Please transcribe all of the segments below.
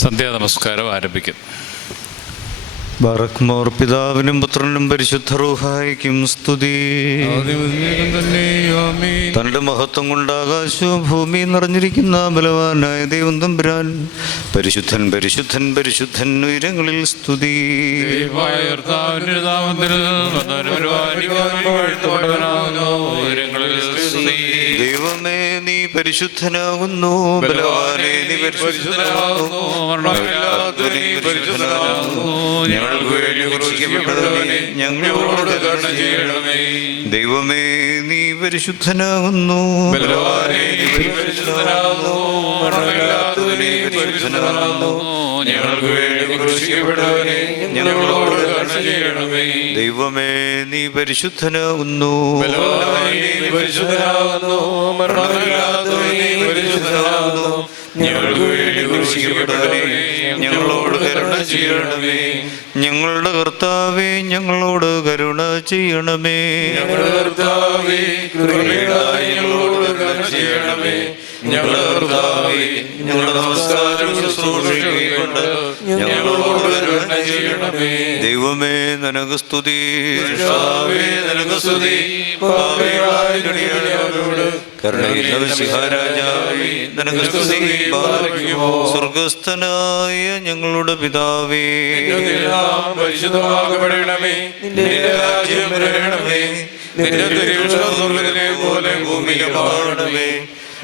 സന്ധ്യാനമസ്കാരം ആരംഭിക്കും. ബറക്മോർ പിതാവിനും പുത്രനും പരിശുദ്ധ റൂഹായിക്കും സ്തുതി. തന്റെ മഹത്വം കൊണ്ട് ആകാശവും ഭൂമിയും നിറഞ്ഞിരിക്കുന്ന ബലവാനായ ദൈവം തമ്പുരാൻ പരിശുദ്ധൻ പരിശുദ്ധൻ പരിശുദ്ധൻ ഉയരങ്ങളിൽ സ്തുതി. ദൈവമേ നീ പരിശുദ്ധനാകുന്നു, ബലവാനേ നീ പരിശുദ്ധനാകുന്നു, ഞങ്ങൾക്ക് വേണ്ടി ക്രൂശിക്കപ്പെട്ടവനേ ഞങ്ങളോട് കരുണ ചെയ്യണമേ. ദൈവമേ നീ പരിശുദ്ധനാകുന്നു, ബലവാനേ നീ പരിശുദ്ധനാകുന്നു, മരണമില്ലാത്തവനേ പരിശുദ്ധനാകുന്നു, ഞങ്ങൾക്ക് വേണ്ടി ക്രൂശിക്കപ്പെട്ടവനേ ഞങ്ങളോട് കരുണ ചെയ്യണമേ. ദൈവമേ നീ പരിശുദ്ധനാകുന്നു, ബലവാനേ നീ പരിശുദ്ധനാകുന്നു, മരണമില്ലാത്തവനേ പരിശുദ്ധനാകുന്നു, ഞങ്ങൾക്ക് വേണ്ടി ക്രൂശിക്കപ്പെട്ടവനേ ഞങ്ങളോട് കരുണ ചെയ്യണമേ. ഞങ്ങളുടെ കർത്താവേ ഞങ്ങളോട് കരുണ ചെയ്യണമേ. ഞങ്ങളുടെ കർത്താവേ ഞങ്ങളോട് കരുണ ചെയ്യണമേ. ഞങ്ങളുടെ കർത്താവേ ഞങ്ങളുടെ നമസ്കാരം ശുശ്രൂഷിക്കൊണ്ട് ഞങ്ങളോട് കരുണ ചെയ്യണമേ. ദൈവമേ നിനക്ക് സ്തുതി, നിനക്ക് സ്തുതി. കരുണയില്ലവരാജാവേ നിനക്ക് സ്തുതി. സ്വർഗസ്ഥനായ ഞങ്ങളുടെ പിതാവേ പരിശുദ്ധമാകപ്പെടണമേ. നിന്റെ രാജ്യം വരണമേ. നിന്റെ തിരുവിഷ്ടം സ്വർഗ്ഗത്തിലെ പോലെ ഭൂമിയിലുമാകണമേ.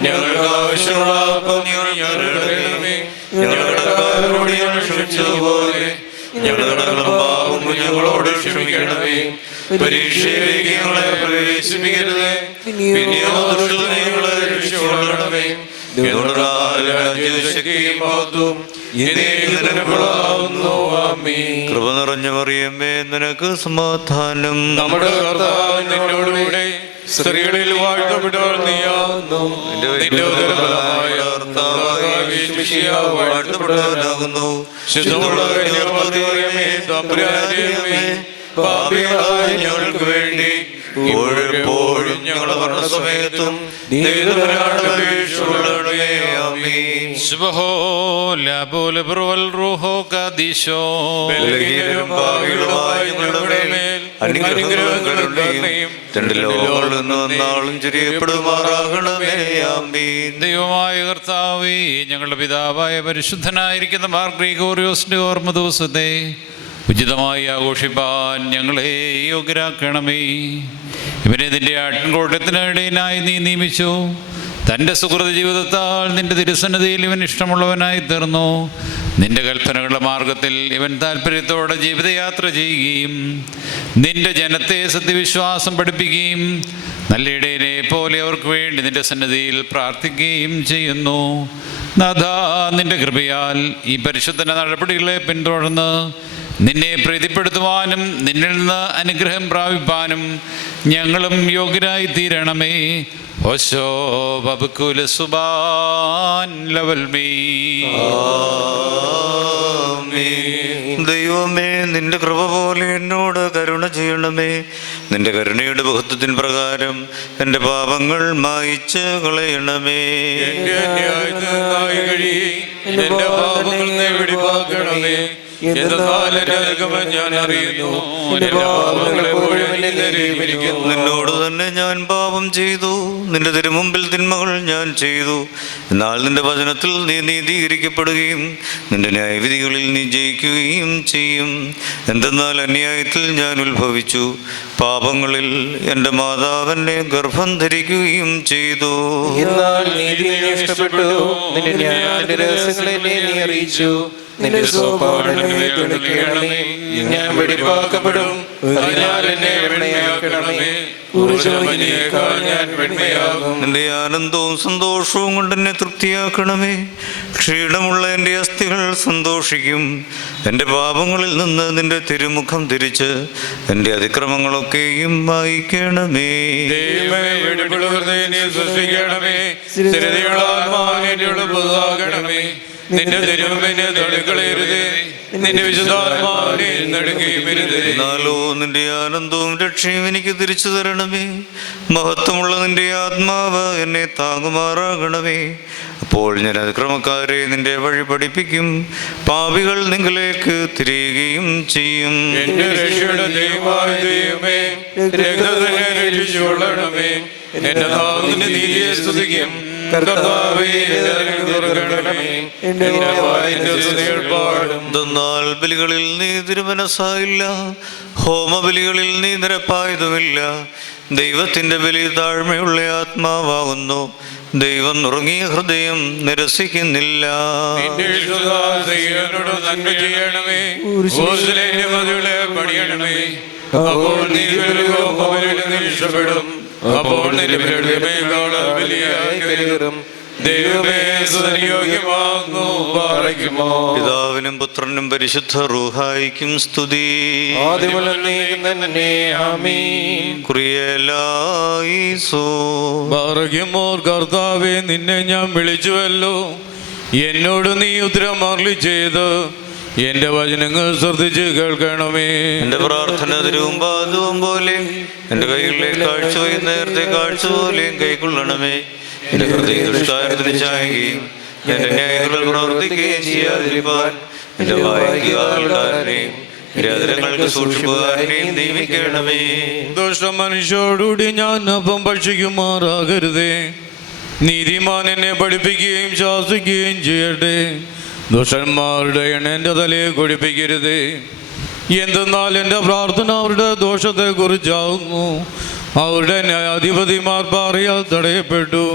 ഞങ്ങൾക്ക് ആവശ്യമുള്ള അപ്പം ഞങ്ങൾക്ക് ഞങ്ങളുടെ കടക്കാരോട് ഞങ്ങൾ ക്ഷമിച്ചതുപോലെ ഞങ്ങളുടെ പാപങ്ങൾ ഞങ്ങളോട് ക്ഷമിക്കണമേ. പരീക്ഷയിലേക്ക് ഞങ്ങളെ പ്രവേശിപ്പിക്കരുത്, പിന്നെയോ ദുഷ്ടനെ ഞങ്ങളെ രക്ഷിച്ചുകൊള്ളണമേ. കൃപ നിറഞ്ഞ മറിയമേ നിനക്ക് സമാധാനം. നമ്മുടെ കർത്താവ് നിന്നോടുകൂടെ സ്ത്രീകളിൽ വാഴ്ത്തപ്പെട്ടവൾ നീയാകുന്നു. വാഴ്ത്തപ്പെട്ടവനാകുന്നു. പാപികളായ ഞങ്ങൾക്ക് വേണ്ടി എപ്പോഴും ഞങ്ങളുടെ മരണസമയത്തും ദൈവമായ കർത്താവേ, ഞങ്ങളുടെ പിതാവായ പരിശുദ്ധനായിരിക്കുന്ന മാർ ഗ്രിഗോറിയോസിന്റെ ഓർമ്മ ദിവസത്തെ ഉചിതമായി ആഘോഷിപ്പാൻ ഞങ്ങളെ യോഗ്യരാക്കണമേ. ഇവനെ നിന്റെ ആട്ടിൻകൂട്ടത്തിനിടയിലായി നീ നിയമിച്ചു. തൻ്റെ സുഹൃത ജീവിതത്താൽ നിന്റെ തിരുസന്നിധിയിൽ ഇവൻ ഇഷ്ടമുള്ളവനായി തീർന്നു. നിന്റെ കൽപ്പനകളുടെ മാർഗത്തിൽ ഇവൻ താല്പര്യത്തോടെ ജീവിതയാത്ര ചെയ്യുകയും നിന്റെ ജനത്തെ സത്യവിശ്വാസം പഠിപ്പിക്കുകയും നല്ല ഇടയനെ പോലെ അവർക്ക് വേണ്ടി നിന്റെ സന്നിധിയിൽ പ്രാർത്ഥിക്കുകയും ചെയ്യുന്നു. നാഥാ, നിന്റെ കൃപയാൽ ഈ പരിശുദ്ധന്റെ നടപടികളെ പിന്തുടർന്ന് നിന്നെ പ്രീതിപ്പെടുത്തുവാനും നിന്നിൽ നിന്ന് അനുഗ്രഹം പ്രാപിപ്പാനും ഞങ്ങളും യോഗ്യരായി തീരണമേ. ഓശോ ബബുക്കുല സുബാൻ ലവൽമീ. ദൈവമേ നിന്റെ കൃപ പോലെ എന്നോട് കരുണ ചെയ്യണമേ. നിന്റെ കരുണയുടെ ബഹുത്വത്തിൻ പ്രകാരം എൻ്റെ പാപങ്ങൾ മായിച്ച് കളയണമേ. നിന്നോട് തന്നെ ഞാൻ പാപം ചെയ്തു, നിന്റെ തിരുമുമ്പിൽ തിന്മകൾ ഞാൻ ചെയ്തു. എന്നാൽ നിന്റെ വചനത്തിൽ നീ നീതീകരിക്കപ്പെടുകയും നിന്റെ ന്യായവിധികളിൽ നീ ജയിക്കുകയും ചെയ്യും. എന്തെന്നാൽ അന്യായത്തിൽ ഞാൻ ഉത്ഭവിച്ചു, പാപങ്ങളിൽ എൻ്റെ മാതാവിനെ ഗർഭം ധരിക്കുകയും ചെയ്തു. എന്നാൽ നീതി ഇഷ്ടപ്പെട്ടു, നിന്റെ ന്യായത്തിന്റെ രഹസ്യങ്ങളെ നീ അറിയിച്ചു. നിന്റെ സ്വഭാവങ്ങളെ തുണയ്ക്കണമേ. ഞാൻ വെടിപ്പാക്കപ്പെടും, അതിനാൽ എന്നെ വെണ്മയാക്കണമേ. നിന്റെ ആനന്ദവും സന്തോഷവും കൊണ്ട് എന്നെ തൃപ്തിയാക്കണമേ. ക്ഷീണമുള്ള എൻ്റെ അസ്ഥികൾ സന്തോഷിക്കും. എൻ്റെ പാപങ്ങളിൽ നിന്ന് നിന്റെ തിരുമുഖം തിരിച്ച് എൻ്റെ അതിക്രമങ്ങളൊക്കെയും മായിക്കണമേ. നിന്റെ തിരുമുമ്പിനെ തടുക്കളയരുതേ, നിന്റെ വിശുദ്ധാത്മാവിനെ നടുക്കുകയുമരുതേ. എന്നാലോ നിന്റെ ആനന്ദവും രക്ഷയും എനിക്ക് തിരിച്ചു തരണമേ. മഹത്വമുള്ള നിന്റെ ആത്മാവ് എന്നെ താങ്ങുമാറാകണമേ. അപ്പോൾ ഞാൻ അതിക്രമക്കാരെ നിന്റെ വഴി പഠിപ്പിക്കും, പാപികൾ നിങ്ങളിലേക്ക് തിരിയുകയും ചെയ്യും. എന്റെ രക്ഷയുടെ ദൈവമായ ദൈവമേ, രക്തത്തിനെ രക്ഷിച്ചുകൊള്ളണമേ. എന്റെ നാവിന്റെ നീതിയെ സ്തുതിക്കും. കർത്താവേ, എന്റെ അധരങ്ങൾ തുറക്കണമേ. എന്റെ വായിന്റെ സ്തുതികൾ പാടും. എന്നാൽ ബലികളിൽ നീ തിരുമനസ്സായില്ല, ഹോമബലികളിൽ നീ നിരപ്പായതുമില്ല. ദൈവത്തിൻ്റെ ബലി താഴ്മയുള്ള ആത്മാവാകുന്നു, ദൈവം നുറുങ്ങിയ ഹൃദയം നിരസിക്കുന്നില്ല. നന്മ ചെയ്യണമേ, പണിയണമേ. അപ്പോൾ നീ രക്ഷപ്പെടും. അപ്പോൾ ദൈവമേ യോഗ്യമാകുന്നു. പാറയ്ക്കുമോ പിതാവിനും പുത്രനും പരിശുദ്ധ റൂഹായിക്കും സ്തുതി. ഭാഗ്യമോർ കർത്താവേ, നിന്നെ ഞാൻ വിളിച്ചുവല്ലോ. എന്നോട് നീ ഉത്തരം അരുളി ചെയ്ത് എന്റെ വചനങ്ങൾ ശ്രദ്ധിച്ച് കേൾക്കണമേ. എന്റെ പ്രാർത്ഥന തിരുവുമ്പാദവും പോലെ എന്റെ കൈകളിലെ കാഴ്ച നേരത്തെ കാഴ്ച പോലെയും കൈക്കൊള്ളണമേ. എന്റെ ഹൃദയ ദുഷ്കാര്യത്തിന് ചായുകയും എന്റെ ന്യായങ്ങൾ പ്രവർത്തിക്കുകയും ചെയ്യാതിരിക്കാൻ എന്റെ വായിക്കുക ആൾക്കാരനെയും രങ്ങൾക്ക് സൂക്ഷിപ്പുകാരനെയും നിയമിക്കണമേ. ദുഷ്ട മനുഷ്യരോടുകൂടി ഞാൻ അപ്പം ഭക്ഷിക്കുമാറാകരുതേ. നീതിമാൻ എന്നെ പഠിപ്പിക്കുകയും ശാസിക്കുകയും ചെയ്യട്ടെ. ദുഷ്ടന്മാരുടെ എണ്ണ എൻ്റെ തലയെ കൊടിപ്പിക്കരുതേ. എന്തെന്നാൽ എൻ്റെ പ്രാർത്ഥന അവരുടെ ദോഷത്തെ കുറിച്ചാവുന്നു. അവരുടെ ന്യായാധിപതിമാർ പാറിയാൽ തടയപ്പെട്ടു.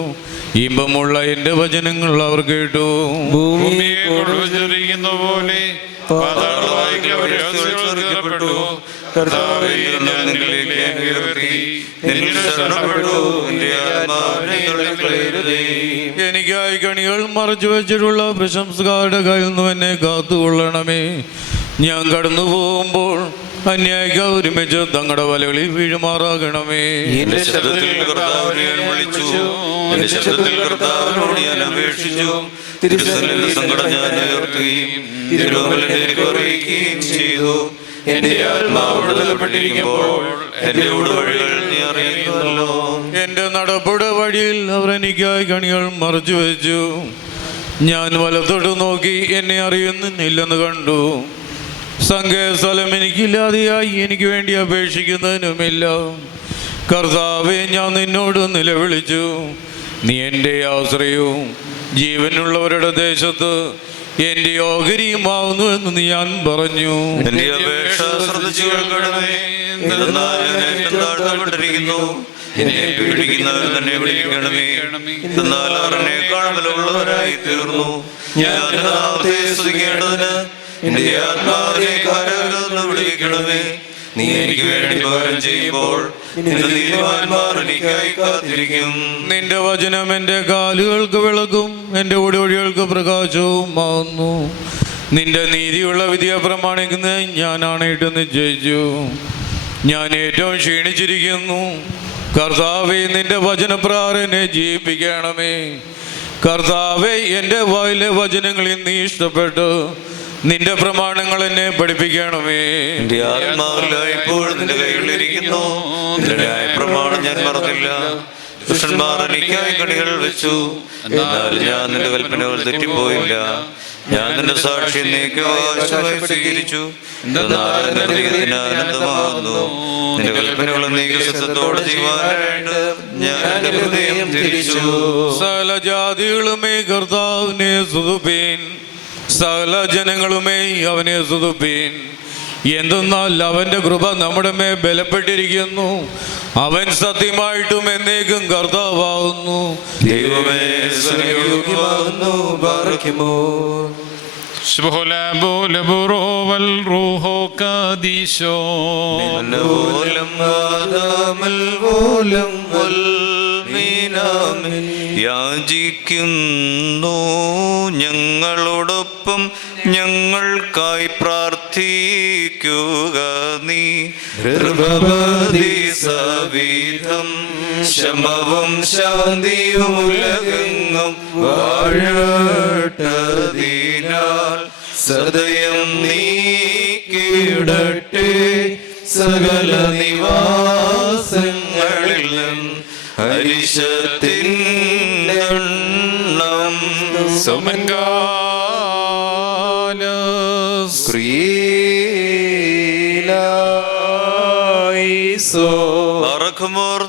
ഇമ്പമുള്ള എൻ്റെ വചനങ്ങൾ അവർ കേട്ടു. ഭൂമിയെ കൊടുത്തിരിക്കുന്ന പോലെ എനിക്കായി കണികൾ മറച്ചു വെച്ചിട്ടുള്ള പ്രശംസക്കാരുടെ കയ്യിൽ നിന്നും എന്നെ കാത്തുകൊള്ളണമേ. ഞാൻ കടന്നു പോകുമ്പോൾ അന്യായിക ഒരുമിച്ച് തങ്ങളുടെ വലകളിൽ വീഴുമാറാകണമേ. എന്റെ ശബ്ദത്തിൽ കർത്താവിനെ ഞാൻ വിളിച്ചു, എന്റെ ശബ്ദത്തിൽ കർത്താവിനോട് ഞാൻ അപേക്ഷിച്ചു. തിരുസന്നിധിയിൽ സങ്കടം ഞാൻ ഉയർത്തുകയും തിരുവോമ്പലിനെ എനിക്ക് അറിയിക്കുകയും ചെയ്തു. എന്റെ ആത്മാവ് വിടുതലപ്പെട്ടിരിക്കുമ്പോൾ എന്റെ വഴികൾ നീ അറിയുന്നല്ലോ. എന്റെ നടപ്പുടെ വഴിയിൽ അവർ എനിക്കായി കണികൾ മറച്ചു വെച്ചു. ഞാൻ വലത്തോട്ട് നോക്കി എന്നെ അറിയുന്നില്ലെന്ന് കണ്ടു. സങ്കേതസ്ഥലം എനിക്കില്ലാതെയായി എനിക്ക് വേണ്ടി അപേക്ഷിക്കുന്നതിനുമില്ല. കർത്താവേ, ഞാൻ നിന്നോട് നിലവിളിച്ചു. നീ എൻ്റെ ആശ്രയവും ജീവനുള്ളവരുടെ ദേശത്ത് എൻ്റെ ഓഹരിയുമാവുന്നു എന്ന് ഞാൻ പറഞ്ഞു. എന്റെ അപേക്ഷ ശ്രദ്ധിച്ചു കേൾക്കണമേ. എന്നെ പീഡിക്കുന്നവർ തന്നെ വിളിക്കണമേ. എന്നാൽ അവർ എന്നെക്കാൾ വിലയുള്ളവരായി തീർന്നു. ഞാൻ നാമത്തെ സ്തുതിക്കേണ്ടതിന് എന്റെ ആത്മാവിനെ കാരാഗ്രഹത്തിൽ വിളിക്കണമേ. നീ എനിക്ക് വേണ്ടി പകരം ചെയ്യുമ്പോൾ നിന്റെ നീതിമാന്മാർ എനിക്കായി കാത്തിരിക്കും. നിന്റെ വചനം എൻ്റെ കാലുകൾക്ക് വിളക്കും എൻ്റെ ഒടിവഴികൾക്ക് പ്രകാശവും ആവുന്നു. നിന്റെ നീതിയുള്ള വിധിയെ പ്രമാണിക്കുന്നത് ഞാൻ ആണയിട്ട് നിശ്ചയിച്ചു. ഞാൻ ഏറ്റവും ക്ഷീണിച്ചിരിക്കുന്നു. കർത്താവേ, നിന്റെ വചനപ്രകാരം എന്നെ ജീവിപ്പിക്കണമേ. കർത്താവേ, എൻ്റെ വായിലെ വചനങ്ങളിൽ നീ ഇഷ്ടപ്പെട്ടു നിന്റെ പ്രമാണങ്ങൾ എന്നെ പഠിപ്പിക്കണമേ. എന്റെ ആത്മാവിലായി ഇപ്പോഴും നിന്റെ കൈകളിലിരിക്കുന്നു. നിന്റെ പ്രമാണം ഞാൻ മറന്നില്ല. ദുഷ്ടന്മാർ എനിക്കായി കണികൾ വെച്ചു, എന്നാൽ ഞാൻ നിന്റെ കൽപ്പനകൾ തെറ്റിപ്പോയില്ല. ഞാൻ നിന്റെ സാക്ഷി നീക്കവകാശമായി സ്വീകരിച്ചു. എന്നാൽ എന്റെ ഹൃദയത്തിന് ആനന്ദമാകുന്നു. നിന്റെ കൽപ്പനകൾ നീക്കത്തോടെ ചെയ്യുവാനായിട്ട് ഞാൻ എന്റെ ഹൃദയം തിരിച്ചു. സകല ജാതികളുമേ കർത്താവിനെ സ്തുതിപ്പീൻ. സകല ജനങ്ങളുമേ അവനെ സ്തുതിപ്പീൻ. എന്തെന്നാൽ അവന്റെ കൃപ നമ്മുടെ മേൽ ബലപ്പെട്ടിരിക്കുന്നു. അവൻ സത്യമായിട്ടും എന്നേക്കും കർത്താവാകുന്നു. ദൈവമേ, സ്തുതിയോഗ്യമാകുന്നു. ബാറയ്ക്കുമോ യാചിക്കുന്നു ഞങ്ങളോടൊപ്പം ഞങ്ങൾക്കായി പ്രാർത്ഥിക്കുക നീ. സവിധം ശമവും ശാന്തിയും ഉലകെങ്ങും വാഴട്ടതിനാൽ സദയം നീക്കിയിടട്ടെ സകല നിവാസങ്ങളിൽ ഹരിശത്തിൻ എണ്ണം പറക്കുമോർ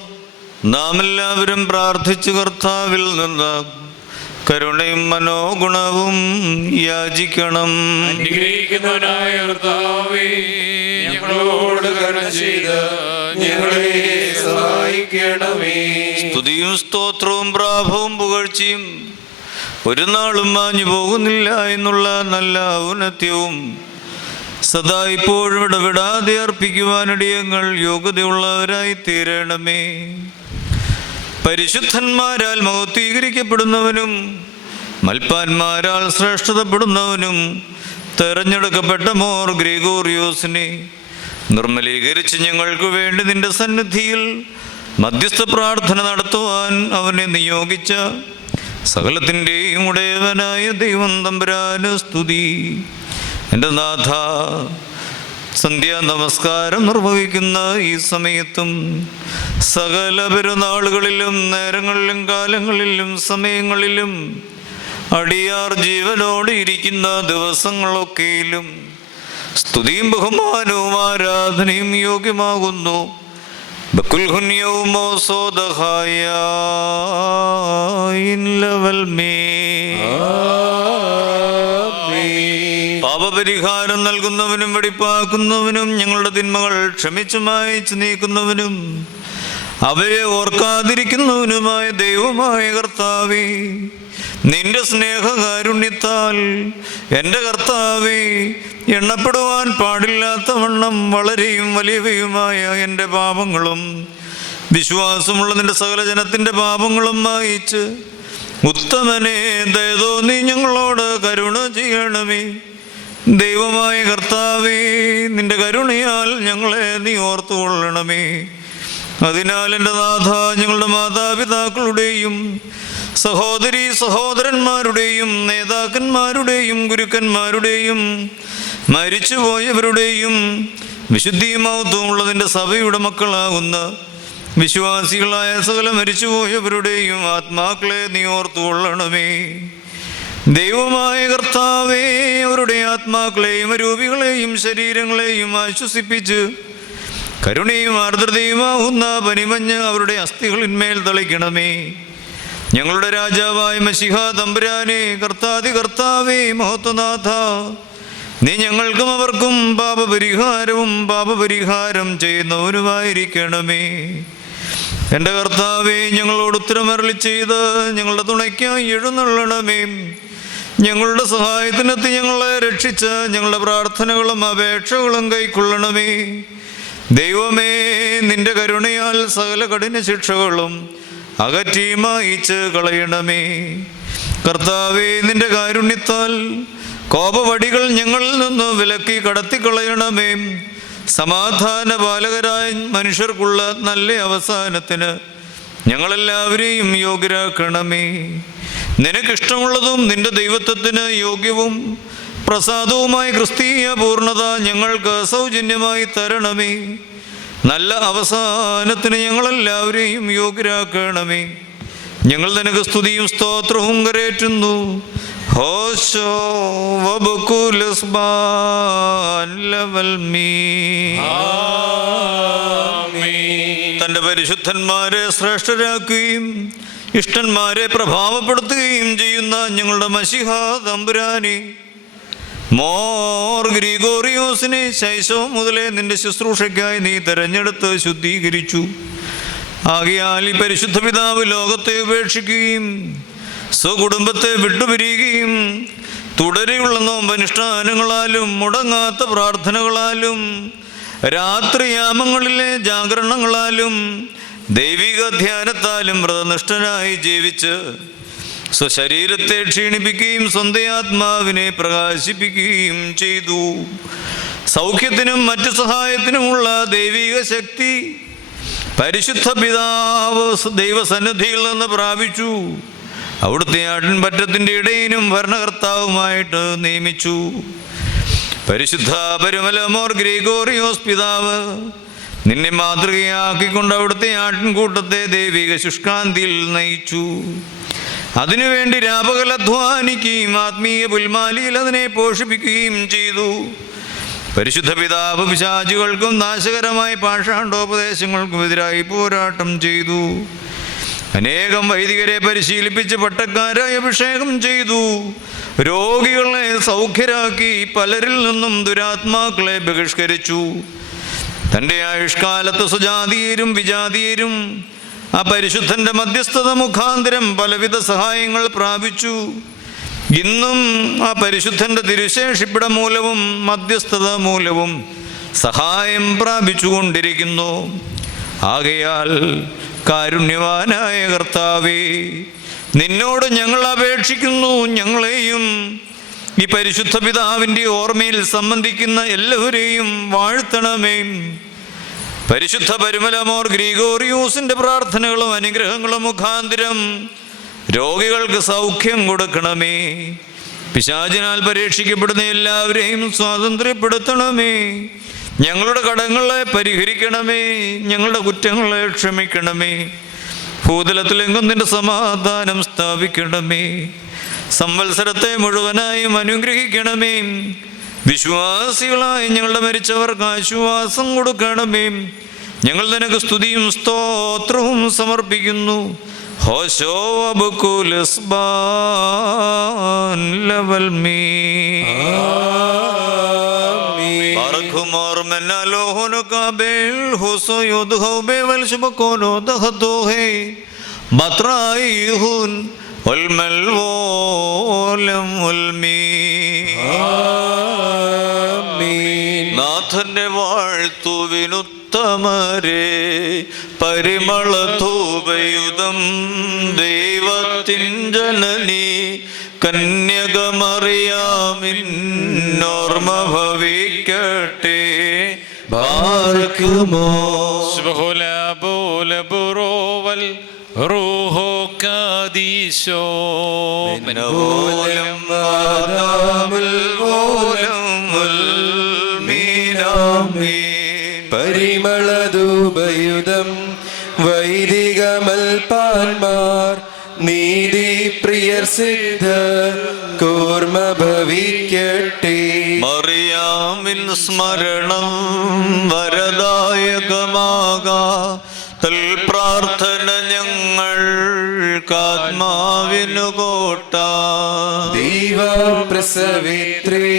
നാം എല്ലാവരും പ്രാർത്ഥിച്ചു കർത്താവിൽ നിന്ന് കരുണയും മനോഗുണവും യാചിക്കണം. അനുഗ്രഹിക്കുന്നവനായ കർത്താവേ, ഞങ്ങളോട് കരുണ ചെയ്ത് ഞങ്ങളെ സഹായിക്കണമേ. സ്തുതിയും സ്തോത്രവും പ്രാഭവും പുകഴ്ചയും ഒരു നാളും മാഞ്ഞു പോകുന്നില്ല എന്നുള്ള നല്ല ഔന്നത്യവും സദാ ഇപ്പോഴും ഇടപെടാതെ അർപ്പിക്കുവാനടിയങ്ങൾ യോഗ്യതയുള്ളവരായി തീരണമേ. പരിശുദ്ധന്മാരാൽ മഹത്വീകരിക്കപ്പെടുന്നവനും മൽപ്പാന്മാരാൽ ശ്രേഷ്ഠതപ്പെടുന്നവനും തെരഞ്ഞെടുക്കപ്പെട്ട മോർ ഗ്രിഗോറിയോസിനെ നിർമ്മലീകരിച്ച് ഞങ്ങൾക്ക് വേണ്ടി നിന്റെ സന്നിധിയിൽ മധ്യസ്ഥ പ്രാർത്ഥന നടത്തുവാൻ അവനെ നിയോഗിച്ച സകലത്തിൻ്റെയും ഉടയവനായ ദൈവം തമ്പുരാന് സ്തുതി. എൻ്റെ നാഥ, സന്ധ്യാ നമസ്കാരം നിർവഹിക്കുന്ന ഈ സമയത്തും സകല പെരുന്നാളുകളിലും നേരങ്ങളിലും കാലങ്ങളിലും സമയങ്ങളിലും അടിയാർ ജീവനോടെ ഇരിക്കുന്ന ദിവസങ്ങളൊക്കെയിലും സ്തുതിയും ബഹുമാനവും ആരാധനയും യോഗ്യമാകുന്നു. പാപപരിഹാരം നൽകുന്നവനും വെടിപ്പാക്കുന്നവനും ഞങ്ങളുടെ തിന്മകൾ ക്ഷമിച്ചു മായ്ച്ചു നീക്കുന്നവനും അവയെ ഓർക്കാതിരിക്കുന്നവനുമായ ദൈവമായ കർത്താവേ, നിന്റെ സ്നേഹകാരുണ്യത്താൽ എൻ്റെ കർത്താവേ, എണ്ണപ്പെടുവാൻ പാടില്ലാത്ത വണ്ണം വളരെയും വലിയവയുമായ എൻ്റെ പാപങ്ങളും വിശ്വാസമുള്ള നിന്റെ സകല ജനത്തിൻ്റെ പാപങ്ങളും മായിച്ച് ഉത്തമനെ ദയതോ നീ ഞങ്ങളോട് കരുണ ചെയ്യണമേ. ദൈവമായ കർത്താവേ, നിന്റെ കരുണയാൽ ഞങ്ങളെ നീ ഓർത്തുകൊള്ളണമേ. അതിനാൽ എൻ്റെ നാഥ, ഞങ്ങളുടെ മാതാപിതാക്കളുടെയും സഹോദരീ സഹോദരന്മാരുടെയും നേതാക്കന്മാരുടെയും ഗുരുക്കന്മാരുടെയും മരിച്ചുപോയവരുടെയും വിശുദ്ധിയും മഹത്വമുള്ളതിൻ്റെ സഭയുടെ മക്കളാകുന്ന വിശ്വാസികളായ സകല മരിച്ചുപോയവരുടെയും ആത്മാക്കളെ നീ ഓർത്തുകൊള്ളണമേ. ദൈവമായ കർത്താവേ, അവരുടെ ആത്മാക്കളെയും രൂപികളെയും ശരീരങ്ങളെയും ആശ്വസിപ്പിച്ച് കരുണയും ആർദ്രതയുമാവുന്ന പനിമഞ്ഞ് അവരുടെ അസ്ഥികളിന്മേൽ തളിക്കണമേ. ഞങ്ങളുടെ രാജാവായ മശിഹ തമ്പുരാനെ, കർത്താതി കർത്താവേ, മഹത്വനാഥ, നീ ഞങ്ങൾക്കും അവർക്കും പാപപരിഹാരം ചെയ്യുന്നവരുമായിരിക്കണമേ. എൻ്റെ കർത്താവേ, ഞങ്ങളോട് ഉത്തരമരളി ചെയ്ത് ഞങ്ങളുടെ തുണയ്ക്കായി എഴുന്നള്ളണമേ. ഞങ്ങളുടെ സഹായത്തിനെത്തി ഞങ്ങളെ രക്ഷിച്ച് ഞങ്ങളുടെ പ്രാർത്ഥനകളും അപേക്ഷകളും കൈക്കൊള്ളണമേ. ദൈവമേ, നിന്റെ കരുണയാൽ സകല കഠിന ശിക്ഷകളും അകറ്റി മായിച്ച് കളയണമേ. കർത്താവേ, നിന്റെ കാരുണ്യത്താൽ കോപവടികൾ ഞങ്ങളിൽ നിന്ന് വിലക്കി കടത്തിക്കളയണമേ. സമാധാന പാലകരായ മനുഷ്യർക്കുള്ള നല്ല അവസാനത്തിന് ഞങ്ങളെല്ലാവരെയും യോഗ്യരാക്കണമേ. നിനക്കിഷ്ടമുള്ളതും നിന്റെ ദൈവത്വത്തിന് യോഗ്യവും പ്രസാദവുമായ ക്രിസ്തീയ പൂർണ്ണത ഞങ്ങൾക്ക് സൗജന്യമായി തരണമേ. നല്ല അവസാനത്തിന് ഞങ്ങളെല്ലാവരെയും യോഗ്യരാക്കണമേ. ഞങ്ങൾ നിനക്ക് സ്തുതിയും സ്തോത്രവും കരേറ്റുന്നു. ഹോശോ വബുകുലസ്ബാൻ ലവൽമീ. തൻ്റെ പരിശുദ്ധന്മാരെ ശ്രേഷ്ഠരാക്കുകയും ഇഷ്ടന്മാരെ പ്രഭാവപ്പെടുത്തുകയും ചെയ്യുന്ന ഞങ്ങളുടെ മശിഹ തമ്പുരാനെ, മോർ ഗ്രിഗോറിയോസിനെ ശൈശവം മുതലേ നിന്റെ ശുശ്രൂഷയ്ക്കായി നീ തെരഞ്ഞെടുത്ത് ശുദ്ധീകരിച്ചു. ആകയാൽ ഈ പരിശുദ്ധ പിതാവ് ലോകത്തെ ഉപേക്ഷിക്കുകയും സ്വകുടുംബത്തെ വിട്ടുപിരിയുകയും തുടരെയുള്ള നോമ്പനുഷ്ഠാനങ്ങളാലും മുടങ്ങാത്ത പ്രാർത്ഥനകളാലും രാത്രിയാമങ്ങളിലെ ജാഗരണങ്ങളാലും ദൈവിക ധ്യാനത്താലും വ്രതനിഷ്ഠനായി ജീവിച്ച് സ്വശരീരത്തെ ക്ഷീണിപ്പിക്കുകയും സ്വന്തം ആത്മാവിനെ പ്രകാശിപ്പിക്കുകയും ചെയ്തു. സൗഖ്യത്തിനും മറ്റു സഹായത്തിനുമുള്ള ദൈവിക ശക്തി പരിശുദ്ധ പിതാവ് ദൈവസന്നിധിയിൽ നിന്ന് പ്രാപിച്ചു. അവിടുത്തെ ആട്ടിൻപറ്റത്തിൻ്റെ ഇടയനും ഭരണകർത്താവുമായിട്ട് നിയമിച്ചു. പരിശുദ്ധ പരുമല മോർ ഗ്രിഗോറിയോസ് പിതാവ് നിന്നെ മാതൃകയാക്കിക്കൊണ്ട് അവിടുത്തെ ആട്ടിൻകൂട്ടത്തെ ദൈവിക ശുഷ്കാന്തിയിൽ നയിച്ചു. അതിനുവേണ്ടി രാപകൽ അധ്വാനിക്കുകയും ആത്മീയ പുൽമാലിയിൽ അതിനെ പോഷിപ്പിക്കുകയും ചെയ്തു. പരിശുദ്ധ പിതാവ് പിശാചുകൾക്കും നാശകരമായ പാഷാണ്ഡോപദേശങ്ങൾക്കും എതിരായി പോരാട്ടം ചെയ്തു. അനേകം വൈദികരെ പരിശീലിപ്പിച്ച് പട്ടക്കാരായി അഭിഷേകം ചെയ്തു. രോഗികളെ സൗഖ്യരാക്കി, പലരിൽ നിന്നും ദുരാത്മാക്കളെ ബഹിഷ്കരിച്ചു. തൻ്റെ ആയുഷ്കാലത്ത് സുജാതീയരും വിജാതീയരും ആ പരിശുദ്ധൻ്റെ മധ്യസ്ഥത മുഖാന്തരം പലവിധ സഹായങ്ങൾ പ്രാപിച്ചു. ഇന്നും ആ പരിശുദ്ധൻ്റെ തിരുശേഷിപ്പിട മൂലവും മധ്യസ്ഥത മൂലവും സഹായം പ്രാപിച്ചുകൊണ്ടിരിക്കുന്നു. ആകയാൽ കാരുണ്യവാനായ കർത്താവേ, നിന്നോട് ഞങ്ങൾ അപേക്ഷിക്കുന്നു, ഞങ്ങളെയും ഈ പരിശുദ്ധ പിതാവിൻ്റെ ഓർമ്മയിൽ സംബന്ധിക്കുന്ന എല്ലാവരെയും വാഴ്ത്തണമേ. പരിശുദ്ധ പരുമലമോർ ഗ്രിഗോറിയോസിൻ്റെ പ്രാർത്ഥനകളും അനുഗ്രഹങ്ങളും മുഖാന്തരം രോഗികൾക്ക് സൗഖ്യം കൊടുക്കണമേ. പിശാചിനാൽ പരീക്ഷിക്കപ്പെടുന്ന എല്ലാവരെയും സ്വാതന്ത്ര്യപ്പെടുത്തണമേ. ഞങ്ങളുടെ കടങ്ങളെ പരിഹരിക്കണമേ, ഞങ്ങളുടെ കുറ്റങ്ങളെ ക്ഷമിക്കണമേ. ഭൂതലത്തിലെങ്കും നിന്റെ സമാധാനം സ്ഥാപിക്കണമേ. സംവത്സരത്തെ മുഴുവനായും അനുഗ്രഹിക്കണമേ. വിശ്വാസികളായി ഞങ്ങളുടെ മരിച്ചവർക്ക് ആശ്വാസം കൊടുക്കണമേ. ഞങ്ങൾ നിനക്ക് സ്തുതിയും സ്തോത്രവും സമർപ്പിക്കുന്നു. ഹോശോ അബുകുലസ്ബാൻ ലവൽ മീ Arakhumar menalohono kabel huso yodho bevel shbakono dahdo hai batraihun ulmal volam ulmi amin nathne vaazhtu vinuttamare parimala thubeyudam devatin janani കന്യകമറിയാമിന്നോർമ്മ ഭവിക്കട്ടെ. ബാർക്കുമോ സുബ്ഹുല ബോല ബുറോവൽ റൂഹോ കാദീശോ മിനോലം ആദാമുൽ വോലമുൽ മീനാമീൻ. പരിമളധൂപയുധം വൈദികമൽപാന്മാർ നീതി പ്രിയർ സിദ്ധ കൂർമ്മ ഭവിക്കട്ടെ. മറിയാമിൻ സ്മരണം വരദായകമാകാ തൽ പ്രാർത്ഥന ഞങ്ങൾക്കാത്മാവിനു കോട്ട. ദൈവപ്രസവിത്രീ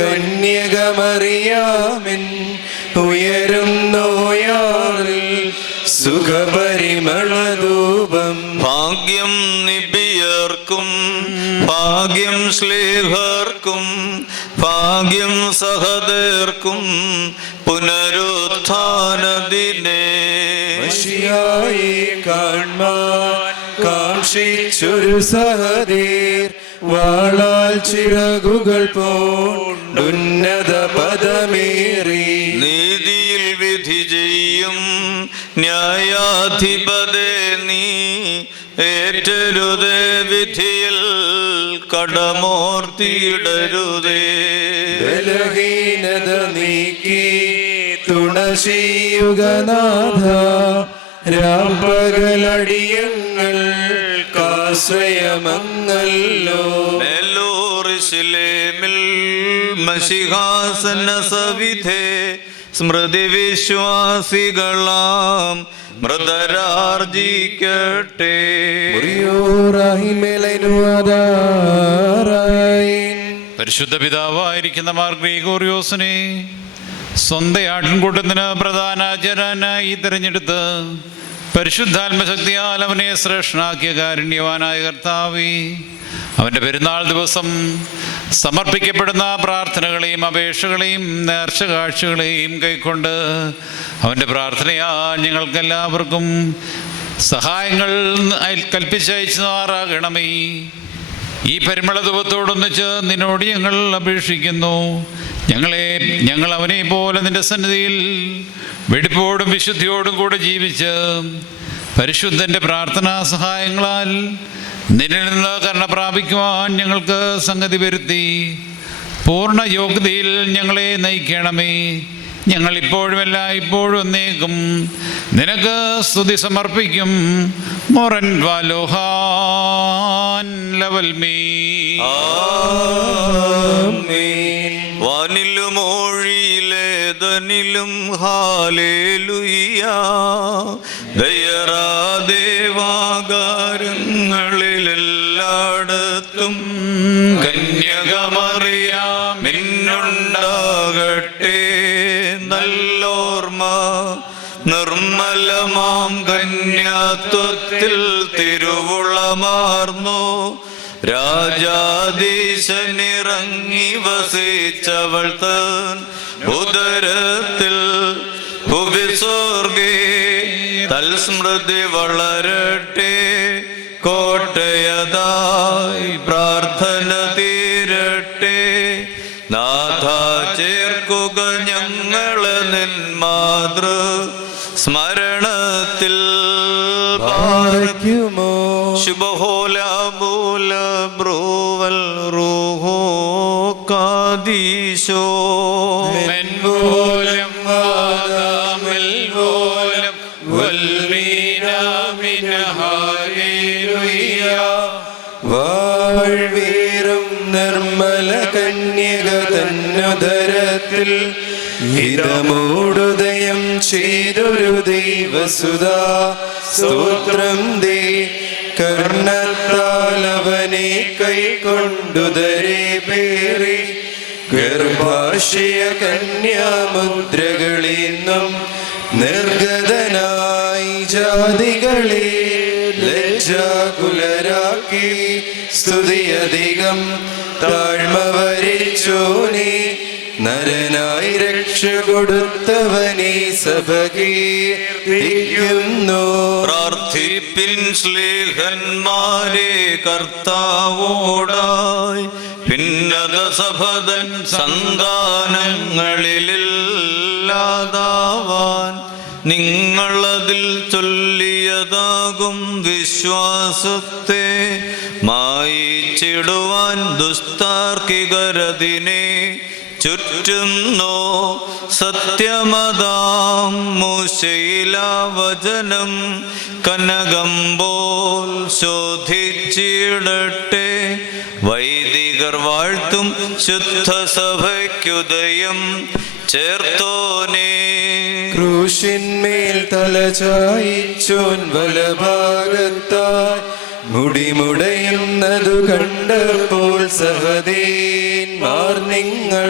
കന്യകമറിയാമിൻ ഉയരുന്നോയാറിൽ സുഖപരിമളധൂപം. ഭാഗ്യം നിബിയർക്കും ഭാഗ്യം ശ്ലീഹർക്കും ഭാഗ്യം സഹദേർക്കും പുനരുത്ഥാനദിനെ. മശിഹായെ കാൺമാൻ കാക്ഷിച്ചൊരു സഹദീർ വാളാൽ ചിറകുകൾ പോണ്ടുന്നത പദമേറി. നീതിയിൽ വിധി ചെയ്യും ന്യായാധിപതേ നീ ഏറ്റരുതേ വിധിയിൽ കടമോർത്തിയിടരുതേ. ബലഹീനത നീക്കി തുണ ചെയ്യുകനാഥ രാപ്പകലടിയങ്ങൾ കാശ്രയമങ്ങല്ലോ. നെല്ലൂറിശിലേമിൽ മശിഹാസന സവിധേ സ്മൃതി വിശ്വാസികളാം മൃതരാർജിക്കട്ടെ. പരിശുദ്ധ പിതാവായിരിക്കുന്ന മാർ ഗ്രിഗോറിയോസിനെ സ്വന്തം ആട്ടിൻകൂട്ടത്തിന് പ്രധാനാചാര്യനായി തിരഞ്ഞെടുത്ത് പരിശുദ്ധാത്മശക്തിയാൽ അവനെ ശ്രേഷ്ഠനാക്കിയ കാരുണ്യവാനായ കർത്താവേ, അവൻ്റെ പെരുന്നാൾ ദിവസം സമർപ്പിക്കപ്പെടുന്ന പ്രാർത്ഥനകളെയും അപേക്ഷകളെയും നേർച്ചകാഴ്ചകളെയും കൈക്കൊണ്ട് അവൻ്റെ പ്രാർത്ഥനയാൽ ഞങ്ങൾക്കെല്ലാവർക്കും സഹായങ്ങൾ കൽപ്പിച്ചയച്ചു മാറാകണമേ. ഈ പരിമള ധൂപത്തോടൊന്നിച്ച് നിന്നോട് ഞങ്ങൾ അപേക്ഷിക്കുന്നു. ഞങ്ങൾ അവനെ പോലെ നിന്റെ സന്നിധിയിൽ വെടിപ്പോടും വിശുദ്ധിയോടും കൂടെ ജീവിച്ച് പരിശുദ്ധൻ്റെ പ്രാർത്ഥനാ സഹായങ്ങളാൽ നിന്നിൽ നിന്ന് കരുണ പ്രാപിക്കുവാൻ ഞങ്ങൾക്ക് സംഗതി വരുത്തി പൂർണ്ണ യോഗ്യതയിൽ ഞങ്ങളെ നയിക്കണമേ. ഞങ്ങൾ ഇപ്പോഴുമല്ല ഇപ്പോഴും എന്നേക്കും നിനക്ക് സ്തുതി സമർപ്പിക്കും. മൊറൻ വാലോഹാൻ ലവൽമീ. വാനിലും ഒഴിയിലേതനിലും ഹാലേലുയ്യ. ദയറാദേവാകാരങ്ങളിലെല്ലായിടത്തും കന്യകമറിയാമിന്നുണ്ടാകട്ടെ നല്ലോർമ്മ. നിർമ്മലമാം കന്യാത്വത്തിൽ തിരുവുളമാർന്നു രാജാധീശനിറങ്ങി വസിച്ചവൾ തൻ ഉദരത്തിൽ ഭുവിസ്വർഗേ തൽസ്മൃതി വളരട്ടെ. കോട്ടയതായി പ്രാർത്ഥന തീരട്ടെ. നാഥ ചേർക്കുക ഞങ്ങളെ നിൻ മാതൃ സ്മരണത്തിൽ. പാർക്കുമോ ശുഭഹോലാബൂല ബ്രൂവൽ റൂഹോ കാദീശോ. മെൻപോലം വാദാമെൽപോലം വൽമീനാമിനഹാലേലുയ്യ. വാഴ്വീറും നിർമ്മല കന്യക തന്നുദരത്തിൽ ഇതമോടുദയം ചെയ്തൊരു ദൈവസുതാ. സ്തോത്രം ദേ കർണത്താൽ അവനെ കൈക്കൊണ്ടുദരേ പേറി. ഗർഭാശയ കന്യാമുദ്രകളിന്നും നിർഗതനായി ജാതികളെ ലജ്ജാകുലരാക്കി. സ്തുതിയധികം താഴ്മ വരിച്ചോനെ നരനായി രക്ഷ കൊടുത്തവനെ സഭ കീർത്തിക്കുന്നു. പ്രാർത്ഥിപ്പിൻ സ്ലേഹന്മാരെ കർത്താവോടായി. ഭിന്നത സഭതൻ സന്താനങ്ങളിലില്ലാതാവാൻ നിങ്ങളതിൽ ചൊല്ലിയതാകും വിശ്വാസത്തെ മായിച്ചിടുവാൻ ദുസ്താർക്കികരതിനെ ചുറ്റുന്നു. സത്യമതാം മൂശയിലാവചനം കനകം പോൽ ശോധിച്ചിടട്ടെ. വൈദികർ വാഴ്ത്തും ശുദ്ധ സഭയ്ക്കുദയം ചേർത്തോനേ. ക്രൂശിന്മേൽ തലചായിച്ചോൻ വലഭാഗത്തായി മുടിമുടയുന്നതു കണ്ടപ്പോൾ സഹദേന്മാർ നിങ്ങൾ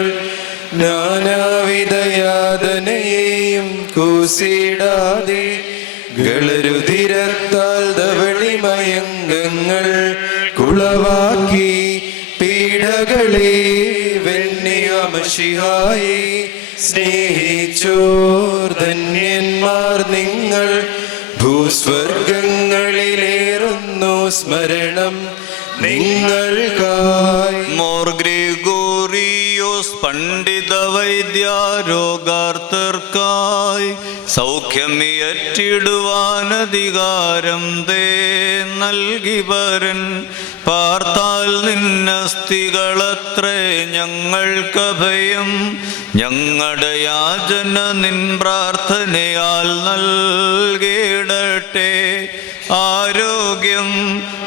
നാനാവിധയാതനയെയും കൂസിടാതെ ഗളരുതിരത്താൽ ധവളിമയങ്കങ്ങൾ കുളവാക്കി. പീഡകളെ വെണ്ണിയമശിഹായെ സ്നേഹിച്ചോർ ധന്യന്മാർ നിങ്ങൾ. ഭൂസ്വർഗങ്ങളിലേറുന്നു സ്മരണം നിങ്ങൾക്കായി. മോർ ഗ്രിഗോറിയോസ് പണ്ഡിത വൈദ്യ രോഗാർത്തർക്കായി സൗഖ്യമിയറ്റിടുവാനധികാരം തേ നൽകി വരൻ. പാർത്താൽ നിന്നസ്തികളത്രേ ഞങ്ങൾക്കഭയം. ഞങ്ങളുടെ യാചന നിൻ പ്രാർത്ഥനയാൽ നൽകിയിടട്ടെ. ആരോഗ്യം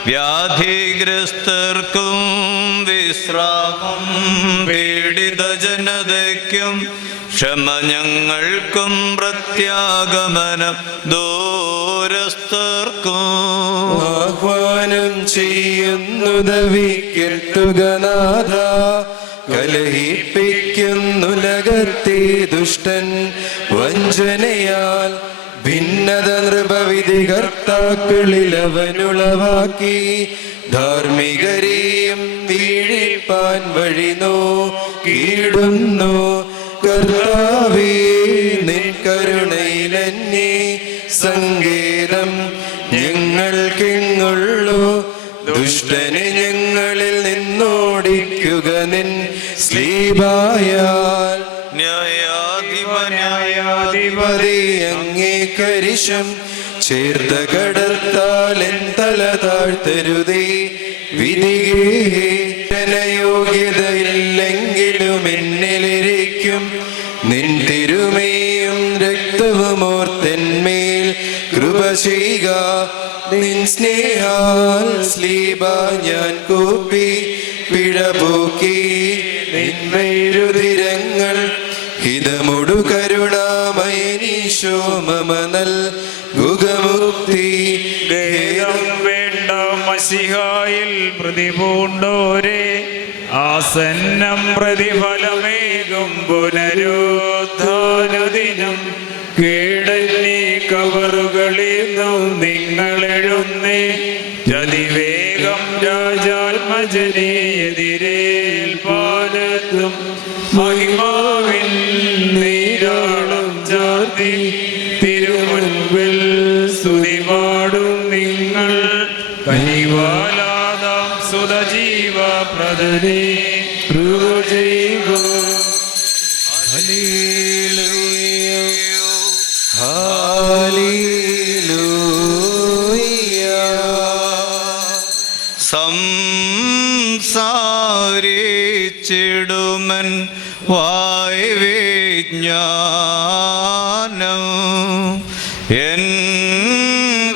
വ്യാധിഗ്രസ്തർക്കും വിശ്രാമം പീഡിത ജനതയ്ക്കും ക്ഷമ ഞങ്ങൾക്കും പ്രത്യാഗമനം ദൂരസ്ഥർക്കും. ആഹ്വാനം ചെയ്യുന്നു ദവിക്കെട്ടുക നാഥ. കലഹിപ്പിക്കുന്നു ലകത്തെ ദുഷ്ടൻ വഞ്ചനയാൽ. ഭിന്നത നൃപവിധി കർത്താക്കളിൽ അവനുളവാക്കി. ധാർമ്മികരെയും വീഴിപ്പാൻ വഴി നോക്കിയിടുന്നു. കർത്താവേ നിൻ കരുണയിലെന്നെ സങ്കേതം ഞങ്ങൾക്കെങ്ങുള്ളൂ. ദുഷ്ടനെ ഞങ്ങളിൽ നിന്നോടിക്കുക നിൻ സ്ലീബായാൽ. ന്യായാധിപതി അങ്ങേ കരിശം ചേർത്ത കടത്താൽ എൻ തല താഴ്ത്തരുതേ. വിധിയോഗ്യതയില്ലെങ്കിലും എന്നിലിരിക്കും നിൻ തിരുമേ സ്നേഹാൽ സ്ലീബ ഞാൻ കൂപ്പി പിഴപോക്കി നിന്മരുതിരങ്ങൾ ഹിതമൊടു കരുണാമയനീശോ മമ നൽകുകമുക്തി. ഗേഹം വേണ്ട മസിഹായിൽ പ്രതിപൂണ്ടോരെ ആസന്നം പ്രതിഫലമേകും പുനരുദ്ധാനദിനം കീഴന്നീ കവറുകളിന്നും നിങ്ങളെഴുന്നേ ജതിവേഗം രാജാത്മജനെ എതിരേൽപ്പാനെത്തും മഹിമാവിൻ നീരാളം ചാർത്തി തിരുമുൻപിൽ സ്തുതി പാടും നിങ്ങൾ കനിവാലാദാം സുതജീവ പ്രദനെ ചെയ്യുക. സംസാരിച്ചിടുമൻ വായ് വിജ്ഞാനം എൻ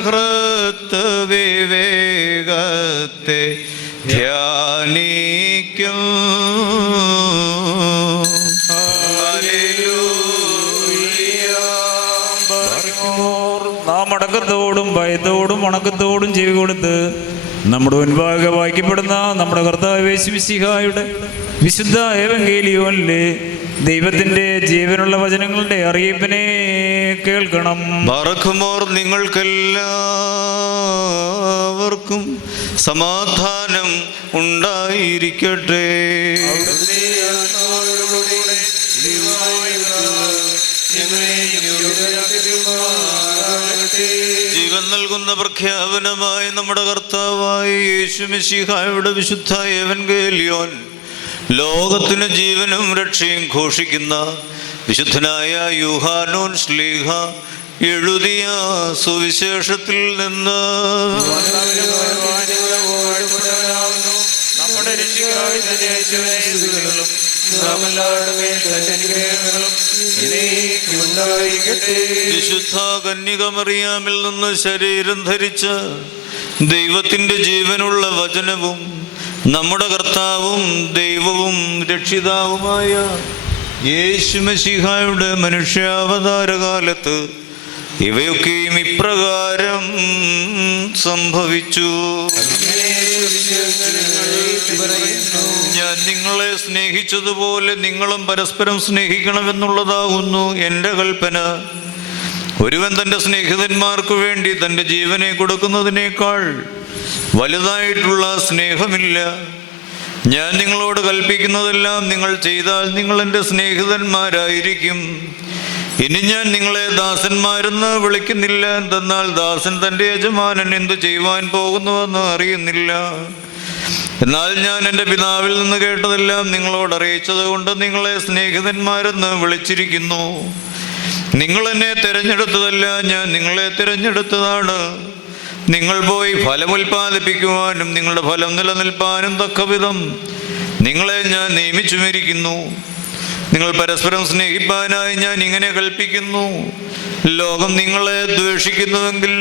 ഹൃത്ത് വിവേകത്തെ ധ്യാനിക്കും. നാം അടക്കത്തോടും ഭയത്തോടും വണക്കത്തോടും ചെവി കൊടുത്ത് നമ്മുടെ മുൻപാകെ വായിക്കപ്പെടുന്ന നമ്മുടെ കർത്താവ് യേശു മിശിഹായുടെ വിശുദ്ധ എവങ്കേലിയോനിലെ ദൈവത്തിന്റെ ജീവനുള്ള വചനങ്ങളുടെ അറിയിപ്പിനെ കേൾക്കണം. ബറഖുമോർ നിങ്ങൾക്കെല്ലാവർക്കും സമാധാനം ഉണ്ടായിരിക്കട്ടെ. ജീവൻ നൽകുന്ന പ്രഖ്യാപനമായി നമ്മുടെ കർത്താവായ യേശു മിശിഹായുടെ വിശുദ്ധ എവങ്കേലിയോൻ ലോകത്തിന് ജീവനും രക്ഷയും ഘോഷിക്കുന്ന വിശുദ്ധനായ യൂഹാനോൻ ശ്ലീഹ എഴുതിയ സുവിശേഷത്തിൽ നിന്ന് നമ്മുടെ വിശുദ്ധ കന്യക മറിയാമിൽ നിന്ന് ശരീരം ധരിച്ച ദൈവത്തിന്റെ ജീവനുള്ള വചനവും നമ്മുടെ കർത്താവും ദൈവവും രക്ഷിതാവുമായ യേശു മിശിഹായുടെ മനുഷ്യാവതാരകാലത്ത് ഇവയൊക്കെയും ഇപ്രകാരം സംഭവിച്ചു. ഞാൻ നിങ്ങളെ സ്നേഹിച്ചതുപോലെ നിങ്ങളും പരസ്പരം സ്നേഹിക്കണമെന്നുള്ളതാകുന്നു എൻ്റെ കൽപ്പന. ഒരുവൻ തൻ്റെ സ്നേഹിതന്മാർക്ക് വേണ്ടി തൻ്റെ ജീവനെ കൊടുക്കുന്നതിനേക്കാൾ വലുതായിട്ടുള്ള സ്നേഹമില്ല. ഞാൻ നിങ്ങളോട് കൽപ്പിക്കുന്നതെല്ലാം നിങ്ങൾ ചെയ്താൽ നിങ്ങൾ എൻ്റെ സ്നേഹിതന്മാരായിരിക്കും. ഇനി ഞാൻ നിങ്ങളെ ദാസന്മാരെന്ന് വിളിക്കുന്നില്ല, എന്തെന്നാൽ ദാസൻ തൻ്റെ യജമാനൻ എന്തു ചെയ്യുവാൻ പോകുന്നുവെന്ന് അറിയുന്നില്ല. എന്നാൽ ഞാൻ എൻ്റെ പിതാവിൽ നിന്ന് കേട്ടതെല്ലാം നിങ്ങളോട് അറിയിച്ചത് കൊണ്ട് നിങ്ങളെ സ്നേഹിതന്മാരെന്ന് വിളിച്ചിരിക്കുന്നു. നിങ്ങൾ എന്നെ തിരഞ്ഞെടുത്തതല്ല, ഞാൻ നിങ്ങളെ തിരഞ്ഞെടുത്തതാണ്. നിങ്ങൾ പോയി ഫലമുൽപാദിപ്പിക്കുവാനും നിങ്ങളുടെ ഫലം നിലനിൽപ്പാനും തക്കവിധം നിങ്ങളെ ഞാൻ നിയമിച്ചുമിരിക്കുന്നു. നിങ്ങൾ പരസ്പരം സ്നേഹിപ്പാനായി ഞാൻ ഇങ്ങനെ കൽപ്പിക്കുന്നു. ലോകം നിങ്ങളെ ദ്വേഷിക്കുന്നുവെങ്കിൽ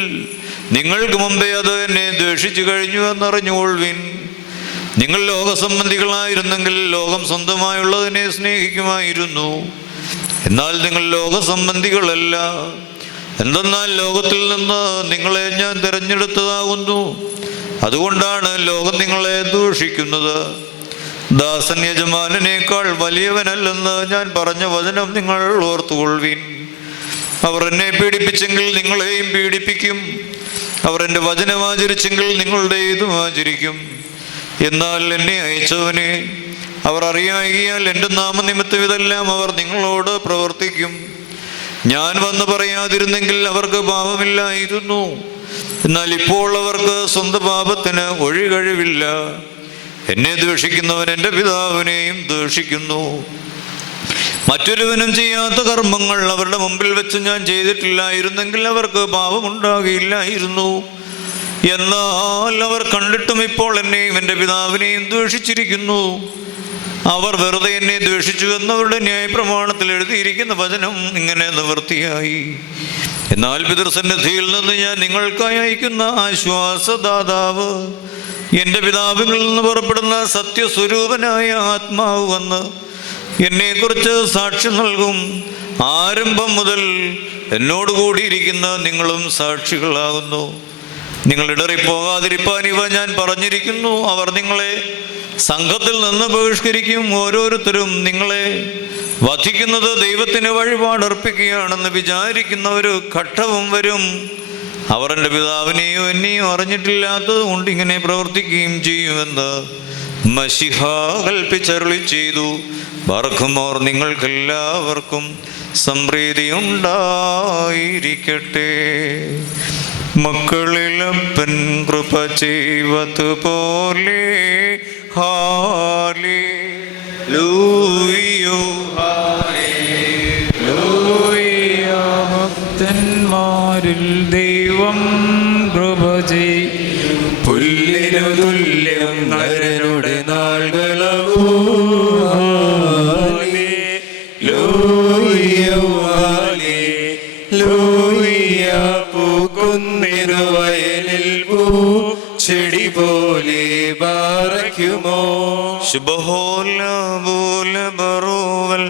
നിങ്ങൾക്ക് മുമ്പേ അത് എന്നെ ദ്വേഷിച്ചു കഴിഞ്ഞു എന്നറിഞ്ഞുകൊള്ളുവിൻ. നിങ്ങൾ ലോകസംബന്ധികളായിരുന്നെങ്കിൽ ലോകം സ്വന്തമായുള്ളതിനെ സ്നേഹിക്കുമായിരുന്നു. എന്നാൽ നിങ്ങൾ ലോകസംബന്ധികളല്ല. എന്തെന്നാൽ ലോകത്തിൽ നിന്ന് നിങ്ങളെ ഞാൻ തിരഞ്ഞെടുത്തതാകുന്നു. അതുകൊണ്ടാണ് ലോകം നിങ്ങളെ ദൂഷിക്കുന്നത്. ദാസൻ യജമാനേക്കാൾ വലിയവനല്ലെന്ന് ഞാൻ പറഞ്ഞ വചനം നിങ്ങൾ ഓർത്തുകൊള്ളുവിൻ. അവർ എന്നെ പീഡിപ്പിച്ചെങ്കിൽ നിങ്ങളെയും പീഡിപ്പിക്കും. അവർ എൻ്റെ വചനം ആചരിച്ചെങ്കിൽ നിങ്ങളുടേതും ആചരിക്കും. എന്നാൽ എന്നെ അയച്ചവനെ അവർ അറിയാകിയാൽ എൻ്റെ നാമനിമിത്തം ഇതെല്ലാം അവർ നിങ്ങളോട് പ്രവർത്തിക്കും. ഞാൻ വന്ന് പറയാതിരുന്നെങ്കിൽ അവർക്ക് പാപമില്ലായിരുന്നു. എന്നാൽ ഇപ്പോൾ അവർക്ക് സ്വന്തം പാപത്തിന് ഒഴികഴിവില്ല. എന്നെ ദ്വേഷിക്കുന്നവൻ എൻ്റെ പിതാവിനെയും ദ്വേഷിക്കുന്നു. മറ്റൊരുവനും ചെയ്യാത്ത കർമ്മങ്ങൾ അവരുടെ മുമ്പിൽ വെച്ച് ഞാൻ ചെയ്തിട്ടില്ലായിരുന്നെങ്കിൽ അവർക്ക് പാപമുണ്ടാകില്ലായിരുന്നു. എന്നാൽ അവർ കണ്ടിട്ടും ഇപ്പോൾ എന്നെയും എൻ്റെ പിതാവിനെയും ദ്വേഷിച്ചിരിക്കുന്നു. അവർ വെറുതെ എന്നെ ദ്വേഷിച്ചു എന്നവരുടെ ന്യായപ്രമാണത്തിൽ എഴുതിയിരിക്കുന്ന വചനം ഇങ്ങനെ നിവൃത്തിയായി. എന്നാൽ പിതൃസന്നിധിയിൽ നിന്ന് ഞാൻ നിങ്ങൾക്കായി അയക്കുന്ന ആശ്വാസദാതാവ്, എൻ്റെ പിതാവിൽ നിന്ന് പുറപ്പെടുന്ന സത്യസ്വരൂപനായ ആത്മാവ് വന്ന് എന്നെക്കുറിച്ച് സാക്ഷ്യം നൽകും. ആരംഭം മുതൽ എന്നോട് കൂടിയിരിക്കുന്ന നിങ്ങളും സാക്ഷികളാകുന്നു. നിങ്ങൾ ഇടറിപ്പോകാതിരിപ്പാൻ ഇവ ഞാൻ പറഞ്ഞിരിക്കുന്നു. അവർ നിങ്ങളെ സംഘത്തിൽ നിന്ന് ബഹിഷ്കരിക്കും. ഓരോരുത്തരും നിങ്ങളെ വധിക്കുന്നത് ദൈവത്തിന് വഴിപാടർപ്പിക്കുകയാണെന്ന് വിചാരിക്കുന്ന ഒരു ഘട്ടവും വരും. അവർ എൻ്റെ പിതാവിനെയോ എന്നെയോ അറിഞ്ഞിട്ടില്ലാത്തത് കൊണ്ട് ഇങ്ങനെ പ്രവർത്തിക്കുകയും ചെയ്യുമെന്ന് മശിഹ കൽപ്പിച്ചരുളി ചെയ്തു. ബർഖുമോർ നിങ്ങൾക്കെല്ലാവർക്കും സംപ്രീതി ഉണ്ടായിരിക്കട്ടെ. മക്കളിലപ്പൻ കൃപ ചെയ്വതുപോലെ ഹല്ലേലൂയ ഹല്ലേലൂയ. ഭക്തന്മാരിൽ ദൈവം കൃപ ചെയ്യും. പുല്ലിനു തുല്യം നരനുടെ നാൾകളവൂ പൂക്കുന്നിരു വയലിൽ പൂ ചെടി പോലെ ബാറയ്ക്കുമോ. ശുഭഹോല ബോല ബറോവൽ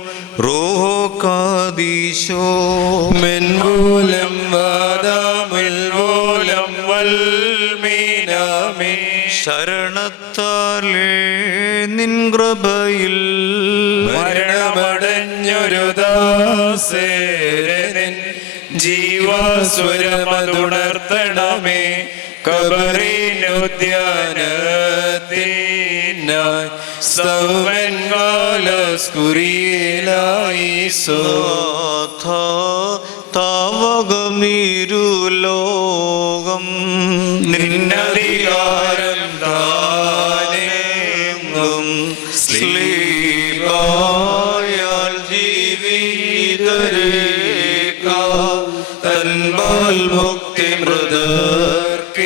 റൂഹോ കാദീശോ. മെൻമൂലം വാദാമുൽ മൂലം വൽമീനാമേ. ശരണത്താലേ നിൻ കൃപയിൽ മരണമടഞ്ഞൊരു ദാസേരൻ ജീവാസ്വരമതുണർത്തണമേ. കബറിനുദ്യാനത്തിനായി സൗമൻ കാലസ്കുരിയിലായി താവകമീരുലോകം നിന്നധികാരം താനെങ്ങും സ്ലീപായാൽ ജീവിതരേഖ തൻപാൽ മുക്തി മൃതർക്കേക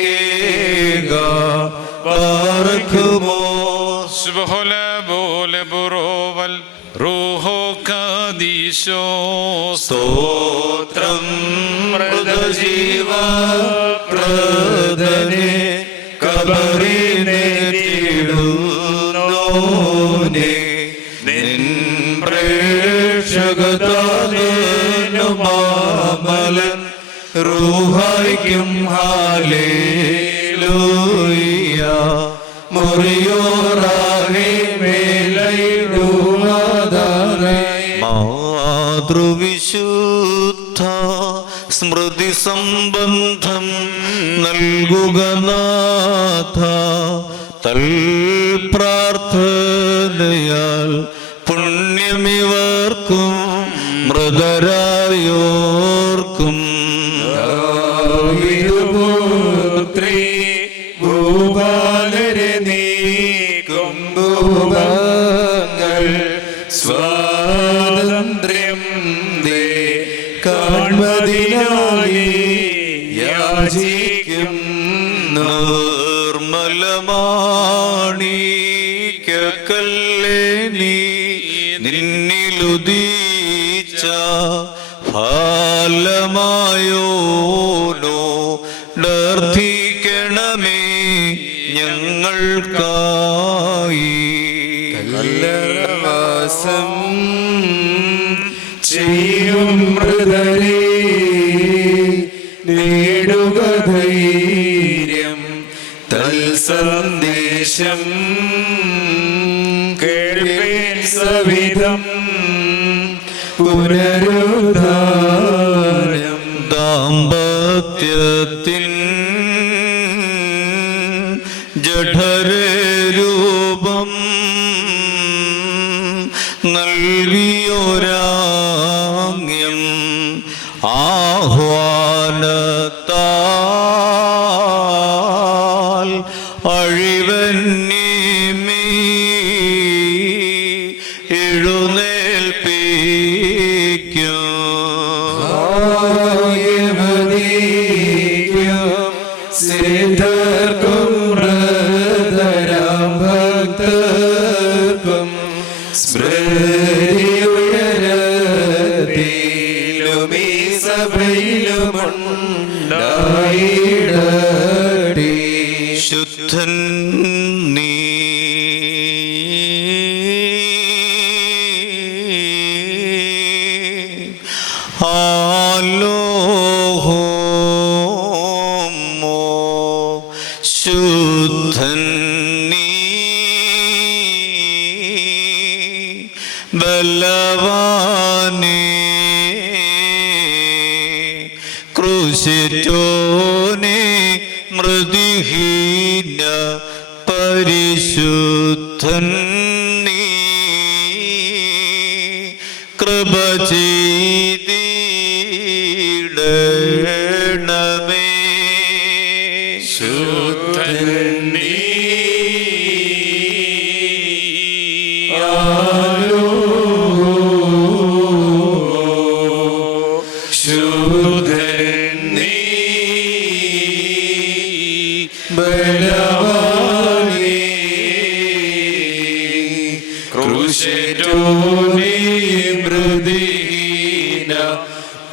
പാർക്കുമോ. സുബ്ഹോല ബോല ബുറോവൽ റൂഹോ കാദീശോ. സ്തോത്രം മൃതജീവ പ്രദനെ കബറിനേടുന്നോനെ നിൻ പ്രേക്ഷകതാനുമാമലൻ റൂഹായിക്കും ഹാലേലൂയ. മുറിയോറാകെ മേലയിടുവാതാറേ. മാതൃവിശുദ്ധ സ്മൃതി സംബന്ധം നൽകുക നാഥ. തൽ പ്രാർത്ഥനയാൽ പുണ്യമിവർക്കും മൃതരായോർക്കും. പുത്രീ ഭൂപാലരെ നീക്കും ഭൂപങ്ങൾ സ്വാതന്ത്ര്യം ദേ കാൺമതിനായി യാചിക്കും. നിർമ്മലമാണിക്കല്ലേ നീ നിന്നിലുദീച്ച ഫലമായോനോ ഡർദ്ധിക്കണമേ ഞങ്ങൾക്കായി. കല്ലറവാസം ചെയ്യും മൃതരേ നേടുക ധൈര്യം. തൽസന്ദേശം കേൾപ്പേൻ സവിധം പുനരുദ്ധാരം. ദാമ്പത്യത്തിൻ ജഠരരൂപം നൽകിയോരാംഗ്യം ആഹ്വാനത്താൽ അഴിവന്നീമീ എഴുന്നേൽപ്പിക്കും. സിദ്ധർക്കും ഭക്തർക്കും ആലോഹോമോ ശുദ്ധൻ നീ ബലവാനേ ക്രൂശിറ്റോനെ മൃദുഹീന പരിശുദ്ധൻ നീ കൃപ ചെയ്തിടണമേ ശുദ്ധൻ നീ ശുദ്ധൻ നീ ബലവാനേ ക്രൂശിറ്റോനെ മൃദുഹീന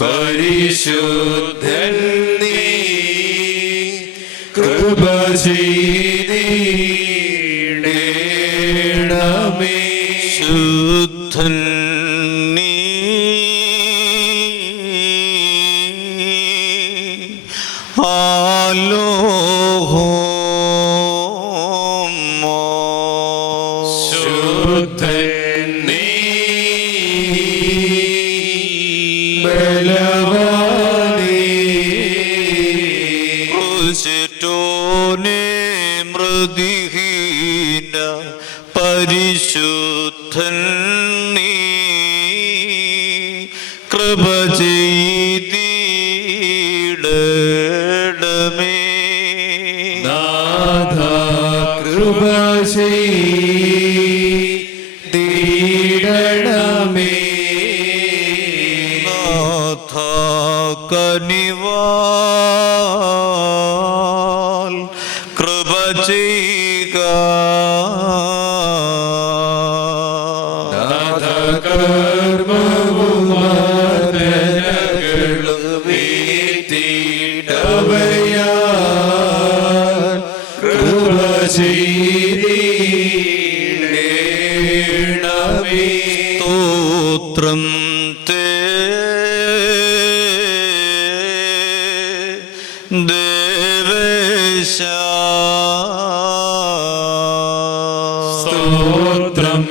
പരിശുദ്ധൻ നീ കൃപ ചെയ്തിടണമേ ശുദ്ധൻ നീ ആലോഹോമോ ശുദ്ധൻ നീ ബലവാനേ ക്രൂശിറ്റോനെ മൃദുഹീന പരിശുദ്ധൻ നീ കൃപ ചെയ്തിടണമേ നാഥ കൃപ ചെയ്തിടണമേ നാഥ കനിവാൽ കൃപ ചെയ്യുക നാഥ കർമ്മവും വാദനകളും വീട്ടിടവയാൽ കൃപ ചെയ്തിടണമേ സ്തോത്രം തേ ദേവേശ സ്തോത്രം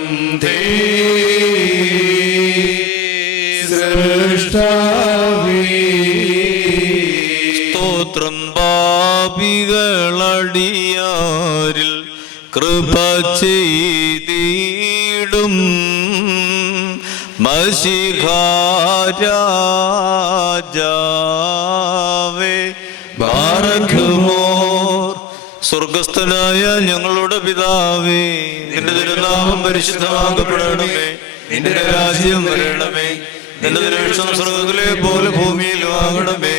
തേ സൃഷ്ടാവേ സ്തോത്രം പാപികളടിയാരിൽ കൃപ ചെയ്തിടും മശിഹാരാജാവേ ബാറക്കുമോർ സ്വർഗസ്ഥനായ ഞങ്ങളുടെ പിതാവേ നിന്റെ തിരുനാമം പരിശുദ്ധമാക്കപ്പെടണമേ നിന്റെ രാജ്യം വരണമേ നിന്റെ തിരുവിഷ്ടം സ്വർഗത്തിലെ പോലെ ഭൂമിയിലും ആകണമേ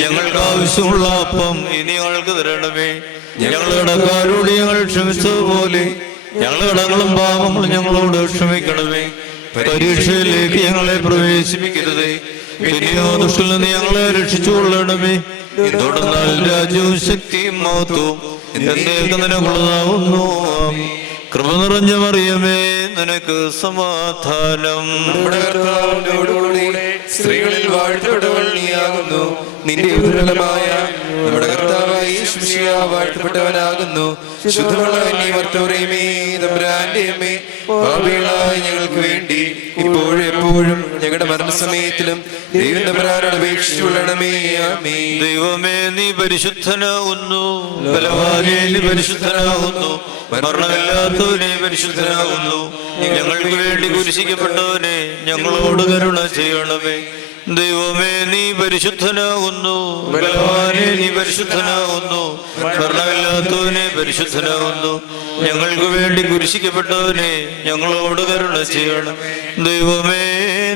ഞങ്ങൾക്ക് ആവശ്യമുള്ള അപ്പം ഇനി ഞങ്ങൾക്ക് തരണമേ ഞങ്ങളുടെ കടക്കാരോട് ഞങ്ങൾ ക്ഷമിച്ചതുപോലെ ഞങ്ങളുടെ കടങ്ങളും പാപങ്ങളും ഞങ്ങളോട് ക്ഷമിക്കണമേ പരീക്ഷയിലേക്ക് ഞങ്ങളെ പ്രവേശിപ്പിക്കരുതേ പിന്നെയോ ദുഷ്ടനിൽ നിന്ന് ഞങ്ങളെ രക്ഷിച്ചുകൊള്ളണമേ തുടർന്നാൽ രാജ്യവും ശക്തിയും മഹത്വവും എന്നേക്കും നിനക്കുള്ളതാവുന്നു. കൃപ നിറഞ്ഞ മറിയമേ നിനക്ക് സമാധാനം. നമ്മുടെ കർത്താവിനോടുകൂടെ സ്ത്രീകളിൽ വാഴ്ത്തപ്പെട്ടവൾ നീയാകുന്നു. നിന്റെ ഉദരഫലമായ നമ്മുടെ കർത്താവായ യേശു മിശിഹ വാഴ്ത്തപ്പെട്ടവനാകുന്നു. ശുദ്ധമുള്ള നീ മർത്തോറയമേ തമ്പുരാന്റെ അമ്മേ, പാപികളായ ഞങ്ങൾക്ക് വേണ്ടി ഇപ്പോഴും എപ്പോഴും ഞങ്ങളുടെ മരണസമയത്തിലും ദൈവം തമ്പുരാനോട് അപേക്ഷിച്ചുകൊള്ളണമേ. ആമേൻ. ദൈവമേ നീ പരിശുദ്ധനാകുന്നു, ബലവാനേ നീ പരിശുദ്ധനാകുന്നു, മരണമില്ലാത്തവനെ പരിശുദ്ധനാകുന്നു. ഞങ്ങൾക്ക് വേണ്ടി കുരിശിക്കപ്പെട്ടവനെ ഞങ്ങളോട് കരുണ ചെയ്യണമേ. ദൈവമേ നീ പരിശുദ്ധനാകുന്നു, ബലവാനേ നീ പരിശുദ്ധനാകുന്നു, മരണമില്ലാത്തവനെ പരിശുദ്ധനാകുന്നു. ഞങ്ങൾക്ക് വേണ്ടി കുരിശിക്കപ്പെട്ടവനെ ഞങ്ങളോട് കരുണ ചെയ്യണം. ദൈവമേ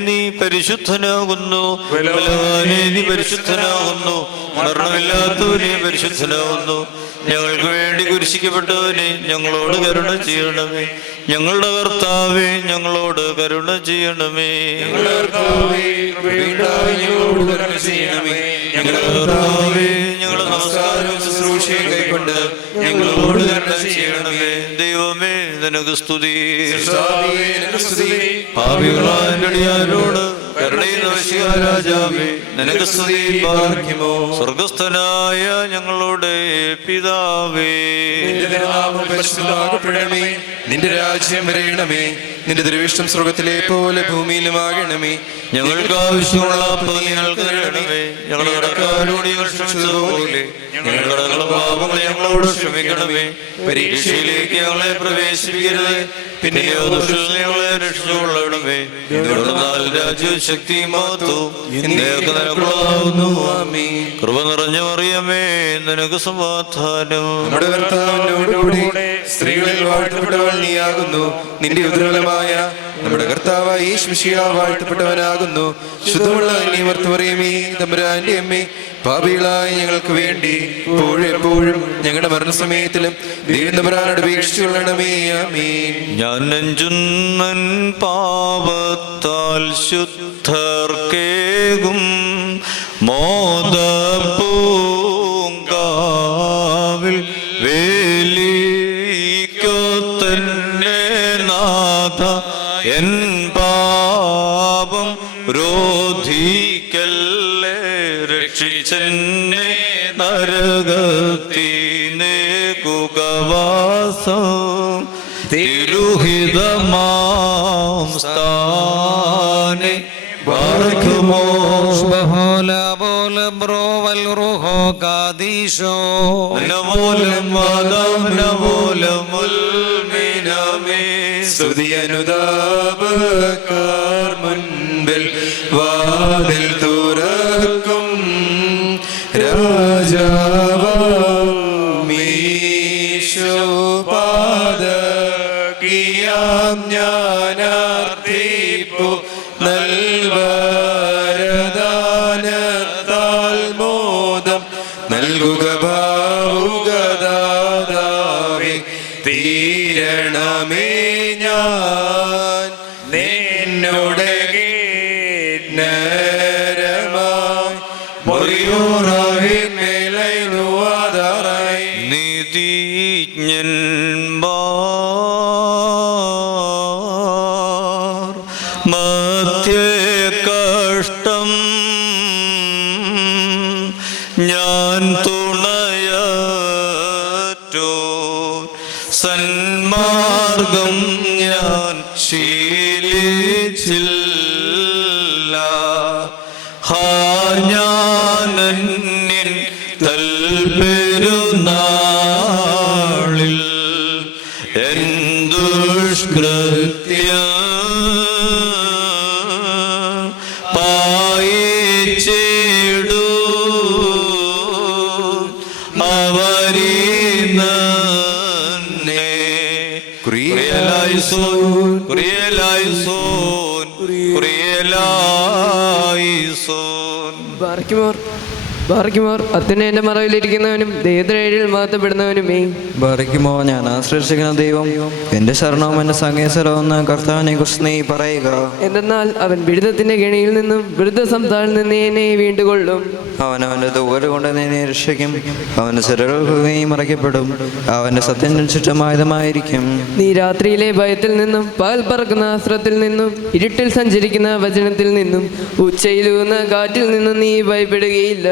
നീ പരിശുദ്ധനാകുന്നു, ബലവാനേ നീ പരിശുദ്ധനാകുന്നു, മരണമില്ലാത്തവനെ പരിശുദ്ധനാകുന്നു. ഞങ്ങൾക്ക് വേണ്ടി കുരിശിക്കപ്പെട്ടവനെ ഞങ്ങളോട് കരുണ ചെയ്യണമേ. ഞങ്ങളുടെ കർത്താവേ ഞങ്ങളോട് കരുണ ചെയ്യണമേ. ഞങ്ങളുടെ കർത്താവേ, കൃപയുണ്ടായി ഞങ്ങളോട് കരുണ ചെയ്യണമേ. ഞങ്ങളുടെ കർത്താവേ ഞങ്ങളുടെ നമസ്കാരവും ശുശ്രൂഷയും കൈക്കൊണ്ട് ഞങ്ങളോട് കരുണ ചെയ്യണമേ. ദൈവമേ നിനക്ക് സ്തുതി. കർത്താവേ, നിനക്ക് സ്തുതി. പാപികളായ അടിയാരോട് കരുണ പറയുന്ന രാജാവേ, നിനക്ക് സ്തുതി പാർക്കുമോ. സ്വർഗസ്ഥനായ ഞങ്ങളുടെ പിതാവേ, നിന്റെ നാമം പരിശുദ്ധമാകപ്പെടണമേ. നിന്റെ രാജ്യം വരയണമേ. നിന്റെ തിരുവിഷ്ടം സ്വർഗത്തിലെ പോലെ ഭൂമിയിലുമാകണമേ. ഞങ്ങൾക്ക് ആവശ്യമുള്ള അപ്പം ഞങ്ങൾക്ക് തരണമേ. ഞങ്ങളുടെ കടക്കാരോട് ഞങ്ങൾ ക്ഷമിച്ചതുപോലെ ഞങ്ങളുടെ പാപങ്ങളെ ഞങ്ങളോട് ക്ഷമിക്കണമേ. പരീക്ഷയിലേക്ക് ഞങ്ങളെ പ്രവേശിപ്പിക്കരുത്, പിന്നെയോ ദുഷ്ടനിൽ ഞങ്ങളെ രക്ഷിച്ചുകൊള്ളണമേ. രാജ്യവും ശക്തിയും മഹത്വവും നിനക്ക് നിനക്കുള്ളതാകുന്നു. ആമേൻ. കൃപ നിറഞ്ഞ മറിയമേ, നിനക്ക് സമാധാനം. നമ്മുടെ കർത്താവിനോടുകൂടെ സ്ത്രീകളിൽ വാഴ്ത്തപ്പെട്ടവൾ നീയാകുന്നു. നിന്റെ ഉദരഫലമായ നമ്മുടെ കർത്താവായ യേശു മിശിഹാ വാഴ്ത്തപ്പെട്ടവനാകുന്നു. ശുദ്ധമുള്ള നീ മർത്തമറിയമേ, തമ്പുരാന്റെ അമ്മേ, പാപികളായ ഞങ്ങൾക്ക് വേണ്ടി എപ്പോഴും ഞങ്ങളുടെ മരണസമയത്തിലും ദൈവം തമ്പുരാനോട് അപേക്ഷിച്ചുകൊള്ളണമേ. ആമേൻ. ഞാൻ നെഞ്ചുന്നൻ പാപത്താൽ ശുദ്ധർക്കേകും മോദപൂങ്കാവിൽ വേലിക്കോ തന്നെ നാഥ എൻ പാപം രോധിക്കല്ലേ. രക്ഷിച്ചെന്നെ നരകത്തിനെ കുകവാസം തിരുഹിതമാം സ്ഥാനെ ബാർക്കുമോ. സ്തുതിയനുതാപക്കാർ മുൻപിൽ വാതിൽ തുറക്കും രാജാവീശോപാദകിയാം ഞാനാർത്തിപ്പു നൽവരദാനത്താൽ മോദം നൽകുക ഭാവുകദാതാവേ. തീരണമേ ഞാൻ നിന്നോട് നരമായി മുറിയോറായി മേലൈനുവാതാറായി. നീതിജ്ഞന്മാർ മധ്യേ കഷ്ടം ഞാൻ തുണയറ്റോ സന്മാർഗം ഞാൻ ശീലിച്ചില്ല. ഞാനന്യൻ തൽപെരുന്നാളിൽ എൻ ദുഷ്കൃത്യം പായിച്ചിടൂ അവരിന്നെ. കുറിയലായിസോൻ കുറിയലായിസോൻ കുറിയലായിസോൻ. ബാറയ്ക്കുമോർ അത്യുന്നതന്റെ മറവിലിരിക്കുന്നവനും ദൈവത്തിനേഴിൽ മഹത്വപ്പെടുന്നവനുമേ. ബാറയ്ക്കുമോ, ഞാൻ ആശ്രയിച്ചിരിക്കുന്ന ദൈവം എന്റെ ശരണവും എന്റെ സങ്കേശ്വരമെന്ന് കർത്താവിനെ കുറിച്ച് നീ പറയുക. എന്തെന്നാൽ അവൻ ബിരുദത്തിന്റെ കെണിയിൽ നിന്നും വൃദ്ധ സംസ്ഥാനിൽ നിന്ന് എന്നെ വീണ്ടുകൊള്ളും. അവനവന്റെ തൂവല് കൊണ്ട് നിന്നെ രക്ഷിക്കും. അവന്റെ ചിറകുകൾ നീ മറയ്ക്കപ്പെടും. അവന്റെ സത്യം ചുറ്റുമായുധമായിരിക്കും. നീ രാത്രിയിലെ ഭയത്തിൽ നിന്നും പകൽ പറക്കുന്ന അസ്ത്രത്തിൽ നിന്നും ഇരുട്ടിൽ സഞ്ചരിക്കുന്ന വചനത്തിൽ നിന്നും ഉച്ചയിലൂന്ന കാറ്റിൽ നിന്നും നീ ഭയപ്പെടുകയില്ല.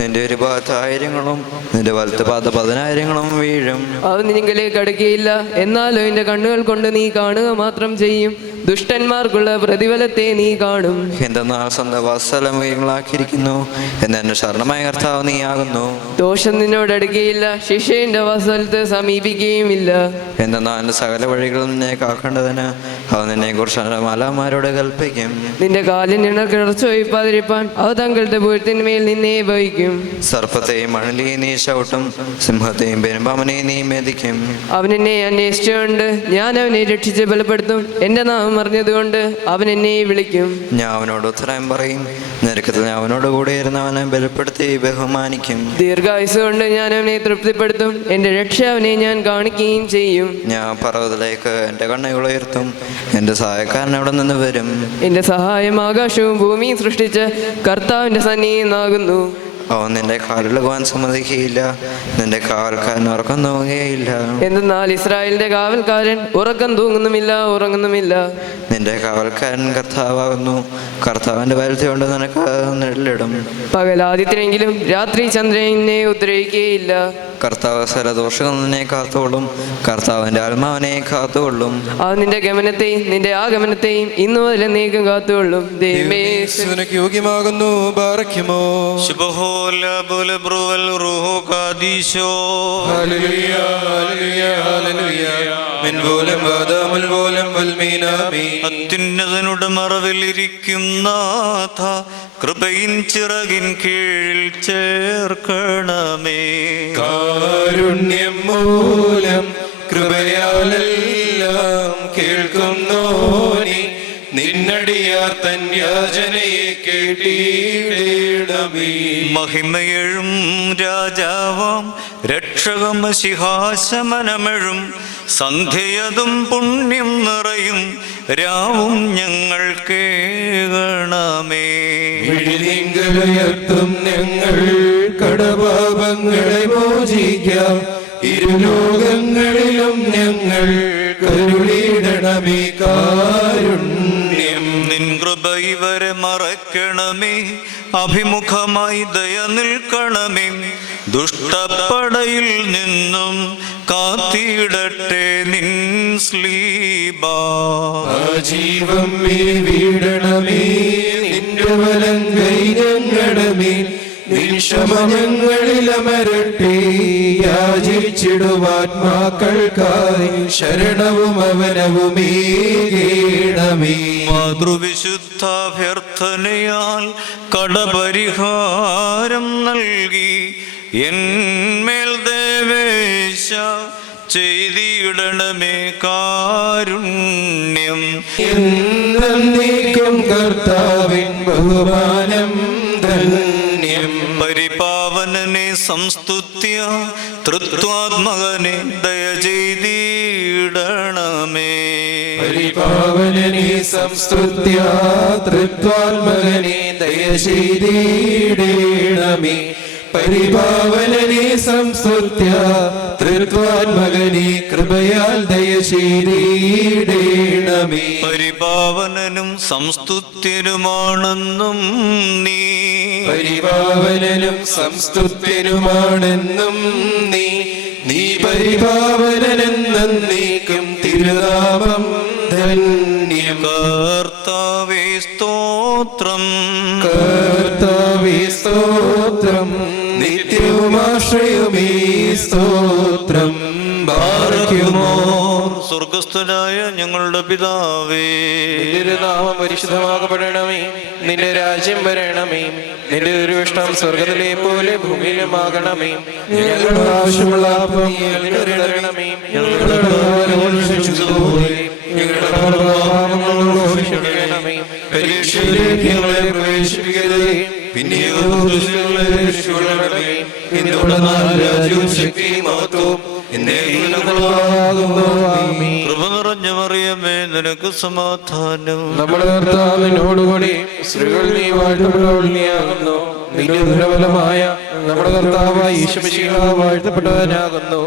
നിന്റെ ഒരു ഭാഗത്ത് 1000 നിന്റെ വലത്ത് ഭാഗത്ത് 10,000 വീഴും. അവൻ നിങ്ങളിലേക്ക് അടുക്കുകയില്ല. എന്നാലും എന്റെ കണ്ണുകൾ കൊണ്ട് നീ കാണുക മാത്രം ചെയ്യും. ദുഷ്ടന്മാർക്കുള്ള പ്രതിഫലത്തെ നീ കാണും. എന്തെന്നാൽ സ്വന്തം വാസസ്ഥലങ്ങളാക്കിയിരിക്കുന്നു എന്ന് എന്റെ ശരണമായ കർത്താവ് നീ ആകുന്നു. ദോഷം നിന്നോട് അടുക്കുകയില്ല, ശിക്ഷയുടെ വാസസ്ഥലത്ത് സമീപിക്കുകയുമില്ല. എന്തെന്നാൽ എന്റെ സകല വഴികളും നിന്നെ കാക്കേണ്ടതിന് അവൻ നിന്നെ കുറിച്ച് മാലാമാരോട് കൽപ്പിക്കും. നിന്റെ കാലിൽ കിടച്ചു വയ്പാതിരിപ്പാൻ അവ തങ്ങളുടെ ഭൂരത്തിന്മേൽ നിന്നെ വഹിക്കും. സർപ്പത്തെയും മണലിയെയും നീ ചവിട്ടും, സിംഹത്തെയും പെരുമ്പാമ്പനെയും നീ മെതിക്കും. അവൻ എന്നെ അന്വേഷിച്ചുകൊണ്ട് ഞാൻ അവനെ രക്ഷിച്ച് ബലപ്പെടുത്തും. എന്റെ നാമം അറിഞ്ഞതുകൊണ്ട് അവൻ എന്നെ വിളിക്കും. ഞാൻ അവനോട് ഉത്തരം പറയും. നിരക്കത്തിൽ ഞാൻ അവനോട് കൂടെ ഇരുന്ന് അവനെ ബലപ്പെടുത്തി ബഹുമാനിക്കും. ദീർഘായുസ് കൊണ്ട് ഞാൻ അവനെ തൃപ്തിപ്പെടുത്തും. എന്റെ രക്ഷ അവനെ ഞാൻ കാണിക്കുകയും ചെയ്യും. ഞാൻ പർവ്വതത്തിലേക്ക് എന്റെ കണ്ണുകൾ ഉയർത്തും. എന്റെ സഹായക്കാരൻ അവിടെ നിന്ന് വരും. എന്റെ സഹായം ആകാശവും ഭൂമിയും സൃഷ്ടിച്ച് കർത്താവിന്റെ സന്നിധിയിൽ നിന്നാകുന്നു. അവൻ നിന്റെ കാലിളകുവാൻ സമ്മതിക്കുകയില്ല, നിന്റെ കാവൽക്കാരൻ ഉറക്കം തൂങ്ങുകയില്ല. എന്തെന്നാൽ ഇസ്രായേലിന്റെ കാവൽക്കാരൻ ഉറക്കം തൂങ്ങുന്നുമില്ല, ഉറങ്ങുന്നുമില്ല. നിന്റെ കാവൽക്കാരൻ കർത്താവാകുന്നു, കർത്താവിന്റെ വലത്തെ കൊണ്ട് നിനക്ക് നിഴലിടും. പകലാദിത്യനെങ്കിലും രാത്രി ചന്ദ്രനെ ഉദ്രവിക്കുകയില്ല. കർത്താവ് സകലദോഷങ്ങളിൽ നിന്നെ കാത്തുകൊള്ളും, കർത്താവിന്റെ ആത്മാവിനെ കാത്തുകൊള്ളും. അത് നിന്റെ ഗമനത്തെയും നിന്റെ ആഗമനത്തെയും ഇന്നു മുതൽ നീക്കം കാത്തുകൊള്ളും. ദൈവമേ, നിനക്ക് യോഗ്യമാകുന്നു. ബാറയ്ക്കുമോ ഹല്ലേലൂയ, ഹല്ലേലൂയ, ഹല്ലേലൂയ. മിൻപോലം വാദാമുൽ പോലം വൽമീനാമീൻ. അത്യുന്നതനുടെ മറവിലിരിക്കും നാഥ, കൃപയിൻ ചിറകിൻ കീഴിൽ ചേർക്കണമേ. കാരുണ്യം മൂലം കൃപയാലെല്ലാം കേൾക്കുന്നോനി, നിന്നടിയാർ തൻ യാചനയെ കേട്ടിടണമേ. മഹിമയഴും രാജാവാം രക്ഷകമശിഹാശമനമെഴും, സന്ധ്യയതും പുണ്യം നിറയും രാവും ഞങ്ങൾ കേകണമേ. വിഴിനിങ്കലുയർത്തും ഞങ്ങൾ കടപാപങ്ങളെ മോചിക്കാം, ഇരുലോകങ്ങളിലും ഞങ്ങൾ കരുളിടണമേ. കാരുണ്യം നിൻ കൃപ ഇവരെ മറയ്ക്കണമേ, അഭിമുഖമായി ദയ നിൽക്കണമേ. ദുഷ്ടപ്പടയിൽ നിന്നും കാത്തിടട്ടെ നിൻ സ്ലീബാ. ജീവം വീടണമേ, നിന്റെ വലം കൈ ഞങ്ങളമേ. നിൻഷമനങ്ങളിലമരട്ടെ യാചിച്ചിടുവാത്മാക്കൾക്കായി, ശരണവും അവനവുമേകേണമേ. മാതൃവിശുദ്ധാഭ്യർത്ഥനയാൽ കടപരിഹാരം നൽകി, എന്മേൽ ദേവേശ ചെയ്തിടണമേ കാരുണ്യം. എന്നേക്കും കർത്താവിൻ ബഹുമാനം ധന്യം. പരിപാവനനെ സംസ്തുത്യ തൃത്വാത്മകനെ ദയ ചെയ്തിടണമേ. പരിപാവനനെ സംസ്തുത്യ തൃത്വാത്മകനെ ദയ ചെയ്തിടണമേ. പരിപാവനനെ സംസ്തുത്യ തൃത്വാത്മകനെ കൃപയാൽ ദയ ചെയ്തിടണമേ. പരിപാവനനും സംസ്തുത്യനുമാണെന്നും നീ, പരിപാവനനും സംസ്തുത്യനുമാണെന്നും നീ. നീ പരിപാവനനെന്നേക്കും തിരുനാമം ധന്യം. കർത്താവേ സ്തോത്രം, കർത്താവേ സ്തോത്രം. നിത്യവുമാശ്രയമേ സ്തോത്രം. ബാറയ്ക്കുമോ സ്വർഗസ്ഥനായ ഞങ്ങളുടെ പിതാവേ, നിന്റെ നാമം പരിശുദ്ധമാകപ്പെടണമേ. നിന്റെ രാജ്യം വരണമേ. നിന്റെ തിരുവിഷ്ടം സ്വർഗത്തിലെ പോലെ ഭൂമിയിലുമാകണമേ. ഞങ്ങളുടെ ആവശ്യമുള്ള അപ്പം ഞങ്ങൾക്ക് തരണമേ. ഞങ്ങളുടെ പാപങ്ങളോട് ക്ഷമിച്ചതുപോലെ ഞങ്ങളുടെ പാപങ്ങളോട് ക്ഷമിക്കണമേ. പരീക്ഷയിലേക്ക് ഞങ്ങളെ പ്രവേശിപ്പിക്കരുതേ, പിന്നെയോ ദുഷ്ടങ്ങളെ രക്ഷിക്കണമേ. എന്തുകൊണ്ടെന്നാൽ രാജ്യവും ശക്തിയും മഹത്വവും കൃപ നിറഞ്ഞ മറിയമേ, നിനക്ക് സമാധാനം. നമ്മുടെ കർത്താവിനോടുകൂടി സ്ത്രീകൾ നീ വാഴ്ത്തപ്പെട്ടവളാകുന്നു. നിന്റെ ദുരബലമായ നമ്മുടെ കർത്താവായ ഈശോമിശിഹ വാഴ്ത്തപ്പെട്ടവനാകുന്നു.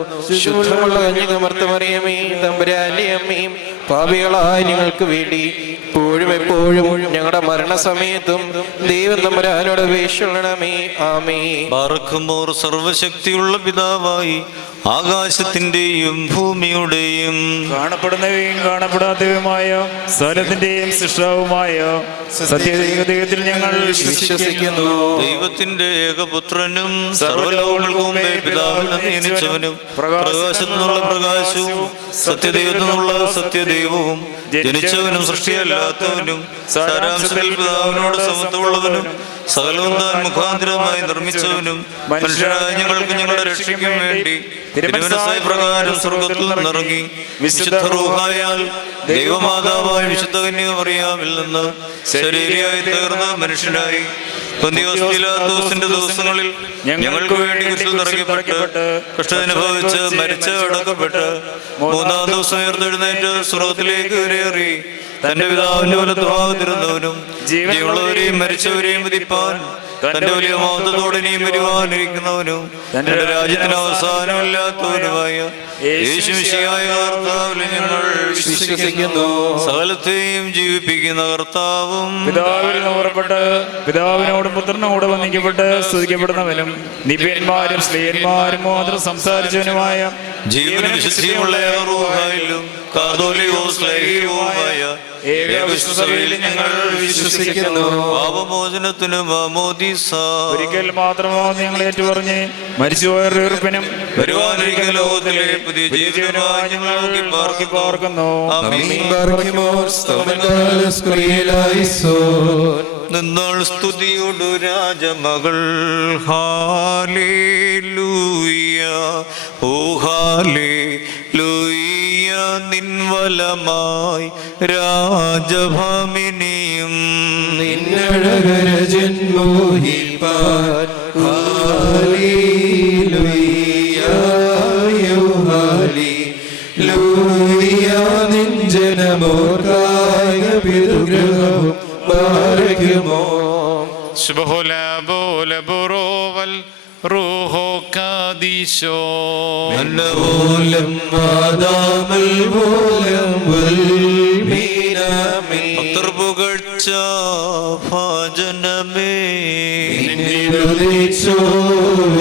ശുദ്ധമുള്ള കന്യകമർത്ത മറിയമേ, തമ്പുരാന്റെ അമ്മയും, പാപികളായ ഞങ്ങൾക്ക് വേണ്ടി ഇപ്പോഴും എപ്പോഴും ഞങ്ങളുടെ മരണസമയത്തും ദൈവം തമ്പുരാനോട് അപേക്ഷിക്കണമേ. ആമേൻ. പാർക്കുമോർ സർവശക്തിയുള്ള പിതാവായി ആകാശത്തിന്റെയും ഭൂമിയുടെയും കാണപ്പെടുന്നവയും കാണപ്പെടാത്തവയുമായ സകലത്തിന്റെയും സൃഷ്ടാവുമായ സത്യദൈവത്തിൽ ഞങ്ങൾ വിശ്വസിക്കുന്നു. ദൈവത്തിന്റെ ഏകപുത്രനും സർവ്വലോകങ്ങൾക്കും മുമ്പേ പിതാവിൽ നിന്ന് ജനിച്ചവനും പ്രകാശത്തു നിന്നുള്ള പ്രകാശവും സത്യദൈവത്തിൽ നിന്നുള്ള സത്യദൈവവും ജനിച്ചവനും സൃഷ്ടിയല്ലാത്തവനും സാരാംശത്തിൽ പിതാവിനോട് സമത്വമുള്ളവനും സകലവും താൻ മുഖാന്തരമായി നിർമ്മിച്ചവനും മനുഷ്യരായ ഞങ്ങൾക്ക് ഞങ്ങളുടെ രക്ഷയ്ക്കും വേണ്ടി തിരുമനസ്സായ പ്രകാരം സ്വർഗത്തിൽ നിന്നിറങ്ങി വിശുദ്ധ റൂഹായാൽ ദൈവമാതാവായ വിശുദ്ധ കന്യക മറിയാമിൽ നിന്ന് ശരീരിയായി തീർന്ന മനുഷ്യനായി പന്തിയോസ് പീലാത്തോസിന്റെ ദിവസങ്ങളിൽ ഞങ്ങൾക്ക് വേണ്ടി കുരിശിൽ തറയ്ക്കപ്പെട്ട് കഷ്ടമനുഭവിച്ച് മരിച്ച് അടക്കപ്പെട്ട് മൂന്നാം ദിവസം ഉയർത്തെഴുന്നേറ്റ് സ്വർഗ്ഗത്തിലേക്ക് കയറി തന്റെ പിതാവിന്റെ വലത്തുഭാഗത്തിരുന്നവനും ജീവനുള്ളവരെയും മരിച്ചവരെയും വിധിപ്പാൻ തന്റെ വലിയ മഹത്വത്തോടെ ഇനിയും വരുവാനിരിക്കുന്നവനും തന്റെ രാജ്യത്തിന് അവസാനമില്ലാത്തവനുമായ യേശുമിശിഹായ കർത്താവിൽ ഞങ്ങൾ വിശ്വസിക്കുന്നു. സകലത്തെയും ജീവിപ്പിക്കുന്ന കർത്താവും പിതാവിൽ നിന്ന് പുറപ്പെട്ട് പിതാവിനോടും പുത്രനോടും വന്ദിക്കപ്പെട്ട് സ്തുതിക്കപ്പെടുന്നവനും നിവ്യന്മാരും സ്ത്രീയന്മാരും മാത്രം സംസാരിച്ചവനുമായ ജീവനും വിശുദ്ധിയുമുള്ള റൂഹായിലും കാതോലികവുമായ ഏകവിശ്വസഭയിൽ ഞങ്ങൾ വിശ്വസിക്കുന്നു. പാപമോചനത്തിനും മാമോദീസ ഒരിക്കൽ മാത്രമോ ഞങ്ങൾ ഏറ്റുപറഞ്ഞ് മരിച്ചുപോയവരുടെ ഉറപ്പിനും വരുവാനിരിക്കുന്ന ലോകത്തിലെ പുതിയ ജീവനുമായി ഞങ്ങൾ നോക്കി പാർക്കുന്നു. നിന്നാൾ സ്തുതിയോടു രാജമകൾ ഹാലേലൂയ ഓ ഹാലേലൂയ നിൻവലമായി രാജഭാമിനിയും നിന്നഴകരജന്മോഹിപ്പാൻ ഹാലേലൂയ ഹാലേലൂയ നിൻ ജനമോർക്കായ പിതൃഗ്രഹവും പാരയ്ക്കുമോ ശുഭഹോല ബോല ബുറോവൽ റൂഹോ കാദീശോ അന്നപോലം മാതാമൽ പോലം വൽമീനാമേ പുകഴ്ച ഭാജനമേ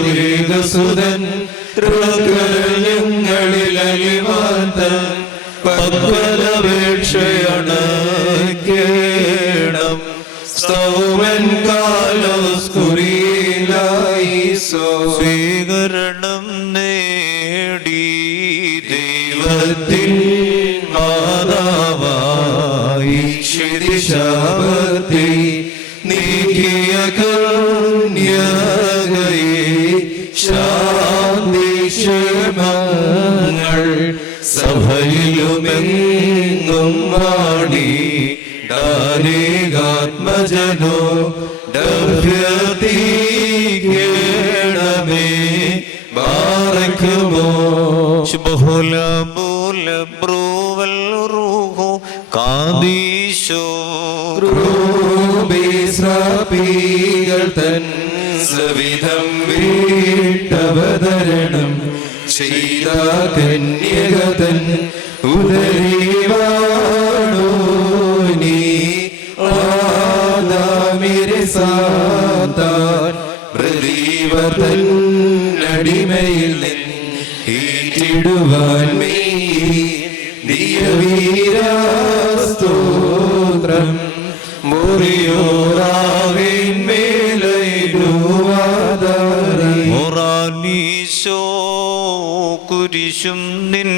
ോരേകസുതൻ ഞങ്ങളിൽ അലിവാന്തൻ പദ്മലപേക്ഷയാണ് കേണം സൗമൻ കാലോസ്കുറിയിലായിസോ സ്വീകരണം നേടി ദൈവത്തിൻ മാതാവായി ക്ഷിതിശാപത്തെ നീക്കിയ കന്യകയെ ശാന്തി ക്ഷേമങ്ങൾ സഭയിലുമെങ്ങും വാണി ഡാനേകാത്മജനോ ഡഭ്യതീകേണമേ ബാറക്കുമോ ശുഭഹോല ബോല ബ്രൂവൽ റൂഹോ കാദീശോ ക്രൂബീസ്രാപികൾ തൻ സവിധം വീട്ടവതരണം ചെയ്ത കന്യകതൻ ഉദരിവാണോ നീ ആദാമിരെ സാത്താൻ പ്രദീപതൻ അടിമയിൽ ഈറ്റിടുവാൻ ദിയവീരാസ്തോത്രം മുറിയോറാവിൻ മേലയിടുവാതാരേ മൊറാനീശോ കുരിശും നിൻ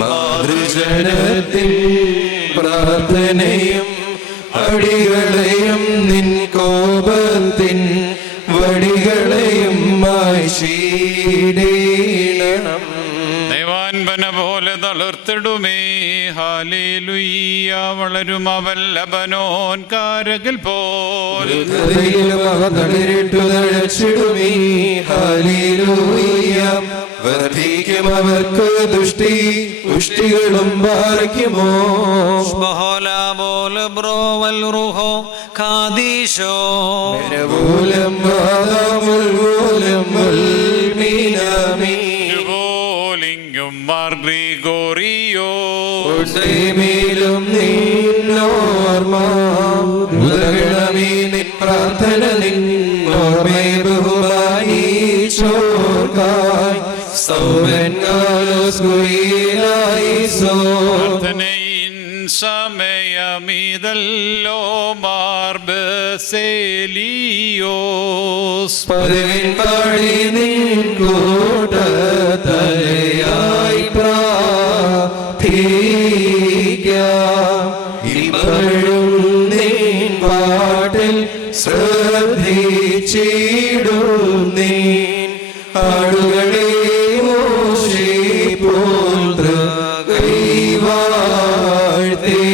മാതൃജനത്തിൽ പ്രാർത്ഥനയും അടികളെയും നിൻ കോപത്തിൻ വടികളെയും മായ്ചീടേണം ദൈവാൻപന പോലെ തളിർത്തിടുമേ ഹാലേലുയ്യ വളരും അവൻ ലബനോൻ കാരകിൽ പോൽ ഹൃദയിലും അവ തളിരിട്ടു തഴച്ചിടുമേ ഹല്ലേലൂയ വർദ്ധിക്കും അവർക്ക് ദുഷ്ടി പുഷ്ടികളും പാർക്കുമോ ശുഭഹോല ബോല ബ്രോവൽ റൂഹോ കാദീശോ മൂലം മൂലം മീനാമീ പോലിങ്ങും മാർ ഗ്രിഗോറിയോ മേലും നിന്നോർമ്മ ഉദകണമേ നിൻ പ്രാർത്ഥന നിന്നോർമ്മേ ബഹുമാനീച്ചോർക്കായി സൗമൻകാലോസ്കുറിയിലായിസോ പ്രാർത്ഥനയിൻ സമയമീതല്ലോ മാർബസേലിയോസ് പതിവിൻ പാടി നിൻ കൂട്ടത്തലയായി പ്രാർത്ഥിക്കാം ഇപ്പോഴും നിൻ പാട്ടിൽ ശ്രദ്ധിച്ചിടും നീൻ ആടുകളെ മോശെ പോൽ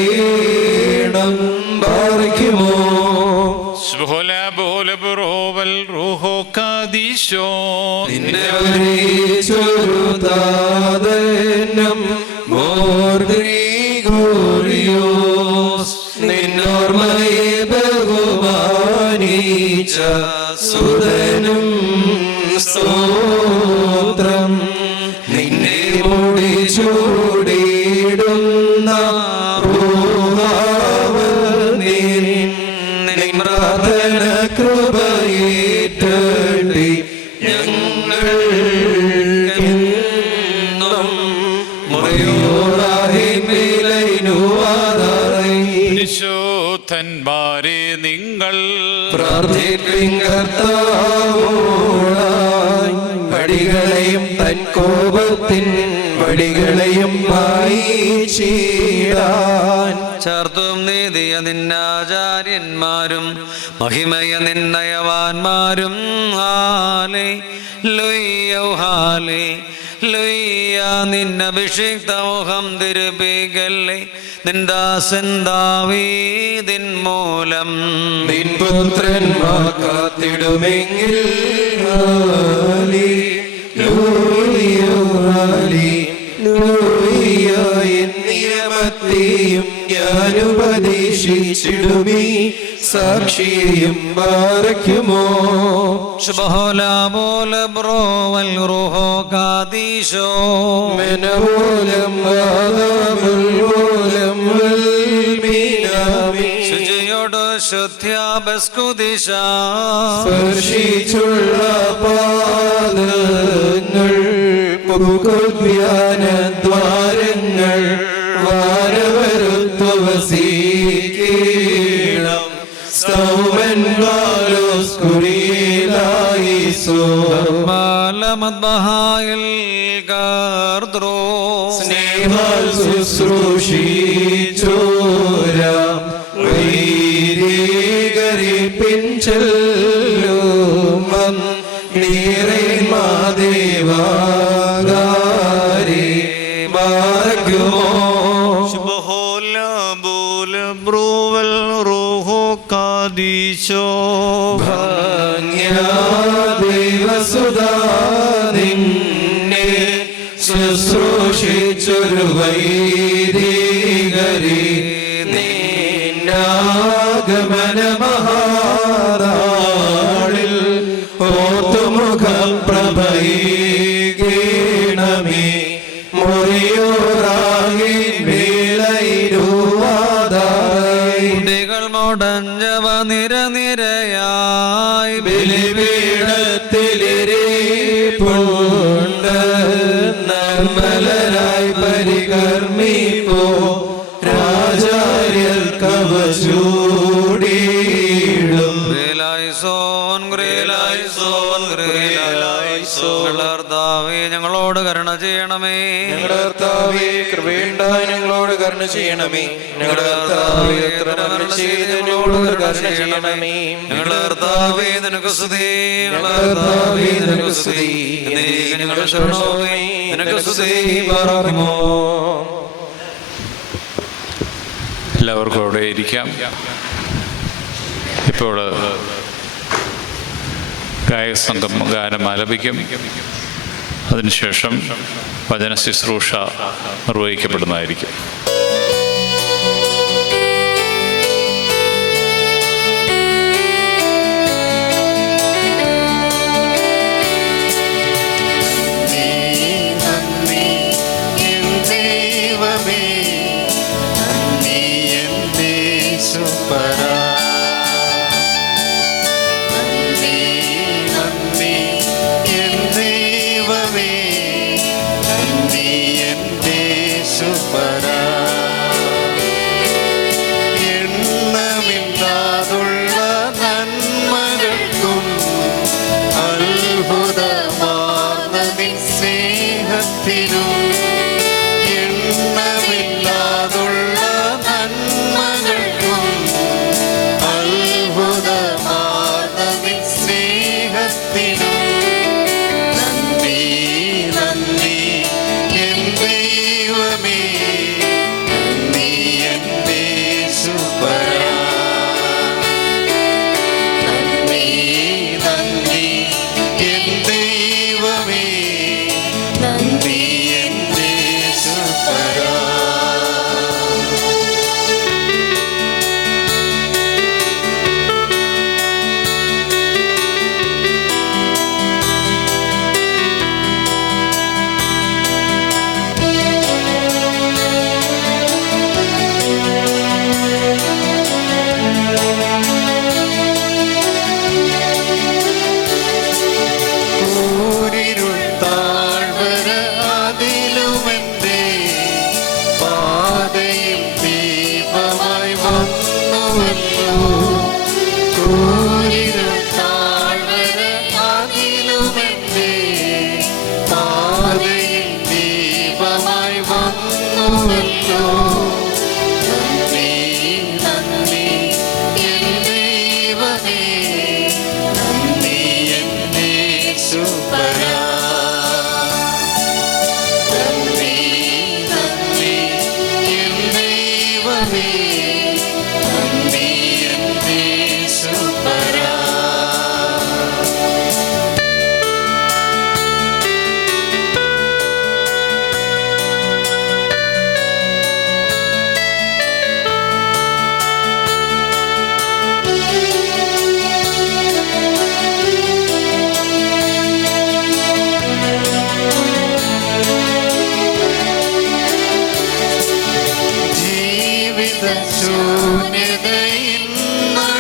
കൈവാഴ്ത്തേണം പാർക്കുമോ ശുഭോല ബോല ബുറോവൽ റൂഹോ കാദീശോ ചൊരുതാതനം മോർഗ്രിഗോറിയോസ് നിന്നോർമ്മയെ ബഹുമാനിച്ച സുതനും സ്തോത്രം. നിന്നെ മുടി ചൂടിയിടുന്ന നിൻ പ്രാർത്ഥന കൃപയേറ്റട്ടെ ഞങ്ങൾക്കെന്നും. വിശുദ്ധന്മാരെ നിങ്ങൾ പ്രാർത്ഥിപ്പിൻ കർത്താവോടായി. വടികളെയും തൻ കോപത്തിൻ വടികളെയും മായിച്ചിടാൻ ചേർത്തും നീതിയ നിന്നാചാര്യന്മാരും മഹിമയ നിന്നയവാന്മാരും ഹാലേ ലുയ്യോ ഹാലേ ലുയ്യ. നിന്നഭിഷിക്ത മുഖം തിരുപ്പിക്കല്ലേ നിന്ദാസൻ ദാവീദിൻ മൂലം. നിൻ പുത്രന്മാർ കാത്തിടുമെങ്കിൽ നിയമത്തെയും ഞാനുപദേശിച്ചിടുമീ സാക്ഷിയെയും ബാരക്കുമോ. ശുഭഹോലാമോല ബ്രോവൽ റുഹോ കാദീശോ മനോലം വാദമുൽമൂലം വൽമീനാമി. ശുചിയോട് ശുദ്ധ്യാപസ്കുദിശ സ്പർശിച്ചുള്ള പാദങ്ങൾ പുകുദ്യാനദ്വാരങ്ങൾ വാരവരുത്വ വസീകീണം. സൗമൻവാലോസ്കുരീലായിസോ മാലമദ്ബഹായിൽ ഗാർദ്രോ സ്നേഹാൽ ശുശ്രൂഷിച്ചോരാം വൈരീകരിപ്പിൻ ചെല്ലുമം നീറേ മാദേവാകാരി മാർഗമോ. ബ്രൂവൽ റൂഹോ കാദീശോ ദേവസുതാ നിന്നെ ശുശ്രൂഷിച്ചൊരു വൈദികരെ നിന്നാഗമന മഹാനാളിൽ ഓർത്തുമുഖം പ്രഭൈകേണമേ. മുറിയോറാകി വേളയിലുവാതായി കുട്ടികൾ മുടഞ്ഞവ നിരനിരയായി ബലിപീഠത്തിലിരിപ്പുണ്ട്. നിർമ്മലരായി പരികർമ്മിപ്പോ രാജാര്യർ കവചൂടിയിടും. കർത്താവേ ഞങ്ങളോട് കരുണ ചെയ്യണമേ. ഞങ്ങളുടെ കർത്താവേ കൃപയുണ്ടായി ഞങ്ങളോട് കരുണ ചെയ്യണമേ. ഞങ്ങളുടെ കർത്താവേ എത്ര മരണം ചെയ്ത് ഞങ്ങളോട് കരുണ ചെയ്യണമേ. ഞങ്ങളുടെ കർത്താവേ നിനക്ക് സ്തുതി. ഞങ്ങളുടെ കർത്താവേ നിനക്ക് സ്തുതി. ഞങ്ങളുടെ ശരണമേ നിനക്ക് സ്തുതി. പാർക്കുമോ. എല്ലാവർക്കും അവിടെ ഇരിക്കാം. ഇപ്പോൾ ഗായക സംഘം ഗാനം ആലപിക്കും. അതിനുശേഷം വചന ശുശ്രൂഷ നിർവഹിക്കപ്പെടുന്നതായിരിക്കും. Para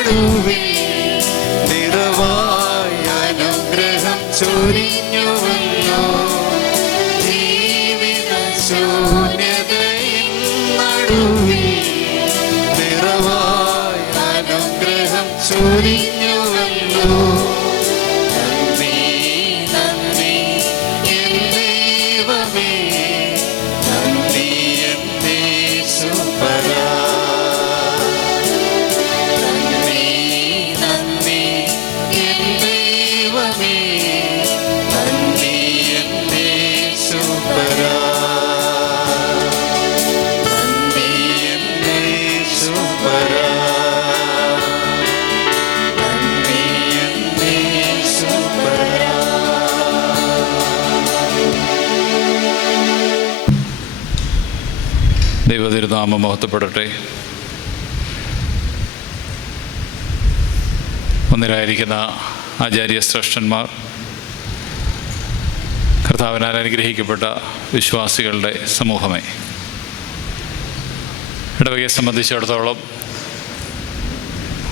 നടുവിൽ നിറവായ അനുഗ്രഹം ചൊരിഞ്ഞുവല്ലോ. ജീവിത ശൂന്യതയിൻ നടുവിൽ നിറവായ അനുഗ്രഹം ചൊരിഞ്ഞുവല്ലോ. നന്ദി നന്ദി എൻ ദൈവമേ, നന്ദി എൻ യേശുപരാ. നന്ദി നന്ദി എൻ ദൈവമേ, നന്ദി എൻ യേശുപരാ. നന്ദി എൻ യേശുപരാ. നന്ദി എൻ യേശുപരാ. ദൈവതിരുനാമം മഹത്വപ്പെടട്ടെ. ഒന്നിലായിരിക്കുന്ന ആചാര്യശ്രേഷ്ഠന്മാർ, കർത്താവിനാൽ അനുഗ്രഹിക്കപ്പെട്ട വിശ്വാസികളുടെ സമൂഹമേ, ഇടവകയെ സംബന്ധിച്ചിടത്തോളം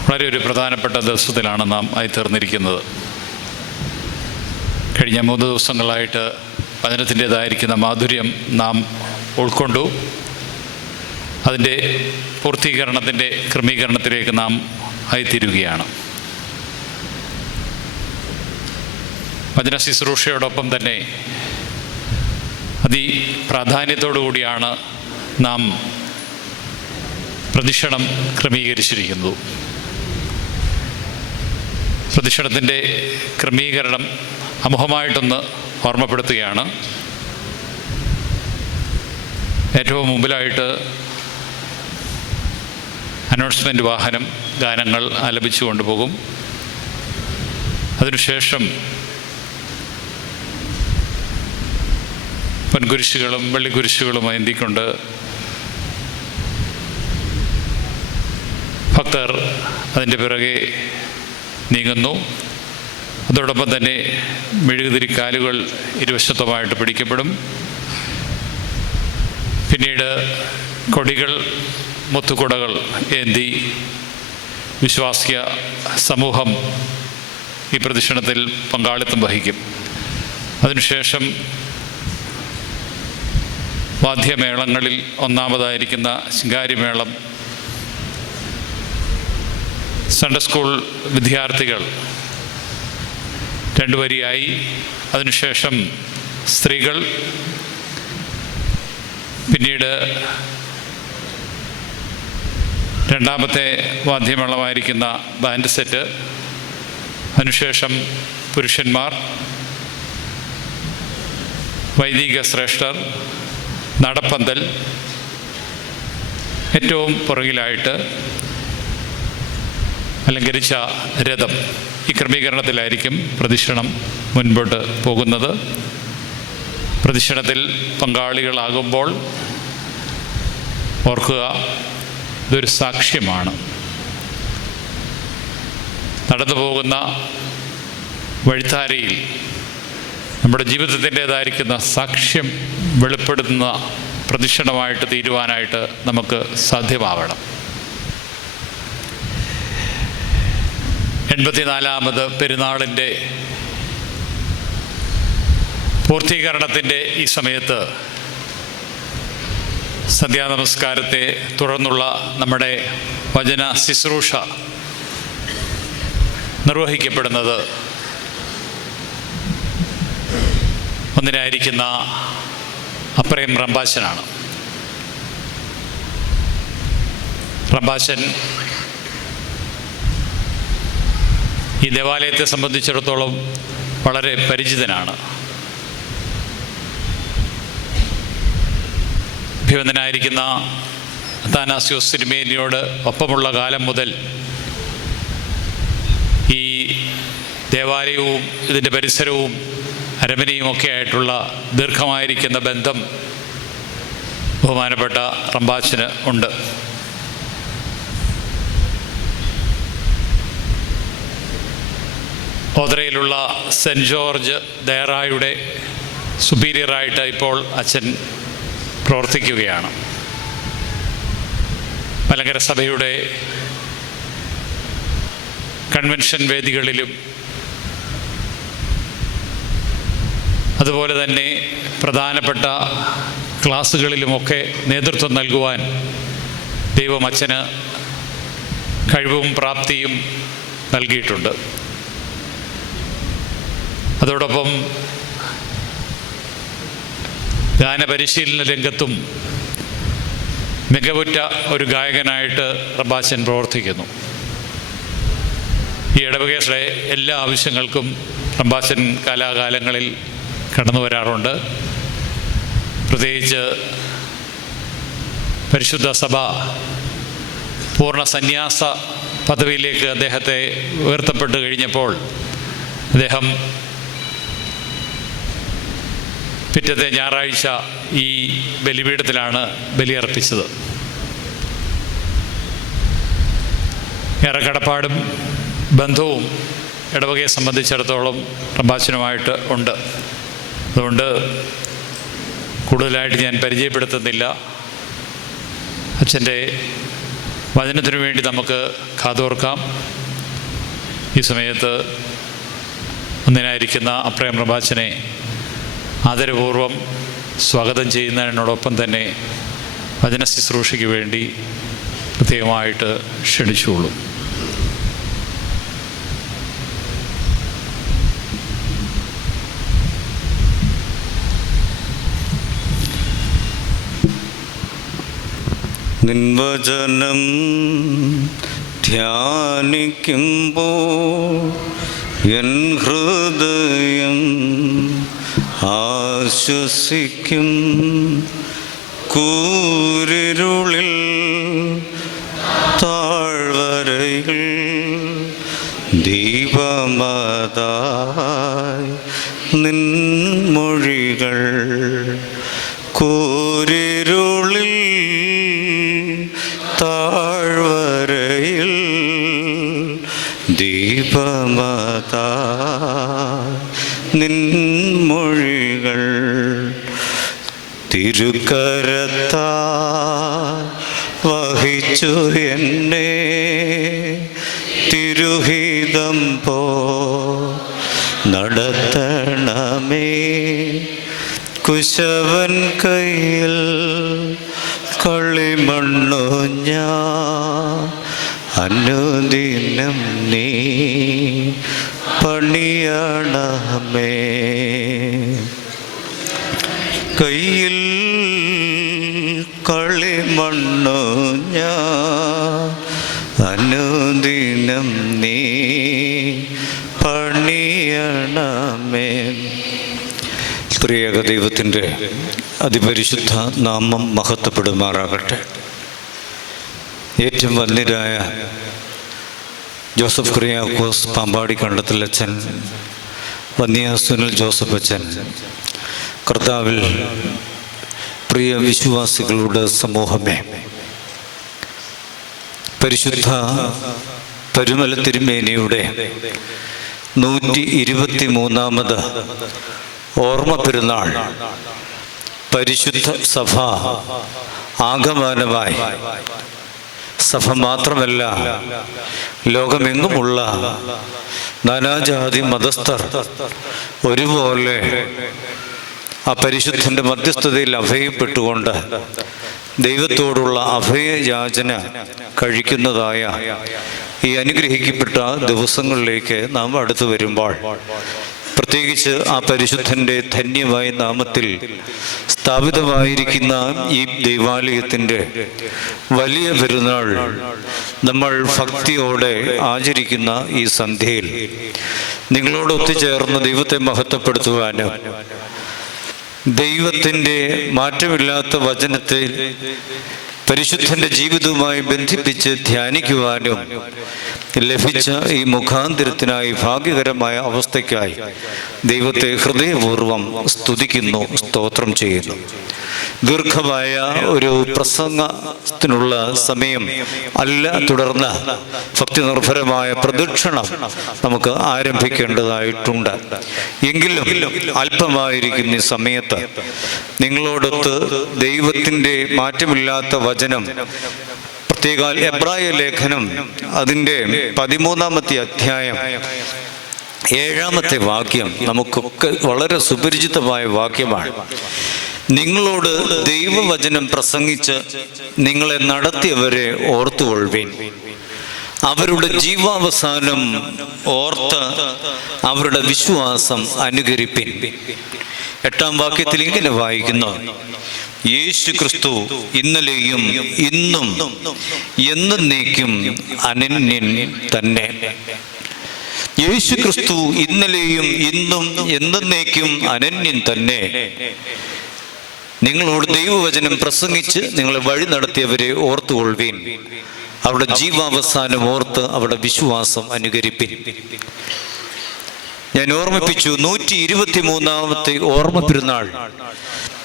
വളരെ ഒരു പ്രധാനപ്പെട്ട ദിവസത്തിലാണ് നാം ആയിത്തീർന്നിരിക്കുന്നത്. കഴിഞ്ഞ 3 ദിവസങ്ങളായിട്ട് വചനത്തിൻ്റേതായിരിക്കുന്ന മാധുര്യം നാം ഉൾക്കൊണ്ടു. അതിൻ്റെ പൂർത്തീകരണത്തിൻ്റെ ക്രമീകരണത്തിലേക്ക് നാം ആയിത്തീരുകയാണ്. വചന ശുശ്രൂഷയോടൊപ്പം തന്നെ പ്രാധാന്യത്തോടു കൂടിയാണ് നാം പ്രദക്ഷിണം ക്രമീകരിച്ചിരിക്കുന്നത്. പ്രദക്ഷിണത്തിൻ്റെ ക്രമീകരണം അമുഖമായിട്ടൊന്ന് ഓർമ്മപ്പെടുത്തുകയാണ്. ഏറ്റവും മുമ്പിലായിട്ട് അനൗൺസ്മെൻ്റ് വാഹനം ഗാനങ്ങൾ ആലപിച്ചു കൊണ്ടുപോകും. അതിനുശേഷം പൊൻകുരിശുകളും വെള്ളിക്കുരിശുകളും ഏന്തിക്കൊണ്ട് ഭക്തർ അതിൻ്റെ പിറകെ നീങ്ങുന്നു. അതോടൊപ്പം തന്നെ മെഴുകുതിരിക്കാലുകൾ ഇരുവശത്തുമായിട്ട് പിടിക്കപ്പെടും. പിന്നീട് കൊടികൾ, മുത്തുകുടകൾ ഏന്തി വിശ്വാസിയ സമൂഹം ഈ പ്രദക്ഷിണത്തിൽ പങ്കാളിത്തം വഹിക്കും. അതിനുശേഷം വാദ്യമേളങ്ങളിൽ ഒന്നാമതായിരിക്കുന്ന ശിങ്കാരിമേളം, സൺഡേ സ്കൂൾ വിദ്യാർത്ഥികൾ 2 വരിയായി, അതിനുശേഷം സ്ത്രീകൾ, പിന്നീട് രണ്ടാമത്തെ വാദ്യമേളമായിരിക്കുന്ന ബാൻഡ് സെറ്റ്, അതിനുശേഷം പുരുഷന്മാർ, വൈദിക ശ്രേഷ്ഠർ, നടപ്പന്തൽ, ഏറ്റവും പുറകിലായിട്ട് അലങ്കരിച്ച രഥം. ഈ ക്രമീകരണത്തിലായിരിക്കും പ്രദക്ഷിണം മുൻപോട്ട് പോകുന്നത്. പ്രദക്ഷിണത്തിൽ പങ്കാളികളാകുമ്പോൾ ഓർക്കുക, ഇതൊരു സാക്ഷ്യമാണ്. നടന്നു പോകുന്ന വഴിത്താരയിൽ നമ്മുടെ ജീവിതത്തിൻ്റേതായിരിക്കുന്ന സാക്ഷ്യം വെളിപ്പെടുത്തുന്ന പ്രദക്ഷിണമായിട്ട് തീരുവാനായിട്ട് നമുക്ക് സാധ്യമാവണം. 84ാമത് പെരുന്നാളിൻ്റെ പൂർത്തീകരണത്തിൻ്റെ ഈ സമയത്ത് സന്ധ്യാനമസ്കാരത്തെ തുടർന്നുള്ള നമ്മുടെ വചന ശുശ്രൂഷ നിർവഹിക്കപ്പെടുന്നത് ഒന്നിനായിരിക്കുന്ന അപ്രയം റമ്പാശനാണ്. റമ്പാശൻ ഈ ദേവാലയത്തെ സംബന്ധിച്ചിടത്തോളം വളരെ പരിചിതനാണ്. അഭിവന്ദനായിരിക്കുന്ന അത്താനാസ്യോസ് തിരുമേനിയോട് ഒപ്പമുള്ള കാലം മുതൽ ഈ ദേവാലയവും ഇതിൻ്റെ പരിസരവും അരമനയും ഒക്കെ ആയിട്ടുള്ള ദീർഘമായിരിക്കുന്ന ബന്ധം ബഹുമാനപ്പെട്ട റമ്പാച്ചന് ഉണ്ട്. ഓദ്രയിലുള്ള സെൻറ്റ് ജോർജ് ദേറായുടെ സുപ്പീരിയറായിട്ട് ഇപ്പോൾ അച്ഛൻ പ്രവർത്തിക്കുകയാണ്. മലങ്കര സഭയുടെ കൺവെൻഷൻ വേദികളിലും അതുപോലെ തന്നെ പ്രധാനപ്പെട്ട ക്ലാസ്സുകളിലുമൊക്കെ നേതൃത്വം നൽകുവാൻ ദൈവം അച്ഛന് കഴിവും പ്രാപ്തിയും നൽകിയിട്ടുണ്ട്. അതോടൊപ്പം ഗാനപരിശീലന രംഗത്തും മികവുറ്റ ഒരു ഗായകനായിട്ട് റമ്പാച്ചൻ പ്രവർത്തിക്കുന്നു. ഈ ഇടവകയുടെ എല്ലാ ആവശ്യങ്ങൾക്കും റമ്പാച്ചൻ കാലാകാലങ്ങളിൽ കടന്നു വരാറുണ്ട്. പ്രത്യേകിച്ച് പരിശുദ്ധ സഭ പൂർണ്ണ സന്യാസ പദവിയിലേക്ക് അദ്ദേഹത്തെ ഉയർത്തപ്പെട്ട് കഴിഞ്ഞപ്പോൾ അദ്ദേഹം പിറ്റത്തെ ഞായറാഴ്ച ഈ ബലിപീഠത്തിലാണ് ബലിയർപ്പിച്ചത്. ഏറെ കടപ്പാടും ബന്ധവും ഇടവകയെ സംബന്ധിച്ചിടത്തോളം റമ്പാച്ചനുമായിട്ട് ഉണ്ട്. അതുകൊണ്ട് കൂടുതലായിട്ട് ഞാൻ പരിചയപ്പെടുത്തുന്നില്ല. അച്ഛൻ്റെ വചനത്തിനു വേണ്ടി നമുക്ക് കാതോർക്കാം. ഈ സമയത്ത് ഒന്നിനായിരിക്കുന്ന അപ്രയം റമ്പാച്ചനെ ആദരപൂർവം സ്വാഗതം ചെയ്യുന്നതിനോടൊപ്പം തന്നെ വചന ശുശ്രൂഷയ്ക്ക് വേണ്ടി പ്രത്യേകമായിട്ട് ക്ഷണിച്ചുകൊള്ളും. നിൻവചനം ധ്യാനിക്കുമ്പോൾ എൻ ഹൃദയം ആശ്വസിക്കും. കൂരിരുളിൽ താഴ്വരയിൽ ദീപമതായി നിൻമൊഴികൾ. കൂരിരുളിൽ താഴ്വരയിൽ ദീപമതായി നിൻമൊഴികൾ. തിരുക്കരത്താൽ വഹിച്ചു എന്നെ തിരുഹിതം പോ നടത്തണമേ. കുശവൻ കയ്യിൽ കളിമണ്ണു ഞാൻ അനുദിനം നീ പണിയണമേ. കയ്യിൽ കളിമണ്ണു ഞാൻ അനുദിനം നീ പണിയണമേ. ത്രിയേക ദൈവത്തിൻ്റെ അതിപരിശുദ്ധ നാമം മഹത്വപ്പെടുമാറാകട്ടെ. ഏറ്റവും വന്യരായ ജോസഫ് കുര്യാക്കോസ് പാമ്പാടി കണ്ടത്തിലച്ചൻ, വന്യ സുനിൽ ജോസഫ് അച്ചൻ, കർത്താവിൽ പ്രിയ വിശ്വാസികളുടെ സമൂഹമേ, പരിശുദ്ധ പരുമല തിരുമേനിയുടെ 123ാമത് ഓർമ്മ പെരുന്നാൾ പരിശുദ്ധ സഭ ആഗമനമായി, സഭ മാത്രമല്ല ലോകമെങ്ങുമുള്ള നാനാജാതി മതസ്ഥർ ഒരുപോലെ ആ പരിശുദ്ധൻ്റെ മധ്യസ്ഥതയിൽ അഭയപ്പെട്ടുകൊണ്ട് ദൈവത്തോടുള്ള അഭയയാചന കഴിക്കുന്നതായ ഈ അനുഗ്രഹിക്കപ്പെട്ട ദിവസങ്ങളിലേക്ക് നാം അടുത്തു വരുമ്പോൾ, പ്രത്യേകിച്ച് ആ പരിശുദ്ധൻ്റെ ധന്യമായ നാമത്തിൽ സ്ഥാപിതമായിരിക്കുന്ന ഈ ദൈവാലയത്തിൻ്റെ വലിയ പെരുന്നാൾ നമ്മൾ ഭക്തിയോടെ ആചരിക്കുന്ന ഈ സന്ധ്യയിൽ നിങ്ങളോട് ഒത്തുചേർന്ന് ദൈവത്തെ മഹത്വപ്പെടുത്തുവാനും ദൈവത്തിൻ്റെ മാറ്റമില്ലാത്ത വചനത്തെ പരിശുദ്ധൻ്റെ ജീവിതവുമായി ബന്ധിപ്പിച്ച് ധ്യാനിക്കുവാനും ലഭിച്ച ഈ മുഖാന്തരത്തിനായി ഭാഗ്യകരമായ അവസ്ഥയ്ക്കായി ദൈവത്തെ ഹൃദയപൂർവ്വം സ്തുതിക്കുന്നു, സ്തോത്രം ചെയ്യുന്നു. ദീർഘമായ ഒരു പ്രസംഗത്തിനുള്ള സമയം അല്ല, തുടർന്ന് ഭക്തി നിർഭരമായ പ്രദക്ഷിണം നമുക്ക് ആരംഭിക്കേണ്ടതായിട്ടുണ്ട്. എങ്കിലും അല്പമായിരിക്കുന്ന ഈ സമയത്ത് നിങ്ങളോടൊത്ത് ദൈവത്തിൻ്റെ മാറ്റമില്ലാത്ത വചനം പ്രത്യേക എബ്രായ ലേഖനം അതിൻ്റെ 13-ാമത്തെ അധ്യായം 7-ാമത്തെ വാക്യം നമുക്കൊക്കെ വളരെ സുപരിചിതമായ വാക്യമാണ്. നിങ്ങളോട് ദൈവവചനം പ്രസംഗിച്ച് നിങ്ങളെ നടത്തിയവരെ ഓർത്തുകൊള്ളുവിൻ, അവരുടെ ജീവാവസാനം ഓർത്ത് അവരുടെ വിശ്വാസം അനുകരിപ്പിൻ. 8-ാം വാക്യത്തിൽ ഇങ്ങനെ വായിക്കുന്നു: യേശു ക്രിസ്തു ഇന്നലെയും ഇന്നും എന്നേക്കും അനന്യൻ തന്നെ. യേശു ക്രിസ്തു ഇന്നലെയും ഇന്നും എന്നേക്കും അനന്യൻ തന്നെ. നിങ്ങളോട് ദൈവവചനം പ്രസംഗിച്ച് നിങ്ങളെ വഴി നടത്തിയവരെ ഓർത്തുകൊള്ളുവിൻ, അവരുടെ ജീവാവസാനം ഓർത്ത് അവരുടെ വിശ്വാസം അനുകരിപ്പിൻ. ഞാൻ ഓർമ്മിപ്പിച്ചു, 123-ാമത്തെ ഓർമ്മ പെരുന്നാൾ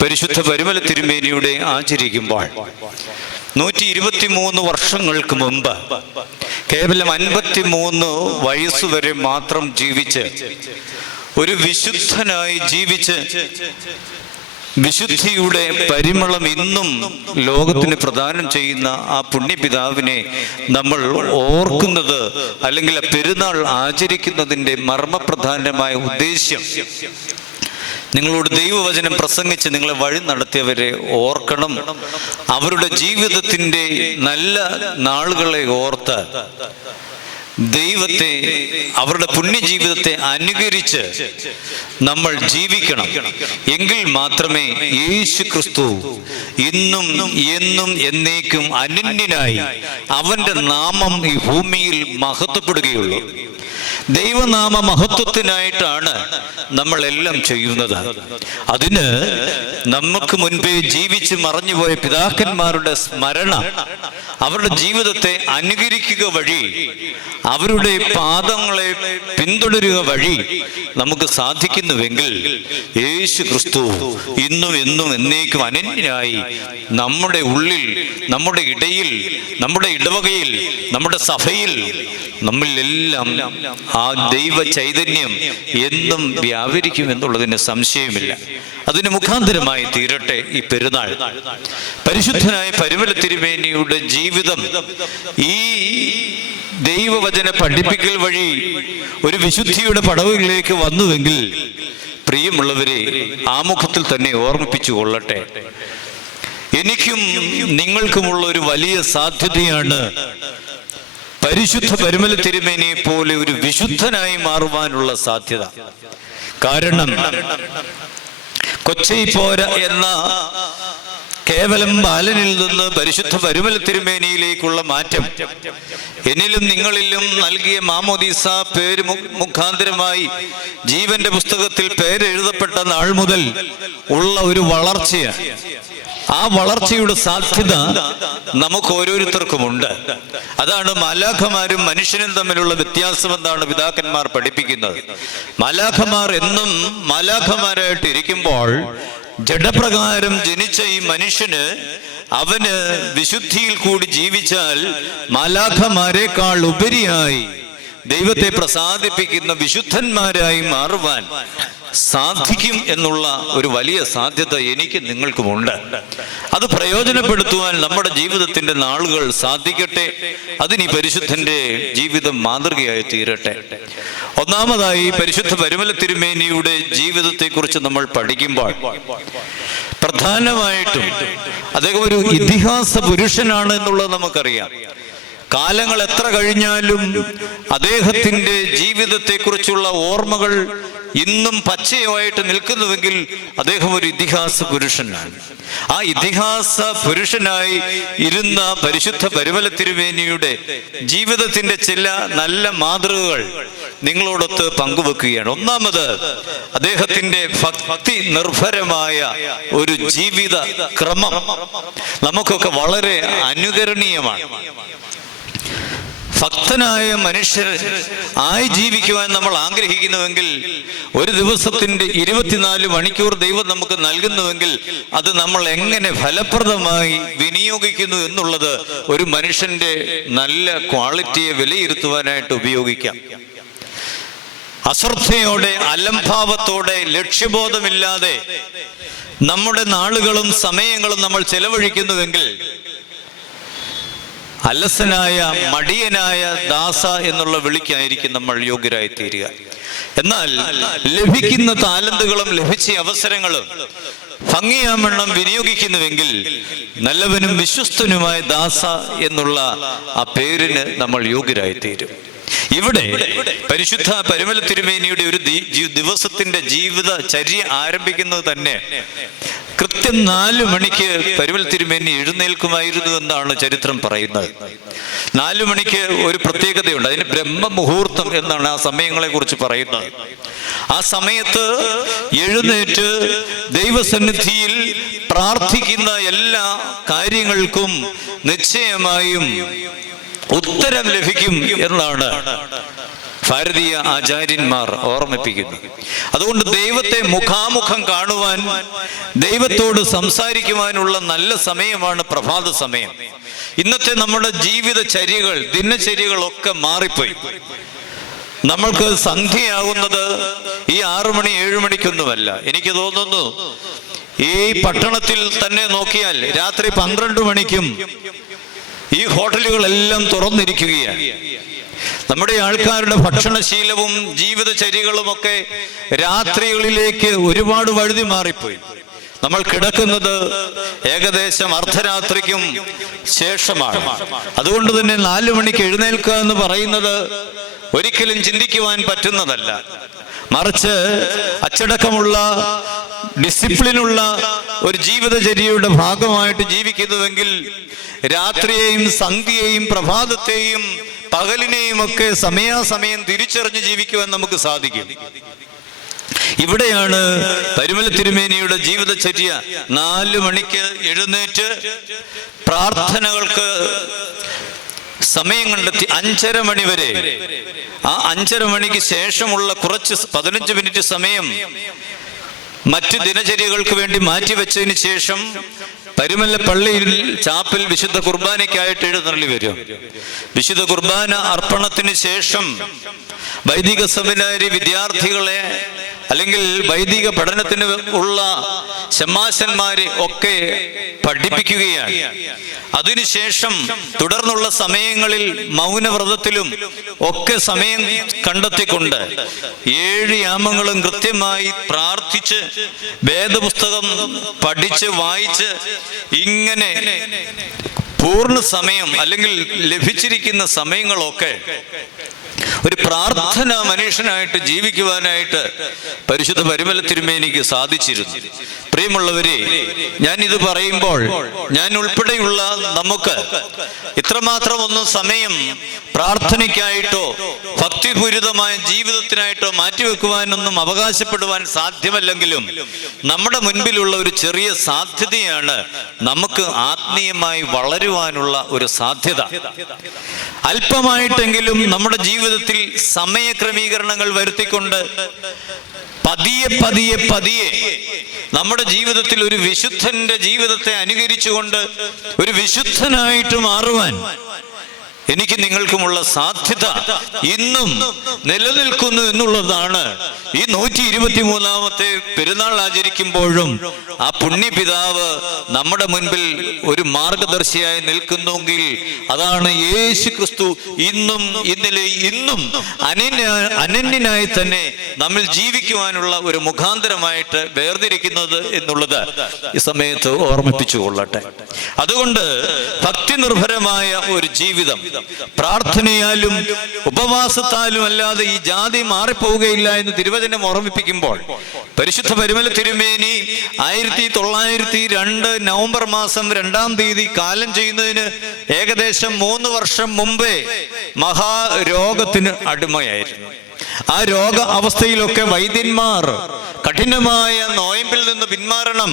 പരിശുദ്ധ പരിമല തിരുമേനിയുടെ ആചരിക്കുമ്പോൾ 123 വർഷങ്ങൾക്ക് മുമ്പ് കേവലം 53 വയസ്സുവരെ മാത്രം ജീവിച്ച് ഒരു വിശുദ്ധനായി ജീവിച്ച് വിശുദ്ധിയുടെ പരിമളം ഇന്നും ലോകത്തിന് പ്രദാനം ചെയ്യുന്ന ആ പുണ്യപിതാവിനെ നമ്മൾ ഓർക്കുന്നത്, അല്ലെങ്കിൽ പെരുന്നാൾ ആചരിക്കുന്നതിൻ്റെ മർമ്മപ്രധാനമായ ഉദ്ദേശ്യം നിങ്ങളോട് ദൈവവചനം പ്രസംഗിച്ച് നിങ്ങളെ വഴി നടത്തിയവരെ ഓർക്കണം, അവരുടെ ജീവിതത്തിൻ്റെ നല്ല നാളുകളെ ഓർത്ത് ദൈവത്തെ, അവരുടെ പുണ്യജീവിതത്തെ അനുകരിച്ച് നമ്മൾ ജീവിക്കണം. എങ്കിൽ മാത്രമേ യേശു ക്രിസ്തു ഇന്നും എന്നും എന്നേക്കും അനന്യനായി അവന്റെ നാമം ഈ ഭൂമിയിൽ മഹത്വപ്പെടുകയുള്ളൂ. ദൈവനാമ മഹത്വത്തിനായിട്ടാണ് നമ്മളെല്ലാം ചെയ്യുന്നത്. അതിന് നമുക്ക് മുൻപേ ജീവിച്ച് മറഞ്ഞുപോയ പിതാക്കന്മാരുടെ സ്മരണ, അവരുടെ ജീവിതത്തെ അനുകരിക്കുക വഴി, അവരുടെ പാദങ്ങളെ പിന്തുടരുക വഴി നമുക്ക് സാധിക്കുന്നുവെങ്കിൽ യേശു ക്രിസ്തു ഇന്നും എന്നും എന്നേക്കും അനന്യനായി നമ്മുടെ ഉള്ളിൽ, നമ്മുടെ ഇടയിൽ, നമ്മുടെ ഇടവകയിൽ, നമ്മുടെ സഭയിൽ, നമ്മളിലെല്ലാം ആ ദൈവ ചൈതന്യം എന്നും വ്യാപരിക്കുമെന്നുള്ളതിന് സംശയമില്ല. അതിന് മുഖാന്തരമായി തീരട്ടെ ഈ പെരുന്നാൾ. പരിശുദ്ധനായ പരിമല തിരുമേനിയുടെ ജീവിതം ഈ ദൈവവചന പഠിപ്പിക്കൽ വഴി ഒരു വിശുദ്ധിയുടെ പടവുകളിലേക്ക് വന്നുവെങ്കിൽ പ്രിയമുള്ളവരെ ആമുഖത്തിൽ തന്നെ ഓർമ്മിപ്പിച്ചു കൊള്ളട്ടെ, എനിക്കും നിങ്ങൾക്കുമുള്ള ഒരു വലിയ സാധ്യതയാണ് പരിശുദ്ധ പരിമല തിരുമേനിയെ പോലെ ഒരു വിശുദ്ധനായി മാറുവാനുള്ള സാധ്യത. കാരണം കൊച്ചൈപ്പോര എന്ന കേവലം ബാലനിൽ നിന്ന് പരിശുദ്ധ പരിമല തിരുമേനിയിലേക്കുള്ള മാറ്റം എന്നിലും നിങ്ങളിലും നൽകിയ മാമോദീസ പേര് മുഖാന്തരമായി ജീവന്റെ പുസ്തകത്തിൽ പേരെഴുതപ്പെട്ട നാൾ മുതൽ ഉള്ള ഒരു വളർച്ചയാണ്. ആ വളർച്ചയുടെ സാധ്യത നമുക്ക് ഓരോരുത്തർക്കുമുണ്ട്. അതാണ് മാലാഖമാരും മനുഷ്യനും തമ്മിലുള്ള വ്യത്യാസം എന്നാണ് പിതാക്കന്മാർ പഠിപ്പിക്കുന്നത്. മാലാഖമാർ എന്നും മാലാഖമാരായിട്ട് ഇരിക്കുമ്പോൾ ജഡപ്രകാരം ജനിച്ച ഈ മനുഷ്യന്, അവന് വിശുദ്ധിയിൽ കൂടി ജീവിച്ചാൽ മാലാഖമാരെക്കാൾ ഉപരിയായി ദൈവത്തെ പ്രസാദിപ്പിക്കുന്ന വിശുദ്ധന്മാരായി മാറുവാൻ സാധിക്കും എന്നുള്ള ഒരു വലിയ സാധ്യത എനിക്ക് നിങ്ങൾക്കുമുണ്ട്. അത് പ്രയോജനപ്പെടുത്തുവാൻ നമ്മുടെ ജീവിതത്തിന്റെ നാളുകൾ സാധിക്കട്ടെ. അതിന് ഈ പരിശുദ്ധന്റെ ജീവിതം മാതൃകയായി തീരട്ടെ. ഒന്നാമതായി പരിശുദ്ധ പരിമല തിരുമേനിയുടെ ജീവിതത്തെക്കുറിച്ച് നമ്മൾ പഠിക്കുമ്പോൾ പ്രധാനമായിട്ടും അദ്ദേഹം ഒരു ഇതിഹാസ പുരുഷനാണ് എന്നുള്ളത് നമുക്കറിയാം. കാലങ്ങൾ എത്ര കഴിഞ്ഞാലും അദ്ദേഹത്തിന്റെ ജീവിതത്തെക്കുറിച്ചുള്ള ഓർമ്മകൾ ഇന്നും പച്ചയായിട്ട് നിൽക്കുന്നുവെങ്കിൽ അദ്ദേഹം ഒരു ഇതിഹാസ പുരുഷനാണ്. ആ ഇതിഹാസ പുരുഷനായി ഇരുന്ന പരിശുദ്ധ പരിമല തിരുമേനിയുടെ ജീവിതത്തിന്റെ ചില നല്ല മാതൃകകൾ നിങ്ങളോടൊത്ത് പങ്കുവെക്കുകയാണ്. ഒന്നാമത്, അദ്ദേഹത്തിന്റെ ഭക്തി നിർഭരമായ ഒരു ജീവിത ക്രമം നമുക്കൊക്കെ വളരെ അനുകരണീയമാണ്. ഭക്തനായ മനുഷ്യർ ആയി ജീവിക്കുവാൻ നമ്മൾ ആഗ്രഹിക്കുന്നുവെങ്കിൽ, ഒരു ദിവസത്തിന്റെ 24 മണിക്കൂർ ദൈവം നമുക്ക് നൽകുന്നുവെങ്കിൽ അത് നമ്മൾ എങ്ങനെ ഫലപ്രദമായി വിനിയോഗിക്കുന്നു എന്നുള്ളത് ഒരു മനുഷ്യന്റെ നല്ല ക്വാളിറ്റിയെ വിലയിരുത്തുവാനായിട്ട് ഉപയോഗിക്കാം. അശ്രദ്ധയോടെ, അലംഭാവത്തോടെ, ലക്ഷ്യബോധമില്ലാതെ നമ്മുടെ നാളുകളും സമയങ്ങളും നമ്മൾ ചെലവഴിക്കുന്നുവെങ്കിൽ അലസനായ മടിയനായ ദാസ എന്നുള്ള വിളിക്കായിരിക്കും നമ്മൾ യോഗ്യരായി തീരുക. എന്നാൽ ലഭിക്കുന്ന താലന്തുകളും ലഭിച്ച അവസരങ്ങളും ഭംഗിയാവണ്ണം വിനിയോഗിക്കുന്നുവെങ്കിൽ നല്ലവനും വിശ്വസ്തനുമായ ദാസ എന്നുള്ള ആ പേരിന് നമ്മൾ യോഗ്യരായി തീരും. ഇവിടെ പരിശുദ്ധ പരിമല തിരുമേനിയുടെ ഒരു ദിവസത്തിന്റെ ജീവിതചര്യ ആരംഭിക്കുന്നത് തന്നെ കൃത്യം 4 മണിക്ക് പരിമല തിരുമേനി എഴുന്നേൽക്കുമായിരുന്നു എന്നാണ് ചരിത്രം പറയുന്നത്. 4 മണിക്ക് ഒരു പ്രത്യേകതയുണ്ട്, അതിന് ബ്രഹ്മമുഹൂർത്തം എന്നാണ് ആ സമയങ്ങളെ കുറിച്ച് പറയുന്നത്. ആ സമയത്ത് എഴുന്നേറ്റ് ദൈവസന്നിധിയിൽ പ്രാർത്ഥിക്കുന്ന എല്ലാ കാര്യങ്ങൾക്കും നിശ്ചയമായും ഉത്തരം ലഭിക്കും എന്നാണ് ഭാരതീയ ആചാര്യന്മാർ ഓർമ്മിപ്പിക്കുന്നത്. അതുകൊണ്ട് ദൈവത്തെ മുഖാമുഖം കാണുവാൻ, ദൈവത്തോട് സംസാരിക്കുവാനുള്ള നല്ല സമയമാണ് പ്രഭാത സമയം. ഇന്നത്തെ നമ്മുടെ ജീവിതചര്യകൾ, ദിനചര്യകളൊക്കെ മാറിപ്പോയി. നമ്മൾക്ക് സന്ധ്യയാകുന്നത് ഈ 6 മണി 7 മണിക്കൊന്നുമല്ല. എനിക്ക് തോന്നുന്നു ഈ പട്ടണത്തിൽ തന്നെ നോക്കിയാൽ രാത്രി 12 മണിക്കും ഈ ഹോട്ടലുകളെല്ലാം തുറന്നിരിക്കുകയാണ്. നമ്മുടെ ആൾക്കാരുടെ ഭക്ഷണശീലവും ജീവിതചര്യകളുമൊക്കെ രാത്രികളിലേക്ക് ഒരുപാട് വഴുതി മാറിപ്പോയി. നമ്മൾ കിടക്കുന്നത് ഏകദേശം അർദ്ധരാത്രിക്കും ശേഷമാണ്. അതുകൊണ്ട് തന്നെ 4 മണിക്ക് എഴുന്നേൽക്കുക എന്ന് പറയുന്നത് ഒരിക്കലും ചിന്തിക്കുവാൻ പറ്റുന്നതല്ല. മറിച്ച് അച്ചടക്കമുള്ള, ഡിസിപ്ലിനുള്ള ഒരു ജീവിതചര്യയുടെ ഭാഗമായിട്ട് ജീവിക്കുന്നുവെങ്കിൽ രാത്രിയെയും സന്ധ്യയെയും പ്രഭാതത്തെയും പകലിനെയും ഒക്കെ സമയാസമയം തിരിച്ചറിഞ്ഞ് ജീവിക്കുവാൻ നമുക്ക് സാധിക്കും. ഇവിടെയാണ് പരിമല തിരുമേനിയുടെ ജീവിതചര്യ. 4 മണിക്ക് എഴുന്നേറ്റ് പ്രാർത്ഥനകൾക്ക് സമയം കണ്ടെത്തി 5:30 മണി വരെ, ആ 5:30 മണിക്ക് ശേഷമുള്ള കുറച്ച് 15 മിനിറ്റ് സമയം മറ്റ് ദിനചര്യകൾക്ക് വേണ്ടി മാറ്റിവെച്ചതിന് ശേഷം പരിമല പള്ളിയിൽ ചാപ്പിൽ വിശുദ്ധ കുർബാനയ്ക്കായിട്ട് എഴുന്നള്ളി വരും. വിശുദ്ധ കുർബാന അർപ്പണത്തിന് ശേഷം വൈദിക സെമിനാരി വിദ്യാർത്ഥികളെ അല്ലെങ്കിൽ വൈദിക പഠനത്തിന് ഉള്ള ശമാശന്മാരെ ഒക്കെ പഠിപ്പിക്കുകയാണ്. അതിനുശേഷം തുടർന്നുള്ള സമയങ്ങളിൽ മൗനവ്രതത്തിലും ഒക്കെ സമയം കണ്ടെത്തിക്കൊണ്ട് 7 യാമങ്ങളും കൃത്യമായി പ്രാർത്ഥിച്ച് വേദപുസ്തകം പഠിച്ച് വായിച്ച് ഇങ്ങനെ പൂർണ്ണ സമയം അല്ലെങ്കിൽ ലഭിച്ചിരിക്കുന്ന സമയങ്ങളൊക്കെ ഒരു പ്രാർത്ഥന മനുഷ്യനായിട്ട് ജീവിക്കുവാനായിട്ട് പരിശുദ്ധ പരിമല തിരുമേനിക്ക് സാധിച്ചിരുന്നു. പ്രിയമുള്ളവരെ, ഞാൻ ഇത് പറയുമ്പോൾ ഞാൻ ഉൾപ്പെടെയുള്ള നമുക്ക് ഇത്രമാത്രം ഒന്നും സമയം പ്രാർത്ഥനയ്ക്കായിട്ടോ ഭക്തിപൂരിതമായ ജീവിതത്തിനായിട്ടോ മാറ്റിവെക്കുവാനൊന്നും അവകാശപ്പെടുവാൻ സാധ്യമല്ലെങ്കിലും നമ്മുടെ മുൻപിലുള്ള ഒരു ചെറിയ സാധ്യതയാണ് നമുക്ക് ആത്മീയമായി വളരുവാനുള്ള ഒരു സാധ്യത. അല്പമായിട്ടെങ്കിലും നമ്മുടെ ജീവിതത്തിൽ സമയക്രമീകരണങ്ങൾ വരുത്തിക്കൊണ്ട് പതിയെ പതിയെ പതിയെ നമ്മുടെ ജീവിതത്തിൽ ഒരു വിശുദ്ധന്റെ ജീവിതത്തെ അനുകരിച്ചുകൊണ്ട് ഒരു വിശുദ്ധനായിട്ട് മാറുവാൻ എനിക്ക് നിങ്ങൾക്കുമുള്ള സാധ്യത ഇന്നും നിലനിൽക്കുന്നു എന്നുള്ളതാണ് ഈ 123ാമത്തെ പെരുന്നാൾ ആചരിക്കുമ്പോഴും ആ പുണ്യപിതാവ് നമ്മുടെ മുൻപിൽ ഒരു മാർഗദർശിയായി നിൽക്കുന്നുവെങ്കിൽ അതാണ് യേശു ക്രിസ്തു ഇന്നും ഇന്നലെ ഇന്നും അനന്യനായി തന്നെ നമ്മൾ ജീവിക്കുവാനുള്ള ഒരു മുഖാന്തരമായിട്ട് വേർതിരിക്കുന്നത് എന്നുള്ളത് ഈ സമയത്ത് ഓർമ്മിപ്പിച്ചു കൊള്ളട്ടെ. അതുകൊണ്ട് ഭക്തി നിർഭരമായ ഒരു ജീവിതം പ്രാർത്ഥനയാലും ഉപവാസത്താലും അല്ലാതെ ഈ ജാതി മാറിപ്പോവുകയില്ല എന്ന് തിരുവചനം ഓർമ്മിപ്പിക്കുമ്പോൾ പരിശുദ്ധ പരിമല തിരുമേനി 1902 നവംബർ മാസം 2-ാം തീയതി കാലം ചെയ്യുന്നതിന് ഏകദേശം 3 വർഷം മുമ്പേ മഹാരോഗത്തിന് അടിമയായിരുന്നു. ആ രോഗ അവസ്ഥയിലൊക്കെ വൈദ്യന്മാർ കഠിനമായ നോയമ്പിൽ നിന്ന് പിന്മാറണം,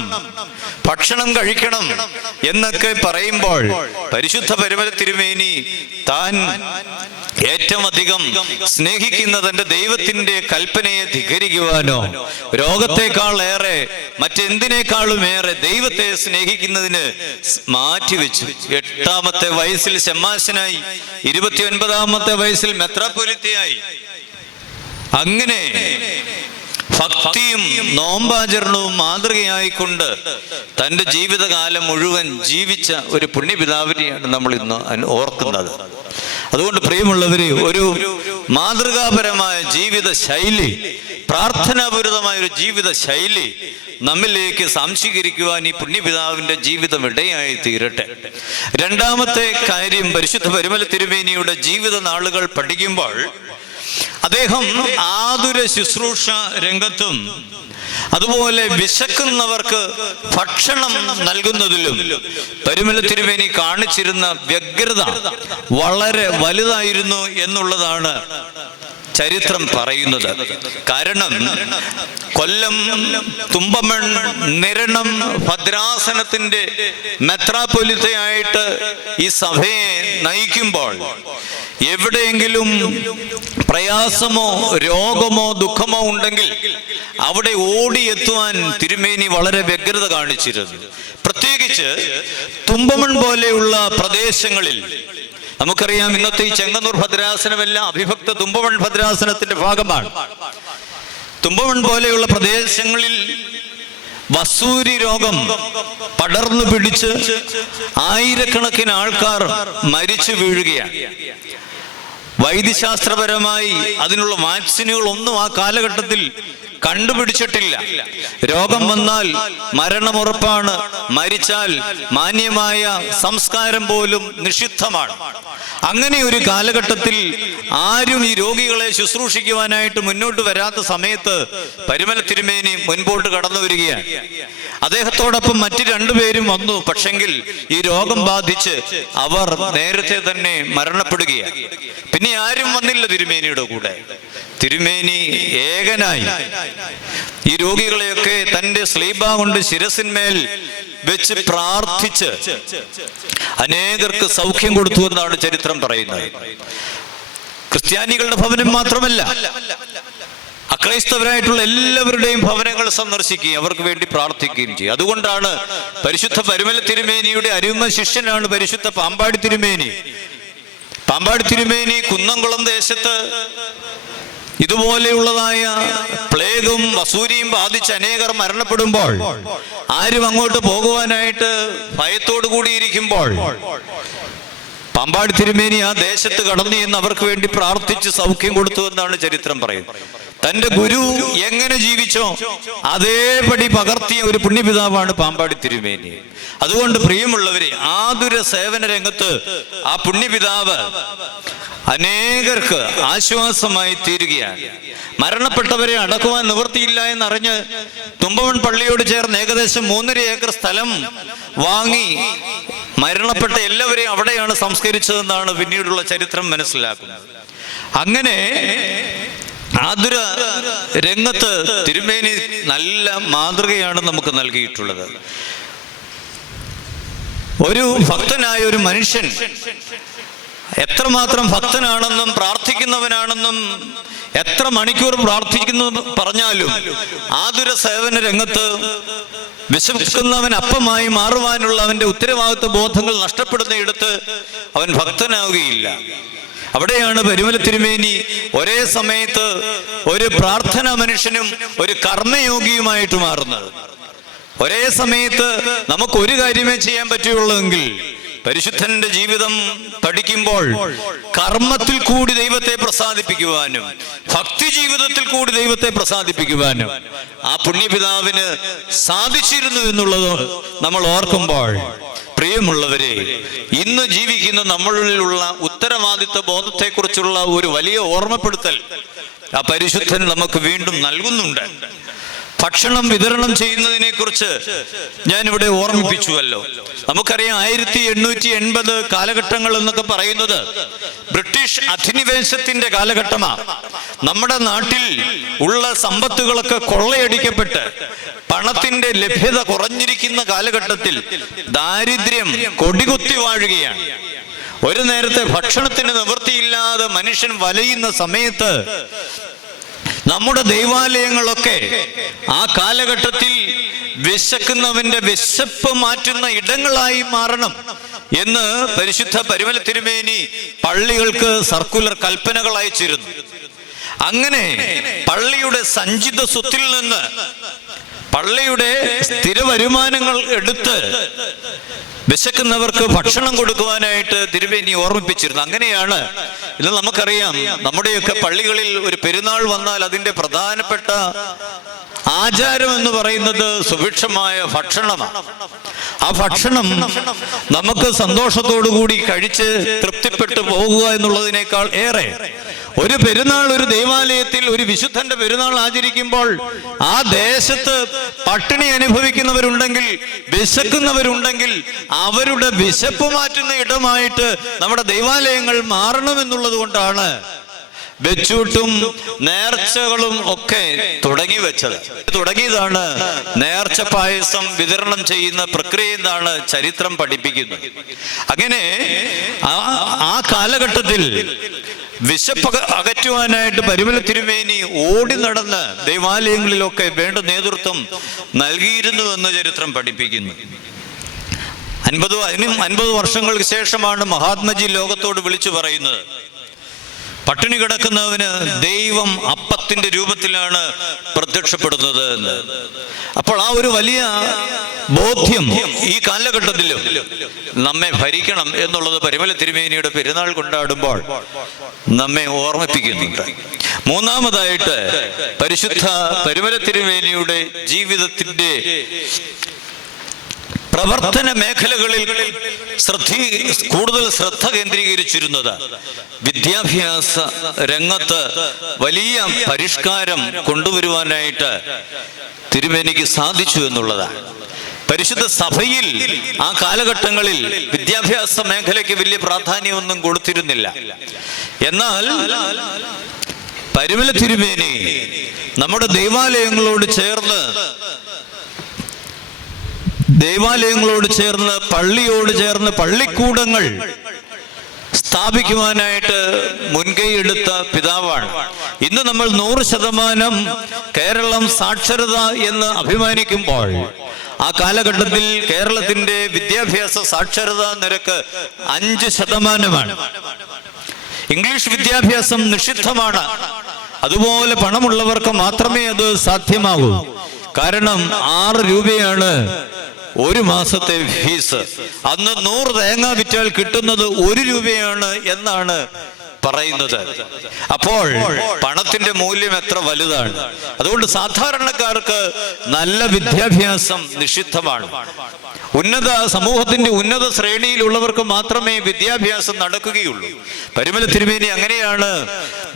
ഭക്ഷണം കഴിക്കണം എന്നൊക്കെ പറയുമ്പോൾ പരിശുദ്ധ പരിമല തിരുമേനി താൻ ഏറ്റവും അധികം സ്നേഹിക്കുന്ന തന്റെ ദൈവത്തിന്റെ കൽപ്പനയെ ധിക്കരിക്കുവാനോ രോഗത്തെക്കാൾ ഏറെ മറ്റെന്തിനേക്കാളും ഏറെ ദൈവത്തെ സ്നേഹിക്കുന്നതിന് മാറ്റിവെച്ചു. 8-ാമത്തെ വയസ്സിൽ ശമാശനായി, 29-ാമത്തെ വയസ്സിൽ മെത്രാപ്പൊലീത്തയായി. അങ്ങനെ ഭക്തിയും നോമ്പാചരണവും മാതൃകയായിക്കൊണ്ട് തൻ്റെ ജീവിതകാലം മുഴുവൻ ജീവിച്ച ഒരു പുണ്യപിതാവിനെയാണ് നമ്മൾ ഇന്ന് ഓർക്കുന്നത്. അതുകൊണ്ട് പ്രിയമുള്ളവരെ, ഒരു മാതൃകാപരമായ ജീവിത ശൈലി, പ്രാർത്ഥനാപൂരിതമായ ഒരു ജീവിത ശൈലി നമ്മിലേക്ക് സംശീകരിക്കുവാൻ ഈ പുണ്യപിതാവിൻ്റെ ജീവിതം ഇടയായി തീരട്ടെ. രണ്ടാമത്തെ കാര്യം, പരിശുദ്ധ പരിമല തിരുമേനിയുടെ ജീവിത നാളുകൾ പഠിക്കുമ്പോൾ അദ്ദേഹം ആതുര ശുശ്രൂഷ രംഗത്തും അതുപോലെ വിശക്കുന്നവർക്ക് ഭക്ഷണം നൽകുന്നതിലും പരിമല തിരുമേനി കാണിച്ചിരുന്ന വ്യഗ്രത വളരെ വലുതായിരുന്നു എന്നുള്ളതാണ് ചരിത്രം പറയുന്നത്. കാരണം കൊല്ലം തുമ്പമൺ നിരണം ഭദ്രാസനത്തിന്റെ മെത്രാപ്പൊലിത്തയായിട്ട് ഈ സഭയെ നയിക്കുമ്പോൾ എവിടെയെങ്കിലും പ്രയാസമോ രോഗമോ ദുഃഖമോ ഉണ്ടെങ്കിൽ അവിടെ ഓടിയെത്തുവാൻ തിരുമേനി വളരെ വ്യഗ്രത കാണിച്ചിരുന്നു. പ്രത്യേകിച്ച് തുമ്പമൺ പോലെയുള്ള പ്രദേശങ്ങളിൽ നമുക്കറിയാം, ഇന്നത്തെ ഈ ചെങ്ങന്നൂർ ഭദ്രാസനമെല്ലാം അഭിഭക്ത തുമ്പമൺ ഭദ്രാസനത്തിന്റെ ഭാഗമാണ്. തുമ്പമൺ പോലെയുള്ള പ്രദേശങ്ങളിൽ വസൂരി രോഗം പടർന്നു പിടിച്ച് ആയിരക്കണക്കിന് ആൾക്കാർ മരിച്ചു വീഴുകയാണ്. വൈദ്യശാസ്ത്രപരമായി അതിനുള്ള വാക്സിനുകളൊന്നും ആ കാലഘട്ടത്തിൽ കണ്ടുപിടിച്ചിട്ടില്ല. രോഗം വന്നാൽ മരണമുറപ്പാണ്, മരിച്ചാൽ മാന്യമായ സംസ്കാരം പോലും നിഷിദ്ധമാണ്. അങ്ങനെ ഒരു കാലഘട്ടത്തിൽ ആരും ഈ രോഗികളെ ശുശ്രൂഷിക്കുവാനായിട്ട് മുന്നോട്ട് വരാത്ത സമയത്ത് പരിമല തിരുമേനി മുൻപോട്ട് കടന്നു വരികയാണ്. അദ്ദേഹത്തോടൊപ്പം മറ്റു രണ്ടുപേരും വന്നു. പക്ഷെങ്കിൽ ഈ രോഗം ബാധിച്ച് അവർ നേരത്തെ തന്നെ മരണപ്പെടുകയാണ്. പിന്നെ ആരും വന്നില്ല തിരുമേനിയുടെ കൂടെ. തിരുമേനി ഏകനായി ഈ രോഗികളെയൊക്കെ തൻ്റെ സ്ലീബ കൊണ്ട് ശിരസിന്മേൽ വെച്ച് പ്രാർത്ഥിച്ച് അനേകർക്ക് സൗഖ്യം കൊടുത്തു എന്നാണ് ചരിത്രം പറയുന്നത്. ക്രിസ്ത്യാനികളുടെ ഭവനം മാത്രമല്ല, അക്രൈസ്തവരായിട്ടുള്ള എല്ലാവരുടെയും ഭവനങ്ങൾ സന്ദർശിക്കുകയും അവർക്ക് വേണ്ടി പ്രാർത്ഥിക്കുകയും ചെയ്യും. അതുകൊണ്ടാണ് പരിശുദ്ധ പരിമല തിരുമേനിയുടെ അരുമ ശിഷ്യനാണ് പരിശുദ്ധ പാമ്പാടി തിരുമേനി. പാമ്പാടി തിരുമേനി കുന്നംകുളം ദേശത്ത് ഇതുപോലെയുള്ളതായ പ്ലേഗും വസൂരിയും ബാധിച്ച് അനേകർ മരണപ്പെടുമ്പോൾ ആരും അങ്ങോട്ട് പോകുവാനായിട്ട് ഭയത്തോടു കൂടിയിരിക്കുമ്പോൾ പാമ്പാടി തിരുമേനി ആ ദേശത്ത് കടന്നു എന്ന് അവർക്ക് വേണ്ടി പ്രാർത്ഥിച്ച് സൗഖ്യം കൊടുത്തു എന്നാണ് ചരിത്രം പറയുന്നത്. തന്റെ ഗുരു എങ്ങനെ ജീവിച്ചോ അതേപടി പകർത്തിയ ഒരു പുണ്യപിതാവാണ് പാമ്പാടി തിരുമേനി. അതുകൊണ്ട് പ്രിയമുള്ളവരെ, ആതുര സേവന രംഗത്ത് ആ പുണ്യപിതാവ് അനേകർക്ക് ആശ്വാസമായി തീരുകയാണ്. മരണപ്പെട്ടവരെ അടക്കുവാൻ നിവൃത്തിയില്ല എന്നറിഞ്ഞ് തുമ്പമൺ പള്ളിയോട് ചേർന്ന് ഏകദേശം 3.5 ഏക്കർ സ്ഥലം വാങ്ങി മരണപ്പെട്ട എല്ലാവരെയും അവിടെയാണ് സംസ്കരിച്ചതെന്നാണ് പിന്നീടുള്ള ചരിത്രം മനസ്സിലാക്കുന്നത്. അങ്ങനെ ആതുര രംഗത്ത് തിരുമേനി നല്ല മാതൃകയാണ് നമുക്ക് നൽകിയിട്ടുള്ളത്. ഒരു ഭക്തനായ ഒരു മനുഷ്യൻ എത്രമാത്രം ഭക്തനാണെന്നും പ്രാർത്ഥിക്കുന്നവനാണെന്നും എത്ര മണിക്കൂർ പ്രാർത്ഥിക്കുന്നു പറഞ്ഞാലും ആതുര സേവന രംഗത്ത് വിശക്കുന്നവൻ അപ്പമായി മാറുവാനുള്ള അവന്റെ ഉത്തരവാദിത്വ ബോധങ്ങൾ നഷ്ടപ്പെടുന്നയിടത്ത് അവൻ ഭക്തനാവുകയില്ല. അവിടെയാണ് പരിമല തിരുമേനി ഒരേ സമയത്ത് ഒരു പ്രാർത്ഥനാ മനുഷ്യനും ഒരു കർമ്മയോഗിയുമായിട്ട് മാറുന്നത്. ഒരേ സമയത്ത് നമുക്ക് ഒരു കാര്യമേ ചെയ്യാൻ പറ്റുള്ളൂവെങ്കിൽ പരിശുദ്ധന്റെ ജീവിതം പഠിക്കുമ്പോൾ കർമ്മത്തിൽ കൂടി ദൈവത്തെ പ്രസാദിപ്പിക്കുവാനും ഭക്തി ജീവിതത്തിൽ കൂടി ദൈവത്തെ പ്രസാദിപ്പിക്കുവാനും ആ പുണ്യപിതാവിന് സാധിച്ചിരുന്നു എന്നുള്ളത് നമ്മൾ ഓർക്കുമ്പോൾ, പ്രിയമുള്ളവരെ, ഇന്ന് ജീവിക്കുന്ന നമ്മളിലുള്ള ഉത്തരവാദിത്വ ബോധത്തെക്കുറിച്ചുള്ള ഒരു വലിയ ഓർമ്മപ്പെടുത്തൽ ആ പരിശുദ്ധൻ നമുക്ക് വീണ്ടും നൽകുന്നുണ്ട്. ഭക്ഷണം വിതരണം ചെയ്യുന്നതിനെ കുറിച്ച് ഞാനിവിടെ ഓർമ്മിപ്പിച്ചുവല്ലോ. നമുക്കറിയാം 1880 കാലഘട്ടങ്ങൾ എന്നൊക്കെ പറയുന്നത് ബ്രിട്ടീഷ് അധിനിവേശത്തിന്റെ കാലഘട്ടമാണ്. നമ്മുടെ നാട്ടിൽ ഉള്ള സമ്പത്തുകളൊക്കെ കൊള്ളയടിക്കപ്പെട്ട് പണത്തിന്റെ ലഭ്യത കുറഞ്ഞിരിക്കുന്ന കാലഘട്ടത്തിൽ ദാരിദ്ര്യം കൊടികുത്തി വാഴുകയാണ്. ഒരു നേരത്തെ ഭക്ഷണത്തിന് നിവൃത്തിയില്ലാതെ മനുഷ്യൻ വലയുന്ന സമയത്ത് നമ്മുടെ ദൈവാലയങ്ങളൊക്കെ ആ കാലഘട്ടത്തിൽ വിശക്കുന്നവന്റെ വിശപ്പ് മാറ്റുന്ന ഇടങ്ങളായി മാറണം എന്ന് പരിശുദ്ധ പരിമല തിരുമേനി പള്ളികൾക്ക് സർക്കുലർ കൽപ്പനകൾ അയച്ചിരുന്നു. അങ്ങനെ പള്ളിയുടെ സഞ്ചിത സ്വത്തിൽ നിന്ന് പള്ളിയുടെ സ്ഥിര വരുമാനങ്ങൾ എടുത്ത് വിശക്കുന്നവർക്ക് ഭക്ഷണം കൊടുക്കുവാനായിട്ട് തിരുമേനി ഓർമ്മിപ്പിച്ചിരുന്നു. അങ്ങനെയാണ് ഇത് നമുക്കറിയാം. നമ്മുടെയൊക്കെ പള്ളികളിൽ ഒരു പെരുന്നാൾ വന്നാൽ അതിൻ്റെ പ്രധാനപ്പെട്ട ആചാരം എന്ന് പറയുന്നത് സുഭിക്ഷമായ ഭക്ഷണമാണ്. ആ ഭക്ഷണം നമുക്ക് സന്തോഷത്തോടുകൂടി കഴിച്ച് തൃപ്തിപ്പെട്ടു പോകുക എന്നുള്ളതിനേക്കാൾ ഏറെ ഒരു പെരുന്നാൾ, ഒരു ദൈവാലയത്തിൽ ഒരു വിശുദ്ധന്റെ പെരുന്നാൾ ആചരിക്കുമ്പോൾ ആ ദേശത്ത് പട്ടിണി അനുഭവിക്കുന്നവരുണ്ടെങ്കിൽ, വിശക്കുന്നവരുണ്ടെങ്കിൽ അവരുടെ വിശപ്പ് മാറ്റുന്ന ഇടമായിട്ട് നമ്മുടെ ദൈവാലയങ്ങൾ മാറണമെന്നുള്ളത് കൊണ്ടാണ് വെച്ചൂട്ടും നേർച്ചകളും ഒക്കെ തുടങ്ങിയതാണ്. നേർച്ച പായസം വിതരണം ചെയ്യുന്ന പ്രക്രിയ എന്നാണ് ചരിത്രം പഠിപ്പിക്കുന്നത്. അങ്ങനെ ആ കാലഘട്ടത്തിൽ വിശപ്പ് അകറ്റുവാനായിട്ട് പരിമല തിരുമേനി ഓടി നടന്ന് ദൈവാലയങ്ങളിലൊക്കെ വേണ്ട നേതൃത്വം നൽകിയിരുന്നു എന്ന് ചരിത്രം പഠിപ്പിക്കുന്നു. 50 വർഷങ്ങൾക്ക് ശേഷമാണ് മഹാത്മജി ലോകത്തോട് വിളിച്ചു പറയുന്നത്, പട്ടിണി കിടക്കുന്നവന് ദൈവം അപ്പത്തിന്റെ രൂപത്തിലാണ് പ്രത്യക്ഷപ്പെടുന്നത് എന്ന്. അപ്പോൾ ആ ഒരു വലിയ ബോധ്യം ഈ കാലഘട്ടത്തിലും നമ്മെ ഭരിക്കണം എന്നുള്ളത് പരിമല തിരുമേനിയുടെ പെരുന്നാൾ കൊണ്ടാടുമ്പോൾ നമ്മെ ഓർമ്മിപ്പിക്കുന്നുണ്ട്. മൂന്നാമതായിട്ട് പരിശുദ്ധ പരിമല തിരുമേനിയുടെ ജീവിതത്തിന്റെ പ്രവർത്തന മേഖലകളിൽ കൂടുതൽ ശ്രദ്ധ കേന്ദ്രീകരിച്ചിരുന്നത് വിദ്യാഭ്യാസ രംഗത്ത് വലിയ പരിഷ്കാരം കൊണ്ടുവരുവാനായിട്ട് തിരുമേനിക്ക് സാധിച്ചു എന്നുള്ളതാണ്. പരിശുദ്ധ സഭയിൽ ആ കാലഘട്ടങ്ങളിൽ വിദ്യാഭ്യാസ മേഖലയ്ക്ക് വലിയ പ്രാധാന്യമൊന്നും കൊടുത്തിരുന്നില്ല. എന്നാൽ പരിമല തിരുമേനി നമ്മുടെ ദൈവാലയങ്ങളോട് ചേർന്ന് പള്ളിയോട് ചേർന്ന് പള്ളിക്കൂടങ്ങൾ സ്ഥാപിക്കുവാനായിട്ട് മുൻകൈ എടുത്ത പിതാവാണ്. ഇന്ന് നമ്മൾ 100% കേരളം സാക്ഷരത എന്ന് അഭിമാനിക്കുമ്പോൾ ആ കാലഘട്ടത്തിൽ കേരളത്തിന്റെ വിദ്യാഭ്യാസ സാക്ഷരതാ നിരക്ക് 5%. ഇംഗ്ലീഷ് വിദ്യാഭ്യാസം നിഷിദ്ധമാണ്. അതുപോലെ പണമുള്ളവർക്ക് മാത്രമേ അത് സാധ്യമാകൂ. കാരണം 6 രൂപയാണ് ഒരു മാസത്തെ ഫീസ്. അന്ന് 100 തേങ്ങ വിറ്റാൽ കിട്ടുന്നത് 1 രൂപയാണ് എന്നാണ് പറയുന്നത്. അപ്പോൾ പണത്തിന്റെ മൂല്യം എത്ര വലുതാണ്. അതുകൊണ്ട് സാധാരണക്കാർക്ക് നല്ല വിദ്യാഭ്യാസം നിഷിദ്ധമാണ്. സമൂഹത്തിന്റെ ഉന്നത ശ്രേണിയിലുള്ളവർക്ക് മാത്രമേ വിദ്യാഭ്യാസം നടക്കുകയുള്ളൂ. പരിമല തിരുമേനി അങ്ങനെയാണ്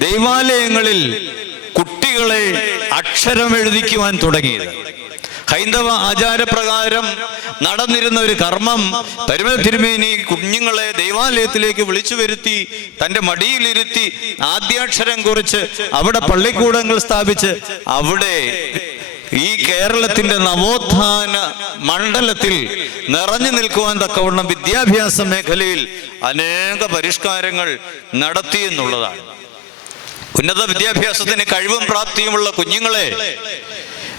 ദൈവാലയങ്ങളിൽ കുട്ടികളെ അക്ഷരം എഴുതിക്കുവാൻ തുടങ്ങിയത്. ഹൈന്ദവ ആചാരപ്രകാരം നടന്നിരുന്ന ഒരു കർമ്മം പരിമല തിരുമേനി കുഞ്ഞുങ്ങളെ ദൈവാലയത്തിലേക്ക് വിളിച്ചു വരുത്തി തൻ്റെ മടിയിലിരുത്തി ആദ്യാക്ഷരം കുറിച്ച് അവിടെ പള്ളിക്കൂടങ്ങൾ സ്ഥാപിച്ച് അവിടെ ഈ കേരളത്തിന്റെ നവോത്ഥാന മണ്ഡലത്തിൽ നിറഞ്ഞു നിൽക്കുവാൻ തക്കവണ്ണം വിദ്യാഭ്യാസ മേഖലയിൽ അനേക പരിഷ്കാരങ്ങൾ നടത്തി എന്നുള്ളതാണ്. ഉന്നത വിദ്യാഭ്യാസത്തിന് കഴിവും പ്രാപ്തിയുമുള്ള കുഞ്ഞുങ്ങളെ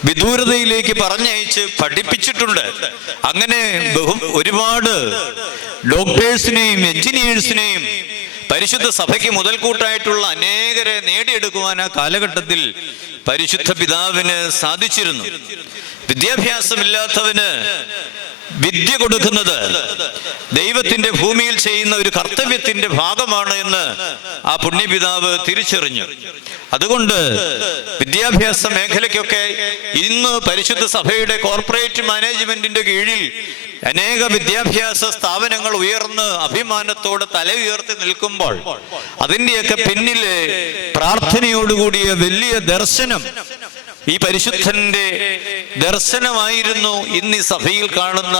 വിദൂരതയിലേക്ക് പറഞ്ഞയച്ച് പഠിപ്പിച്ചിട്ടുണ്ട്. അങ്ങനെ ഒരുപാട് ഡോക്ടേഴ്സിനെയും എഞ്ചിനീയേഴ്സിനെയും പരിശുദ്ധ സഭയ്ക്ക് മുതൽക്കൂട്ടായിട്ടുള്ള അനേകരെ നേടിയെടുക്കുവാൻ ആ കാലഘട്ടത്തിൽ പരിശുദ്ധ പിതാവിന് സാധിച്ചിരുന്നു. വിദ്യാഭ്യാസമില്ലാത്തവന് വിദ്യ കൊടുക്കുന്നത് ദൈവത്തിന്റെ ഭൂമിയിൽ ചെയ്യുന്ന ഒരു കർത്തവ്യത്തിന്റെ ഭാഗമാണ് എന്ന് ആ പുണ്യപിതാവ് തിരിച്ചറിഞ്ഞു. അതുകൊണ്ട് വിദ്യാഭ്യാസ മേഖലയ്ക്കൊക്കെ ഇന്ന് പരിശുദ്ധ സഭയുടെ കോർപ്പറേറ്റ് മാനേജ്മെന്റിന്റെ കീഴിൽ അനേക വിദ്യാഭ്യാസ സ്ഥാപനങ്ങൾ ഉയർന്ന് അഭിമാനത്തോടെ തല ഉയർത്തി നിൽക്കുമ്പോൾ അതിൻ്റെയൊക്കെ പിന്നിലെ പ്രാർത്ഥനയോടുകൂടിയ വലിയ ദർശനം, ഈ പരിശുദ്ധന്റെ ദർശനമായിരുന്നു ഇന്ന് ഈ സഭയിൽ കാണുന്ന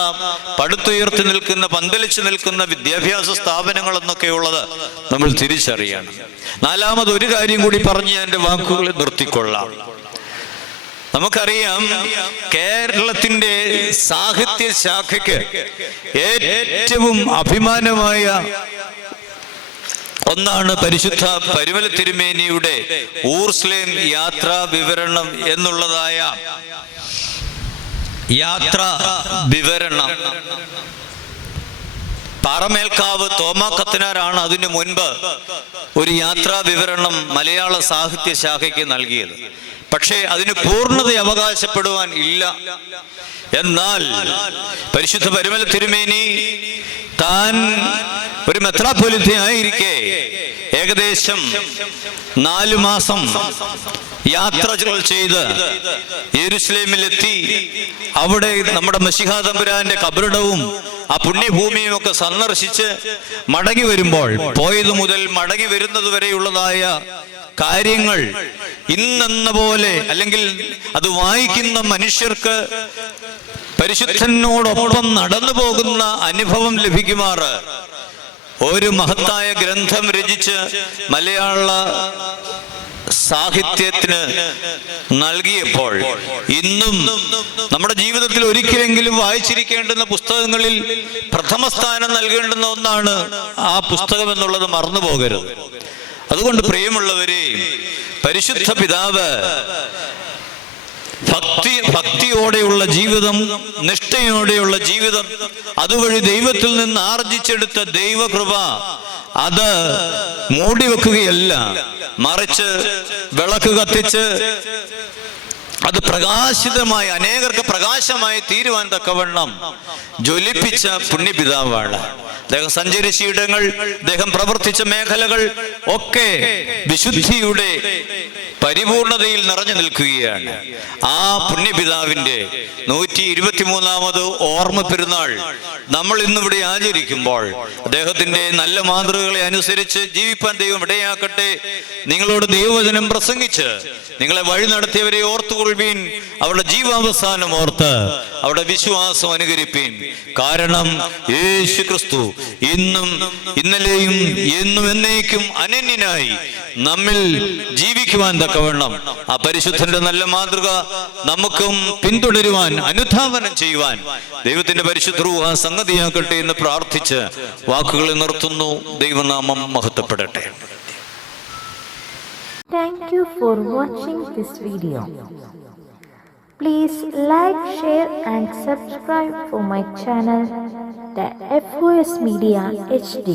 പടുത്തുയർത്തി നിൽക്കുന്ന, പന്തലിച്ചു നിൽക്കുന്ന വിദ്യാഭ്യാസ സ്ഥാപനങ്ങൾ എന്നൊക്കെയുള്ളത് നമ്മൾ തിരിച്ചറിയണം. നാലാമതൊരു കാര്യം കൂടി പറഞ്ഞ് എൻ്റെ വാക്കുകൾ നിർത്തിക്കൊള്ളാം. നമുക്കറിയാം, കേരളത്തിന്റെ സാഹിത്യ ശാഖയ്ക്ക് ഏറ്റവും അഭിമാനമായ ഒന്നാണ് പരിശുദ്ധ പരിമല തിരുമേനിയുടെ ഊർസ്ലേം യാത്രാ വിവരണം എന്നുള്ളതായ യാത്രാ വിവരണം. പാറമേൽക്കാവ് തോമാ കത്തനാരാണ് അതിനു മുൻപ് ഒരു യാത്രാ വിവരണം മലയാള സാഹിത്യ ശാഖയ്ക്ക് നൽകിയത്. പക്ഷേ അതിന് പൂർണ്ണത അവകാശപ്പെടുവാൻ ഇല്ല. എന്നാൽ പരിശുദ്ധ പരുമല തിരുമേനി താൻ ഒരു മെത്രാപ്പൊലീത്തയായിരിക്കെ ഏകദേശം 4 മാസം യാത്രകൾ ചെയ്ത് യെരുശലേമിലെത്തി അവിടെ നമ്മുടെ മശിഹാ തമ്പുരാന്റെ കബറിടവും ആ പുണ്യഭൂമിയും ഒക്കെ സന്ദർശിച്ച് മടങ്ങി വരുമ്പോൾ, പോയത് മുതൽ മടങ്ങി വരുന്നത് വരെയുള്ളതായ കാര്യങ്ങൾ ഇന്നെന്ന പോലെ, അല്ലെങ്കിൽ അത് വായിക്കുന്ന മനുഷ്യർക്ക് പരിശുദ്ധനോടൊപ്പം നടന്നു പോകുന്ന അനുഭവം ലഭിക്കുമാറ് ഒരു മഹത്തായ ഗ്രന്ഥം രചിച്ച് മലയാള സാഹിത്യത്തിന് നൽകിയപ്പോൾ ഇന്നും നമ്മുടെ ജീവിതത്തിൽ ഒരിക്കലെങ്കിലും വായിച്ചിരിക്കേണ്ടുന്ന പുസ്തകങ്ങളിൽ പ്രഥമ സ്ഥാനം നൽകേണ്ടുന്ന ഒന്നാണ് ആ പുസ്തകം എന്നുള്ളത് മറന്നു പോകരുത്. അതുകൊണ്ട് പ്രിയമുള്ളവരെ, പരിശുദ്ധ പിതാവ് ഭക്തിയോടെയുള്ള ജീവിതം, നിഷ്ഠയോടെയുള്ള ജീവിതം, അതുവഴി ദൈവത്തിൽ നിന്ന് ആർജിച്ചെടുത്ത ദൈവകൃപ അത് മൂടിവെക്കുകയല്ല, മറിച്ച് വിളക്ക് കത്തിച്ച് അത് പ്രകാശിതമായി അനേകർക്ക് പ്രകാശമായി തീരുവാൻ തക്കവണ്ണം ജ്വലിപ്പിച്ച പുണ്യപിതാവാണ്. അദ്ദേഹം സഞ്ചരിച്ച ഇടങ്ങൾ, അദ്ദേഹം പ്രവർത്തിച്ച മേഖലകൾ ഒക്കെ വിശുദ്ധിയുടെ പരിപൂർണതയിൽ നിറഞ്ഞു നിൽക്കുകയാണ്. ആ പുണ്യപിതാവിന്റെ 123ാമത് ഓർമ്മ പെരുന്നാൾ നമ്മൾ ഇന്നിവിടെ ആചരിക്കുമ്പോൾ അദ്ദേഹത്തിന്റെ നല്ല മാതൃകകളെ അനുസരിച്ച് ജീവിപ്പാൻ ദൈവം ഇടയാക്കട്ടെ. നിങ്ങളോട് ദൈവവചനം പ്രസംഗിച്ച് നിങ്ങളെ വഴി നടത്തിയവരെ ഓർത്തുകൊള്ളുവീൻ, അവരുടെ ജീവാവസാനം ഓർത്ത് അവരുടെ വിശ്വാസം അനുകരിപ്പീൻ. കാരണം യേശു ക്രിസ്തു ഇന്നും ഇന്നലെയും എന്നും എന്നേക്കും അനന്യനായി നമ്മിൽ ജീവിക്കുവാൻ തക്കവണ്ണം ആ പരിശുദ്ധന്റെ നല്ല മാതൃക നമുക്കും പിന്തുടരുവാൻ, അനുധാവനം ചെയ്യുവാൻ ദൈവത്തിന്റെ പരിശുദ്ധ റൂഹ് സംഗതിയാക്കട്ടെ എന്ന് പ്രാർത്ഥിച്ച് വാക്കുകളെ നിർത്തുന്നു. ദൈവനാമം മഹത്വപ്പെടട്ടെ. Thank you for watching this video. Please like, share and subscribe for my channel, the FOS Media HD.